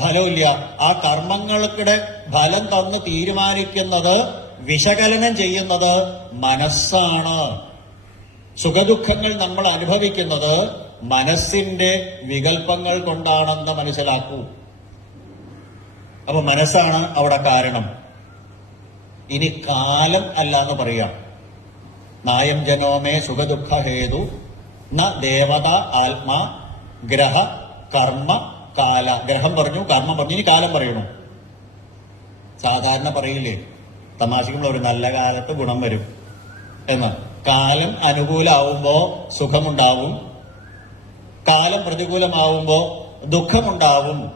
ഫലമില്ല. ആ കർമ്മങ്ങളുടെ ഫലം തന്ന് തീരുമാനിക്കുന്നത്, വിശകലനം ചെയ്യുന്നത് മനസ്സാണ്. സുഖദുഃഖങ്ങൾ നമ്മൾ അനുഭവിക്കുന്നത് മനസ്സിന്റെ വികല്പങ്ങൾ കൊണ്ടാണെന്ന് മനസ്സിലാക്കൂ. അപ്പൊ മനസ്സാണ് അവിടെ കാരണം. ഇനി കാലം അല്ല എന്ന് പറയാം. നായം ജനോമേ സുഖദുഃഖ ഹേതു ന ദേവത ആത്മാ ഗ്രഹ കർമ്മ കാല. ഗ്രഹം പറഞ്ഞു, കർമ്മം പറഞ്ഞു, ഇനി കാലം പറയണു. സാധാരണ പറയില്ലേ തമാശക്കുമ്പോൾ ഒരു നല്ല കാലത്ത് ഗുണം വരും എന്ന്. കാലം അനുകൂലമാവുമ്പോ സുഖമുണ്ടാവും, കാലം പ്രതികൂലമാവുമ്പോ ദുഃഖമുണ്ടാവും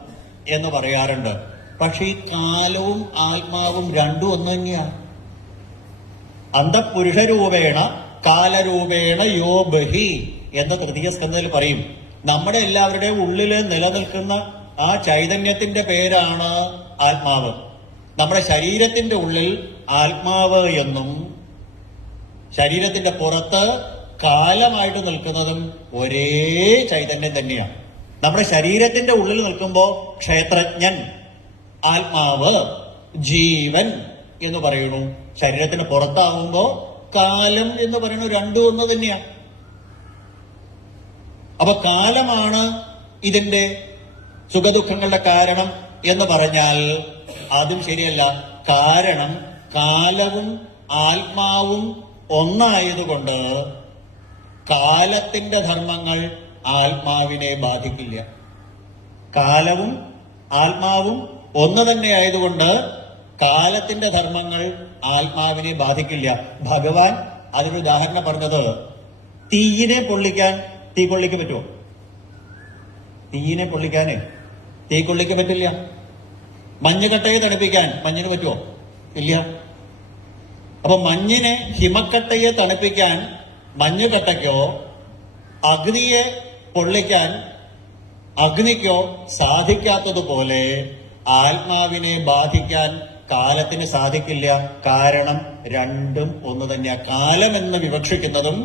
എന്ന് പറയാറുണ്ട്. പക്ഷെ ഈ കാലവും ആത്മാവും രണ്ടും ഒന്ന് തന്നെയാണ്. അന്തപുരുഷരൂപേണ കാലരൂപേണ യോ ബഹി എന്ന് തൃതീയ സ്കന്ധത്തിൽ പറയും. നമ്മുടെ എല്ലാവരുടെയും ഉള്ളില് നിലനിൽക്കുന്ന ആ ചൈതന്യത്തിന്റെ പേരാണ് ആത്മാവ്. നമ്മുടെ ശരീരത്തിന്റെ ഉള്ളിൽ ആത്മാവ് എന്നും ശരീരത്തിന്റെ പുറത്ത് കാലമായിട്ട് നിൽക്കുന്നതും ഒരേ ചൈതന്യം തന്നെയാണ്. നമ്മുടെ ശരീരത്തിന്റെ ഉള്ളിൽ നിൽക്കുമ്പോൾ ക്ഷേത്രജ്ഞൻ, ആത്മാവ്, ജീവൻ എന്ന് പറയുന്നു. ശരീരത്തിന് പുറത്താവുമ്പോ കാലം എന്ന് പറയുന്നു. രണ്ടും ഒന്ന് തന്നെയാണ്. അപ്പൊ കാലമാണ് ഇതിന്റെ സുഖദുഃഖങ്ങളുടെ കാരണം എന്ന് പറഞ്ഞാൽ അതും ശരിയല്ല. കാരണം കാലവും ആത്മാവും ഒന്നായതുകൊണ്ട് കാലത്തിന്റെ ധർമ്മങ്ങൾ ആത്മാവിനെ ബാധിക്കില്ല. കാലവും ആത്മാവും ഒന്ന് തന്നെ ആയതുകൊണ്ട് കാലത്തിന്റെ ധർമ്മങ്ങൾ ആത്മാവിനെ ബാധിക്കില്ല. ഭഗവാൻ അതിനൊരു ഉദാഹരണം പറഞ്ഞത്, തീയിനെ പൊള്ളിക്കാൻ തീക്കൊള്ളിക്ക് പറ്റുമോ? തീയിനെ പൊള്ളിക്കാനേ തീക്കൊള്ളിക്ക് പറ്റില്ല. മഞ്ഞുകട്ടയെ തണുപ്പിക്കാൻ മഞ്ഞിന് പറ്റുമോ? ഇല്ല. അപ്പൊ മഞ്ഞിനെ, ഹിമക്കട്ടയെ തണുപ്പിക്കാൻ മഞ്ഞുകട്ടയ്ക്കോ അഗ്നിയെ പൊള്ളിക്കാൻ അഗ്നിക്കോ സാധിക്കാത്തതുപോലെ ആത്മാവിനെ ബാധിക്കാൻ കാലത്തിന് സാധിക്കില്ല. കാരണം രണ്ടും ഒന്ന് തന്നെയാ. കാലമെന്ന് വിവക്ഷിക്കുന്നതും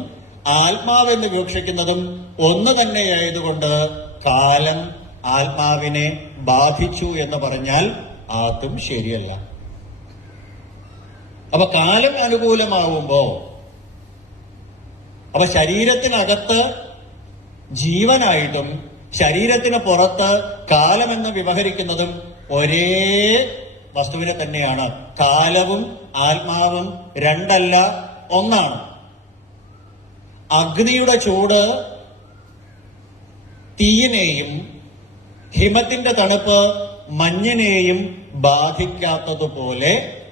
ആത്മാവെന്ന് വിവക്ഷിക്കുന്നതും ഒന്ന് തന്നെയായതുകൊണ്ട് കാലം ആത്മാവിനെ ബാധിച്ചു എന്ന് പറഞ്ഞാൽ അതും ശരിയല്ല. അപ്പൊ കാലം അനുകൂലമാവുമ്പോ, അപ്പൊ ശരീരത്തിനകത്ത് ജീവനായിട്ടും ശരീരത്തിന് പുറത്ത് കാലമെന്ന് വ്യവഹരിക്കുന്നതും ഒരേ വസ്തുവിനെ തന്നെയാണ്. കാലവും ആത്മാവും രണ്ടല്ല, ഒന്നാണ്. അഗ്നിയുടെ ചൂട് തീയിനെയും ഹിമത്തിന്റെ തണുപ്പ് മഞ്ഞിനെയും ബാധിക്കാത്തതുപോലെ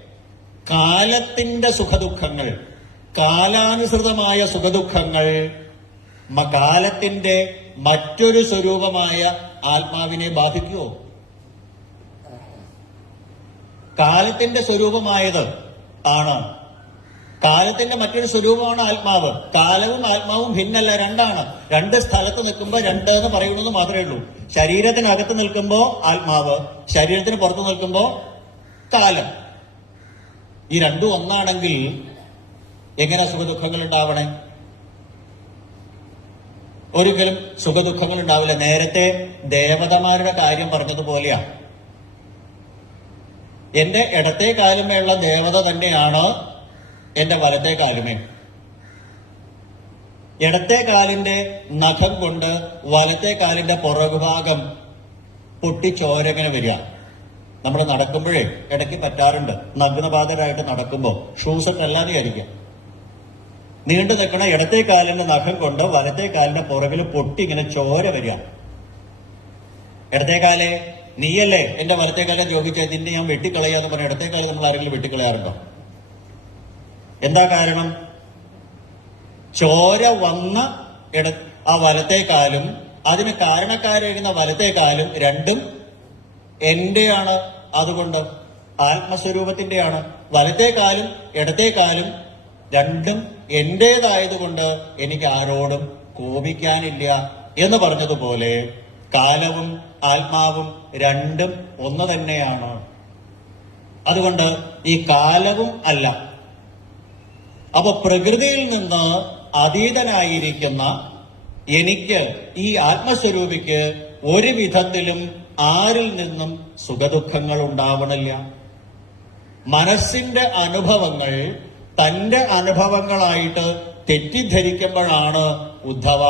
കാലത്തിന്റെ സുഖദുഃഖങ്ങൾ, കാലാനുസൃതമായ സുഖദുഃഖങ്ങൾ കാലത്തിന്റെ മറ്റൊരു സ്വരൂപമായ ആത്മാവിനെ ബാധിക്കുമോ? കാലത്തിന്റെ സ്വരൂപമായത് ആണ്. കാലത്തിന്റെ മറ്റൊരു സ്വരൂപമാണ് ആത്മാവ്. കാലവും ആത്മാവും ഭിന്നല്ല, രണ്ടാണ്. രണ്ട് സ്ഥലത്ത് നിൽക്കുമ്പോൾ രണ്ട് എന്ന് പറയുന്നത് മാത്രമേ ഉള്ളൂ. ശരീരത്തിനകത്ത് നിൽക്കുമ്പോ ആത്മാവ്, ശരീരത്തിന് പുറത്ത് നിൽക്കുമ്പോ കാലം. ഈ രണ്ടും ഒന്നാണെങ്കിൽ എങ്ങനെ സുഖദുഃഖങ്ങൾ ഉണ്ടാവണേ? ഒരിക്കലും സുഖദുഃഖങ്ങൾ ഉണ്ടാവില്ല. നേരത്തെ ദേവതമാരുടെ കാര്യം പറഞ്ഞതുപോലെയാ. എന്റെ ഇടത്തെ കാലുമേയുള്ള ദേവത തന്നെയാണ് എന്റെ വലത്തെ കാലുമേ. ഇടത്തെ കാലിന്റെ നഖം കൊണ്ട് വലത്തെ കാലിന്റെ പുറകുഭാഗം പൊട്ടിച്ചോരങ്ങനെ വരിക. നമ്മൾ നടക്കുമ്പോഴേ ഇടയ്ക്ക് പറ്റാറുണ്ട്. നഗ്നപാതരായിട്ട് നടക്കുമ്പോൾ ഷൂസൊക്കെ അല്ലാതെ ആയിരിക്കാം. നീണ്ടു നിൽക്കണ ഇടത്തെ കാലിന്റെ നഖം കൊണ്ട് വലത്തെ കാലിന്റെ പുറകിൽ പൊട്ടി ഇങ്ങനെ ചോര വരിക. ഇടത്തെ കാലെ നീയല്ലേ എന്റെ വലത്തെ കാലം ചോദിച്ചാൽ നിന്നെ ഞാൻ വെട്ടിക്കളയാന്ന് പറഞ്ഞ ഇടത്തെ കാലം നമ്മൾ ആരെങ്കിലും വെട്ടിക്കളയാറുണ്ടോ? എന്താ കാരണം? ചോര വന്ന ആ വലത്തെ കാലും അതിന് കാരണക്കാരായിരുന്ന വലത്തെ കാലും രണ്ടും എന്റെയാണ്. അതുകൊണ്ട് ആത്മസ്വരൂപത്തിന്റെയാണ്. വലത്തെ കാലും ഇടത്തെ കാലും രണ്ടും എന്റേതായതുകൊണ്ട് എനിക്ക് ആരോടും കോപിക്കാനില്ല എന്ന് പറഞ്ഞതുപോലെ കാലവും ആത്മാവും രണ്ടും ഒന്ന് തന്നെയാണ്. അതുകൊണ്ട് ഈ കാലവും അല്ല. അപ്പൊ പ്രകൃതിയിൽ നിന്ന് അതീതനായിരിക്കുന്ന എനിക്ക്, ഈ ആത്മസ്വരൂപിക്ക് ഒരു വിധത്തിലും ആരിൽ നിന്നും സുഖദുഃഖങ്ങൾ ഉണ്ടാവണില്ല. മനസ്സിന്റെ അനുഭവങ്ങൾ തന്റെ അനുഭവങ്ങളായിട്ട് തെറ്റിദ്ധരിക്കുമ്പോഴാണ് ഉദ്ധവ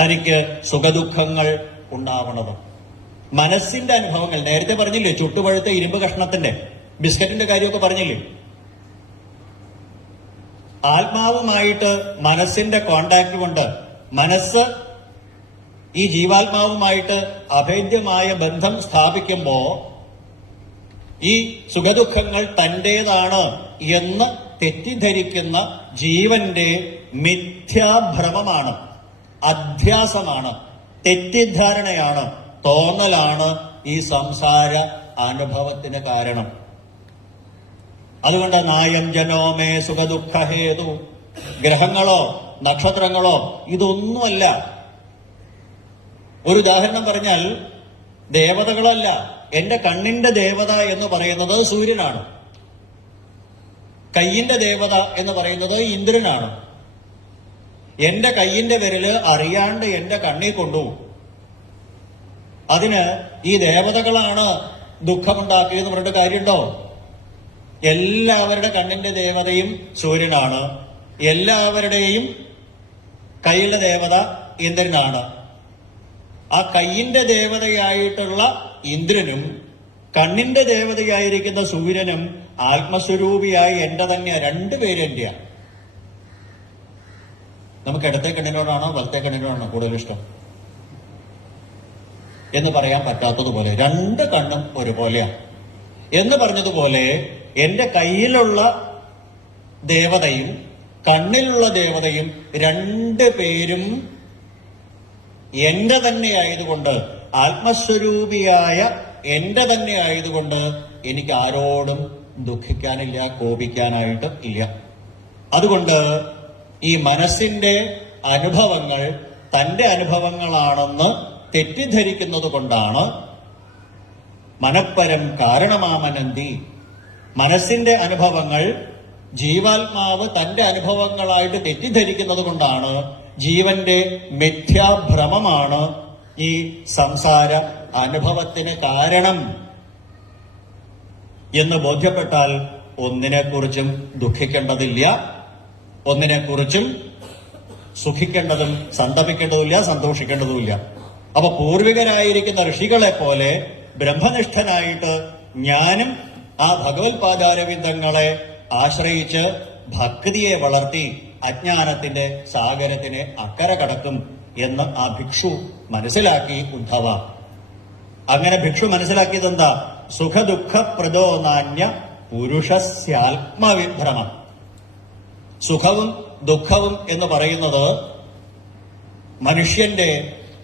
തനിക്ക് സുഖദുഃഖങ്ങൾ ഉണ്ടാവണത്. മനസ്സിന്റെ അനുഭവങ്ങൾ നേരത്തെ പറഞ്ഞില്ലേ, ചുട്ടുപഴുത്ത ഇരുമ്പ് കഷ്ണത്തിന്റെ ബിസ്ക്കറ്റിന്റെ കാര്യമൊക്കെ പറഞ്ഞില്ലേ. ആത്മാവുമായിട്ട് മനസ്സിന്റെ കോണ്ടാക്ട് കൊണ്ട് മനസ്സ് ഈ ജീവാത്മാവുമായിട്ട് അഭേദ്യമായ ബന്ധം സ്ഥാപിക്കുമ്പോ ഈ സുഖദുഃഖങ്ങൾ തന്റേതാണ് എന്ന് തെറ്റിദ്ധരിക്കുന്ന ജീവന്റെ മിഥ്യാഭ്രമമാണ്, അധ്യാസമാണ്, തെറ്റിദ്ധാരണയാണ്, തോന്നലാണ് ഈ സംസാര അനുഭവത്തിന് കാരണം. അതുകൊണ്ട് നായം ജനോമേ സുഖദുഃഖഹേതു, ഗ്രഹങ്ങളോ നക്ഷത്രങ്ങളോ ഇതൊന്നുമല്ല. ഒരു ഉദാഹരണം പറഞ്ഞാൽ, ദേവതകളല്ല. എന്റെ കണ്ണിന്റെ ദേവത എന്ന് പറയുന്നത് സൂര്യനാണ്. കയ്യിന്റെ ദേവത എന്ന് പറയുന്നത് ഇന്ദ്രനാണ്. എന്റെ കയ്യിന്റെ വിരല് അറിയാണ്ട് എന്റെ കണ്ണിൽ കൊണ്ടുപോകും. അതിന് ഈ ദേവതകളാണ് ദുഃഖമുണ്ടാക്കിയെന്ന് പറഞ്ഞിട്ട് കാര്യമുണ്ടോ? എല്ലാവരുടെ കണ്ണിന്റെ ദേവതയും സൂര്യനാണ്. എല്ലാവരുടെയും കയ്യിലെ ദേവത ഇന്ദ്രനാണ്. ആ കയ്യിന്റെ ദേവതയായിട്ടുള്ള ഇന്ദ്രനും കണ്ണിന്റെ ദേവതയായിരിക്കുന്ന സൂര്യനും ആത്മസ്വരൂപിയായി എന്റെ തന്നെയാ. രണ്ടുപേരും എന്റെയാണ്. നമുക്ക് ഇടത്തെ കണ്ണിനോടാണോ വലത്തെ കണ്ണിനോടാണോ കൂടുതൽ ഇഷ്ടം എന്ന് പറയാൻ പറ്റാത്തതുപോലെ രണ്ട് കണ്ണും ഒരുപോലെയാണ് എന്ന് പറഞ്ഞതുപോലെ എന്റെ കയ്യിലുള്ള ദേവതയും കണ്ണിലുള്ള ദേവതയും രണ്ടു പേരും എന്റെ തന്നെ ആയതുകൊണ്ട്, ആത്മസ്വരൂപിയായ എന്റെ തന്നെ ആയതുകൊണ്ട് എനിക്ക് ആരോടും ദുഃഖിക്കാനില്ല, കോപിക്കാനായിട്ട് ഇല്ല. അതുകൊണ്ട് ഈ മനസ്സിന്റെ അനുഭവങ്ങൾ തന്റെ അനുഭവങ്ങളാണെന്ന് തെറ്റിദ്ധരിക്കുന്നത് കൊണ്ടാണ് മനഃപരം കാരണമാമനന്തി, മനസ്സിന്റെ അനുഭവങ്ങൾ ജീവാത്മാവ് തന്റെ അനുഭവങ്ങളായിട്ട് തെറ്റിദ്ധരിക്കുന്നത് കൊണ്ടാണ് ജീവന്റെ മിഥ്യാഭ്രമമാണ് ഈ സംസാര അനുഭവത്തിന് കാരണം എന്ന് ബോധ്യപ്പെട്ടാൽ ഒന്നിനെക്കുറിച്ചും ദുഃഖിക്കേണ്ടതില്ല, ഒന്നിനെക്കുറിച്ചും സുഖിക്കേണ്ടതും സന്തപിക്കേണ്ടതുമില്ല, സന്തോഷിക്കേണ്ടതുമില്ല. അപ്പൊ പൂർവികരായിരിക്കുന്ന ഋഷികളെ പോലെ ബ്രഹ്മനിഷ്ഠനായിട്ട് ഞാനും ആ ഭഗവത് പാദാരവിന്ദങ്ങളെ ആശ്രയിച്ച് ഭക്തിയെ വളർത്തി അജ്ഞാനത്തിന്റെ സാഗരത്തിനെ അക്കരെ കടക്കും എന്ന് ആ ഭിക്ഷു മനസ്സിലാക്കി ഉദ്ധവ. അങ്ങനെ ഭിക്ഷു മനസ്സിലാക്കിയത് എന്താ? സുഖദുഃഖപ്രദോ നാന്യ പുരുഷസ്യാത്മവിഭ്രമം. സുഖവും ദുഃഖവും എന്ന് പറയുന്നത് മനുഷ്യന്റെ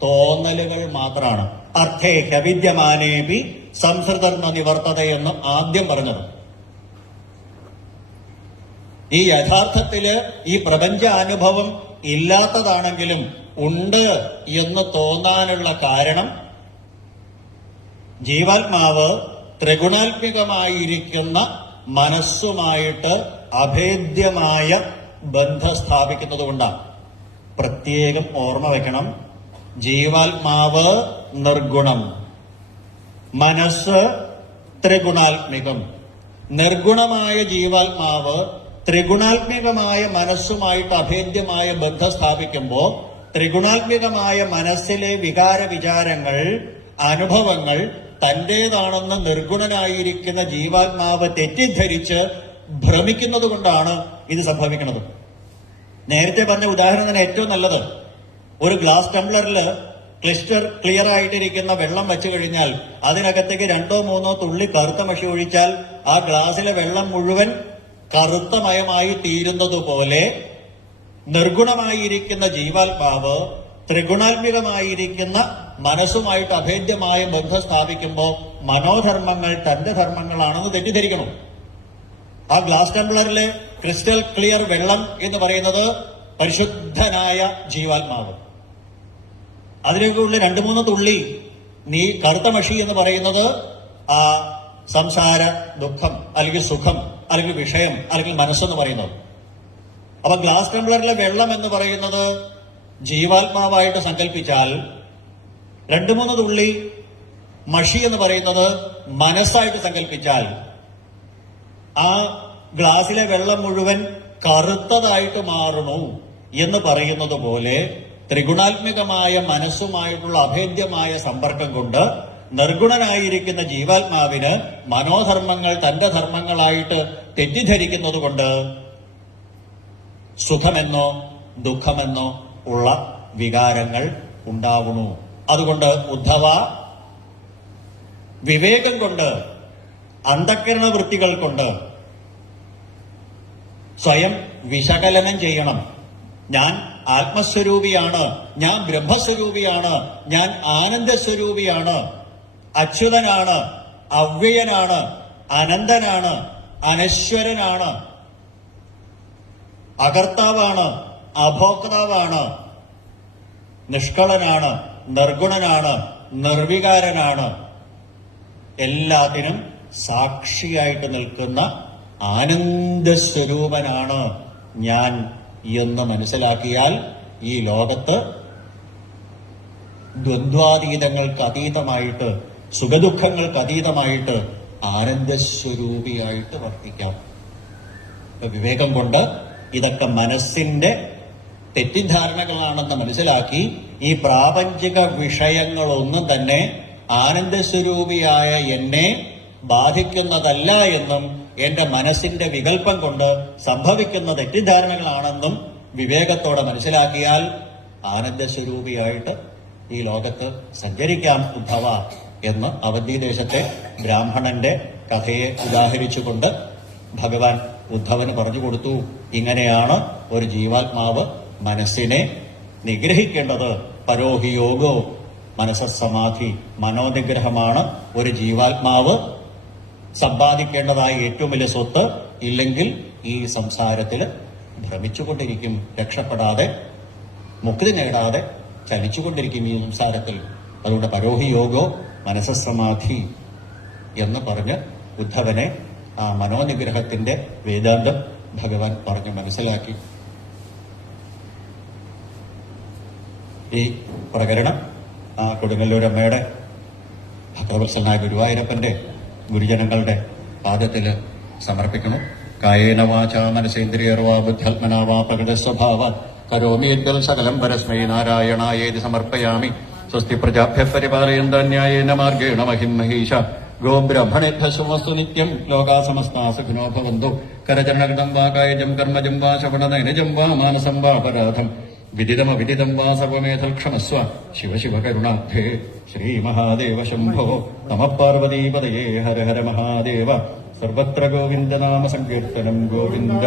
തോന്നലുകൾ മാത്രമാണ്. അർത്ഥേഹ വിദ്യമാനേപി സംസൃതർമ്മ നിവർത്തതയെന്ന് ആദ്യം പറഞ്ഞത്. ഈ യഥാർത്ഥത്തില് ഈ പ്രപഞ്ച അനുഭവം ഇല്ലാത്തതാണെങ്കിലും ഉണ്ട് എന്ന് തോന്നാനുള്ള കാരണം ജീവാത്മാവ് ത്രിഗുണാത്മികമായിരിക്കുന്ന മനസ്സുമായിട്ട് അഭേദ്യമായ ബന്ധം സ്ഥാപിക്കുന്നത് കൊണ്ടാണ്. പ്രത്യേകം ഓർമ്മ വെക്കണം, ജീവാത്മാവ് നിർഗുണം, മനസ്സ് ത്രിഗുണാത്മികം. നിർഗുണമായ ജീവാത്മാവ് ത്രിഗുണാത്മികമായ മനസ്സുമായിട്ട് അഭേദ്യമായ ബന്ധം സ്ഥാപിക്കുമ്പോൾ ത്രിഗുണാത്മികമായ മനസ്സിലെ വികാര വിചാരങ്ങൾ, അനുഭവങ്ങൾ തന്റേതാണെന്ന് നിർഗുണനായിരിക്കുന്ന ജീവാത്മാവ് തെറ്റിദ്ധരിച്ച് ഭ്രമിക്കുന്നത് കൊണ്ടാണ് ഇത് സംഭവിക്കുന്നത്. നേരത്തെ പറഞ്ഞ ഉദാഹരണത്തിന് ഏറ്റവും നല്ലത്, ഒരു ഗ്ലാസ് ടംബ്ലറിൽ ക്ലിയർ ആയിട്ടിരിക്കുന്ന വെള്ളം വെച്ചു കഴിഞ്ഞാൽ അതിനകത്തേക്ക് 2-3 തുള്ളി കറുത്ത മഷി ഒഴിച്ചാൽ ആ ഗ്ലാസ്സിലെ വെള്ളം മുഴുവൻ കറുത്തമയമായി തീരുന്നതുപോലെ നിർഗുണമായിരിക്കുന്ന ജീവാത്മാവ് ത്രിഗുണാത്മികമായിരിക്കുന്ന മനസ്സുമായിട്ട് അഭേദ്യമായ ബന്ധം സ്ഥാപിക്കുമ്പോൾ മനോധർമ്മങ്ങൾ തന്റെ ധർമ്മങ്ങളാണെന്ന് തെറ്റിദ്ധരിക്കണം. ആ ഗ്ലാസ് ടംബ്ലറിലെ ക്രിസ്റ്റൽ ക്ലിയർ വെള്ളം എന്ന് പറയുന്നത് പരിശുദ്ധനായ ജീവാത്മാവ്. അതിലേക്കുള്ള 2-3 തുള്ളി കറുത്ത മഷി എന്ന് പറയുന്നത് ആ സംസാര ദുഃഖം അല്ലെങ്കിൽ സുഖം അല്ലെങ്കിൽ വിഷയം അല്ലെങ്കിൽ മനസ്സെന്ന് പറയുന്നത്. അപ്പൊ ഗ്ലാസ് ടംബ്ലറിലെ വെള്ളം എന്ന് പറയുന്നത് ജീവാത്മാവായിട്ട് സങ്കല്പിച്ചാൽ 2-3 തുള്ളി മഷി എന്ന് പറയുന്നത് മനസ്സായിട്ട് സങ്കല്പിച്ചാൽ ആ ഗ്ലാസ്സിലെ വെള്ളം മുഴുവൻ കറുത്തതായിട്ട് മാറണു എന്ന് പറയുന്നത് പോലെ ത്രിഗുണാത്മികമായ മനസ്സുമായിട്ടുള്ള അഭേദ്യമായ സമ്പർക്കം കൊണ്ട് നിർഗുണനായിരിക്കുന്ന ജീവാത്മാവിന് മനോധർമ്മങ്ങൾ തന്റെ ധർമ്മങ്ങളായിട്ട് തെറ്റിദ്ധരിക്കുന്നത് കൊണ്ട് സുഖമെന്നോ ദുഃഖമെന്നോ ഉള്ള വികാരങ്ങൾ ഉണ്ടാവുന്നു. അതുകൊണ്ട് ഉദ്ധവ, വിവേകം കൊണ്ട്, അന്ധക്കരണ വൃത്തികൾ കൊണ്ട് സ്വയം വിശകലനം ചെയ്യണം. ഞാൻ ആത്മസ്വരൂപിയാണ്, ഞാൻ ബ്രഹ്മസ്വരൂപിയാണ്, ഞാൻ ആനന്ദസ്വരൂപിയാണ്, അച്യുതനാണ്, അവ്യയനാണ്, അനന്തനാണ്, അനശ്വരനാണ്, അകർത്താവാണ്, അഭോക്താവാണ്, നിഷ്കളനാണ്, നിർഗുണനാണ്, നിർവികാരനാണ്, എല്ലാത്തിനും സാക്ഷിയായിട്ട് നിൽക്കുന്ന ആനന്ദസ്വരൂപനാണ് ഞാൻ എന്ന് മനസ്സിലാക്കിയാൽ ഈ ലോകത്ത് ദ്വന്ദ്വാതീതങ്ങൾക്ക് അതീതമായിട്ട്, സുഖദുഃഖങ്ങൾക്ക് അതീതമായിട്ട് ആനന്ദസ്വരൂപിയായിട്ട് വർത്തിക്കാം. വിവേകം കൊണ്ട് ഇതൊക്കെ മനസ്സിന്റെ തെറ്റിദ്ധാരണകളാണെന്ന് മനസ്സിലാക്കി ഈ പ്രാപഞ്ചിക വിഷയങ്ങളൊന്നും തന്നെ ആനന്ദസ്വരൂപിയായ എന്നെ ബാധിക്കുന്നതല്ല എന്നും എന്റെ മനസ്സിന്റെ വികല്പം കൊണ്ട് സംഭവിക്കുന്ന തെറ്റിദ്ധാരണകളാണെന്നും വിവേകത്തോടെ മനസ്സിലാക്കിയാൽ ആനന്ദസ്വരൂപിയായിട്ട് ഈ ലോകത്ത് സഞ്ചരിക്കാം ഉദ്ധവ എന്ന് അവന്തിദേശത്തെ ബ്രാഹ്മണന്റെ കഥയെ ഉദാഹരിച്ചുകൊണ്ട് ഭഗവാൻ ഉദ്ധവന് പറഞ്ഞു കൊടുത്തു. ഇങ്ങനെയാണ് ഒരു ജീവാത്മാവ് മനസ്സിനെ നിഗ്രഹിക്കേണ്ടത്. പരോഹി യോഗോ മനസ്സമാധി, മനോനിഗ്രഹമാണ് ഒരു ജീവാത്മാവ് സമ്പാദിക്കേണ്ടതായ ഏറ്റവും വലിയ സ്വത്ത്. ഇല്ലെങ്കിൽ ഈ സംസാരത്തിൽ ഭ്രമിച്ചുകൊണ്ടിരിക്കും, രക്ഷപ്പെടാതെ മുക്തി നേടാതെ ചലിച്ചുകൊണ്ടിരിക്കും ഈ സംസാരത്തിൽ. അതുകൊണ്ട് പരോഹി യോഗോ മനസ്സമാധി എന്ന് പറഞ്ഞ് ഉദ്ധവനെ ആ മനോനിഗ്രഹത്തിന്റെ വേദാന്തം ഭഗവാൻ പറഞ്ഞു മനസ്സിലാക്കി. ഈ പ്രകരണം ആ കൊടുങ്ങല്ലൂരമ്മയുടെ ഭക്തവത്സലനായ ഗുരുവായൂരപ്പന്റെ ഗുരുജനങ്ങളുടെ പാദത്തിൽ സമർപ്പിക്കണം. കായേന വാച മനസേന്ദ്രിയർവാ ബുദ്ധ്യാത്മനാവാ പ്രകൃത സ്വഭാവ കരോമീദ്ഗൽ സകലം പരസ്മൈ നാരായണായേതി സമർപ്പയാമി. സ്വസ്തി പ്രജാഭ്യ പരിപാലയന്തന്യായേന മാർഗേണ മഹിം മഹീഷ. ഗോം ബ്രഹ്മണേഭ്യ സുമസ്തു നിത്യം. ലോകാ സമസ്താ സുഖിനോ ഭവന്തു. കരചരണകൃതം വാ കായജം കർമ്മജം വാ ശ്രവണനയനജം വാ മാനസം വാ അപരാധം വിദിതമവിദിതം വാ സർവമേധൽ ക്ഷമസ്വ. ശിവ ശിവ കരുണാബ്ധേ ശ്രീമഹാദേവ ശംഭോ. നമഃ പാർവതീപതയേ. ഹര ഹര മഹാദേവ. സർവത്ര ഗോവിന്ദനാമ സങ്കീർത്തനം. ഗോവിന്ദ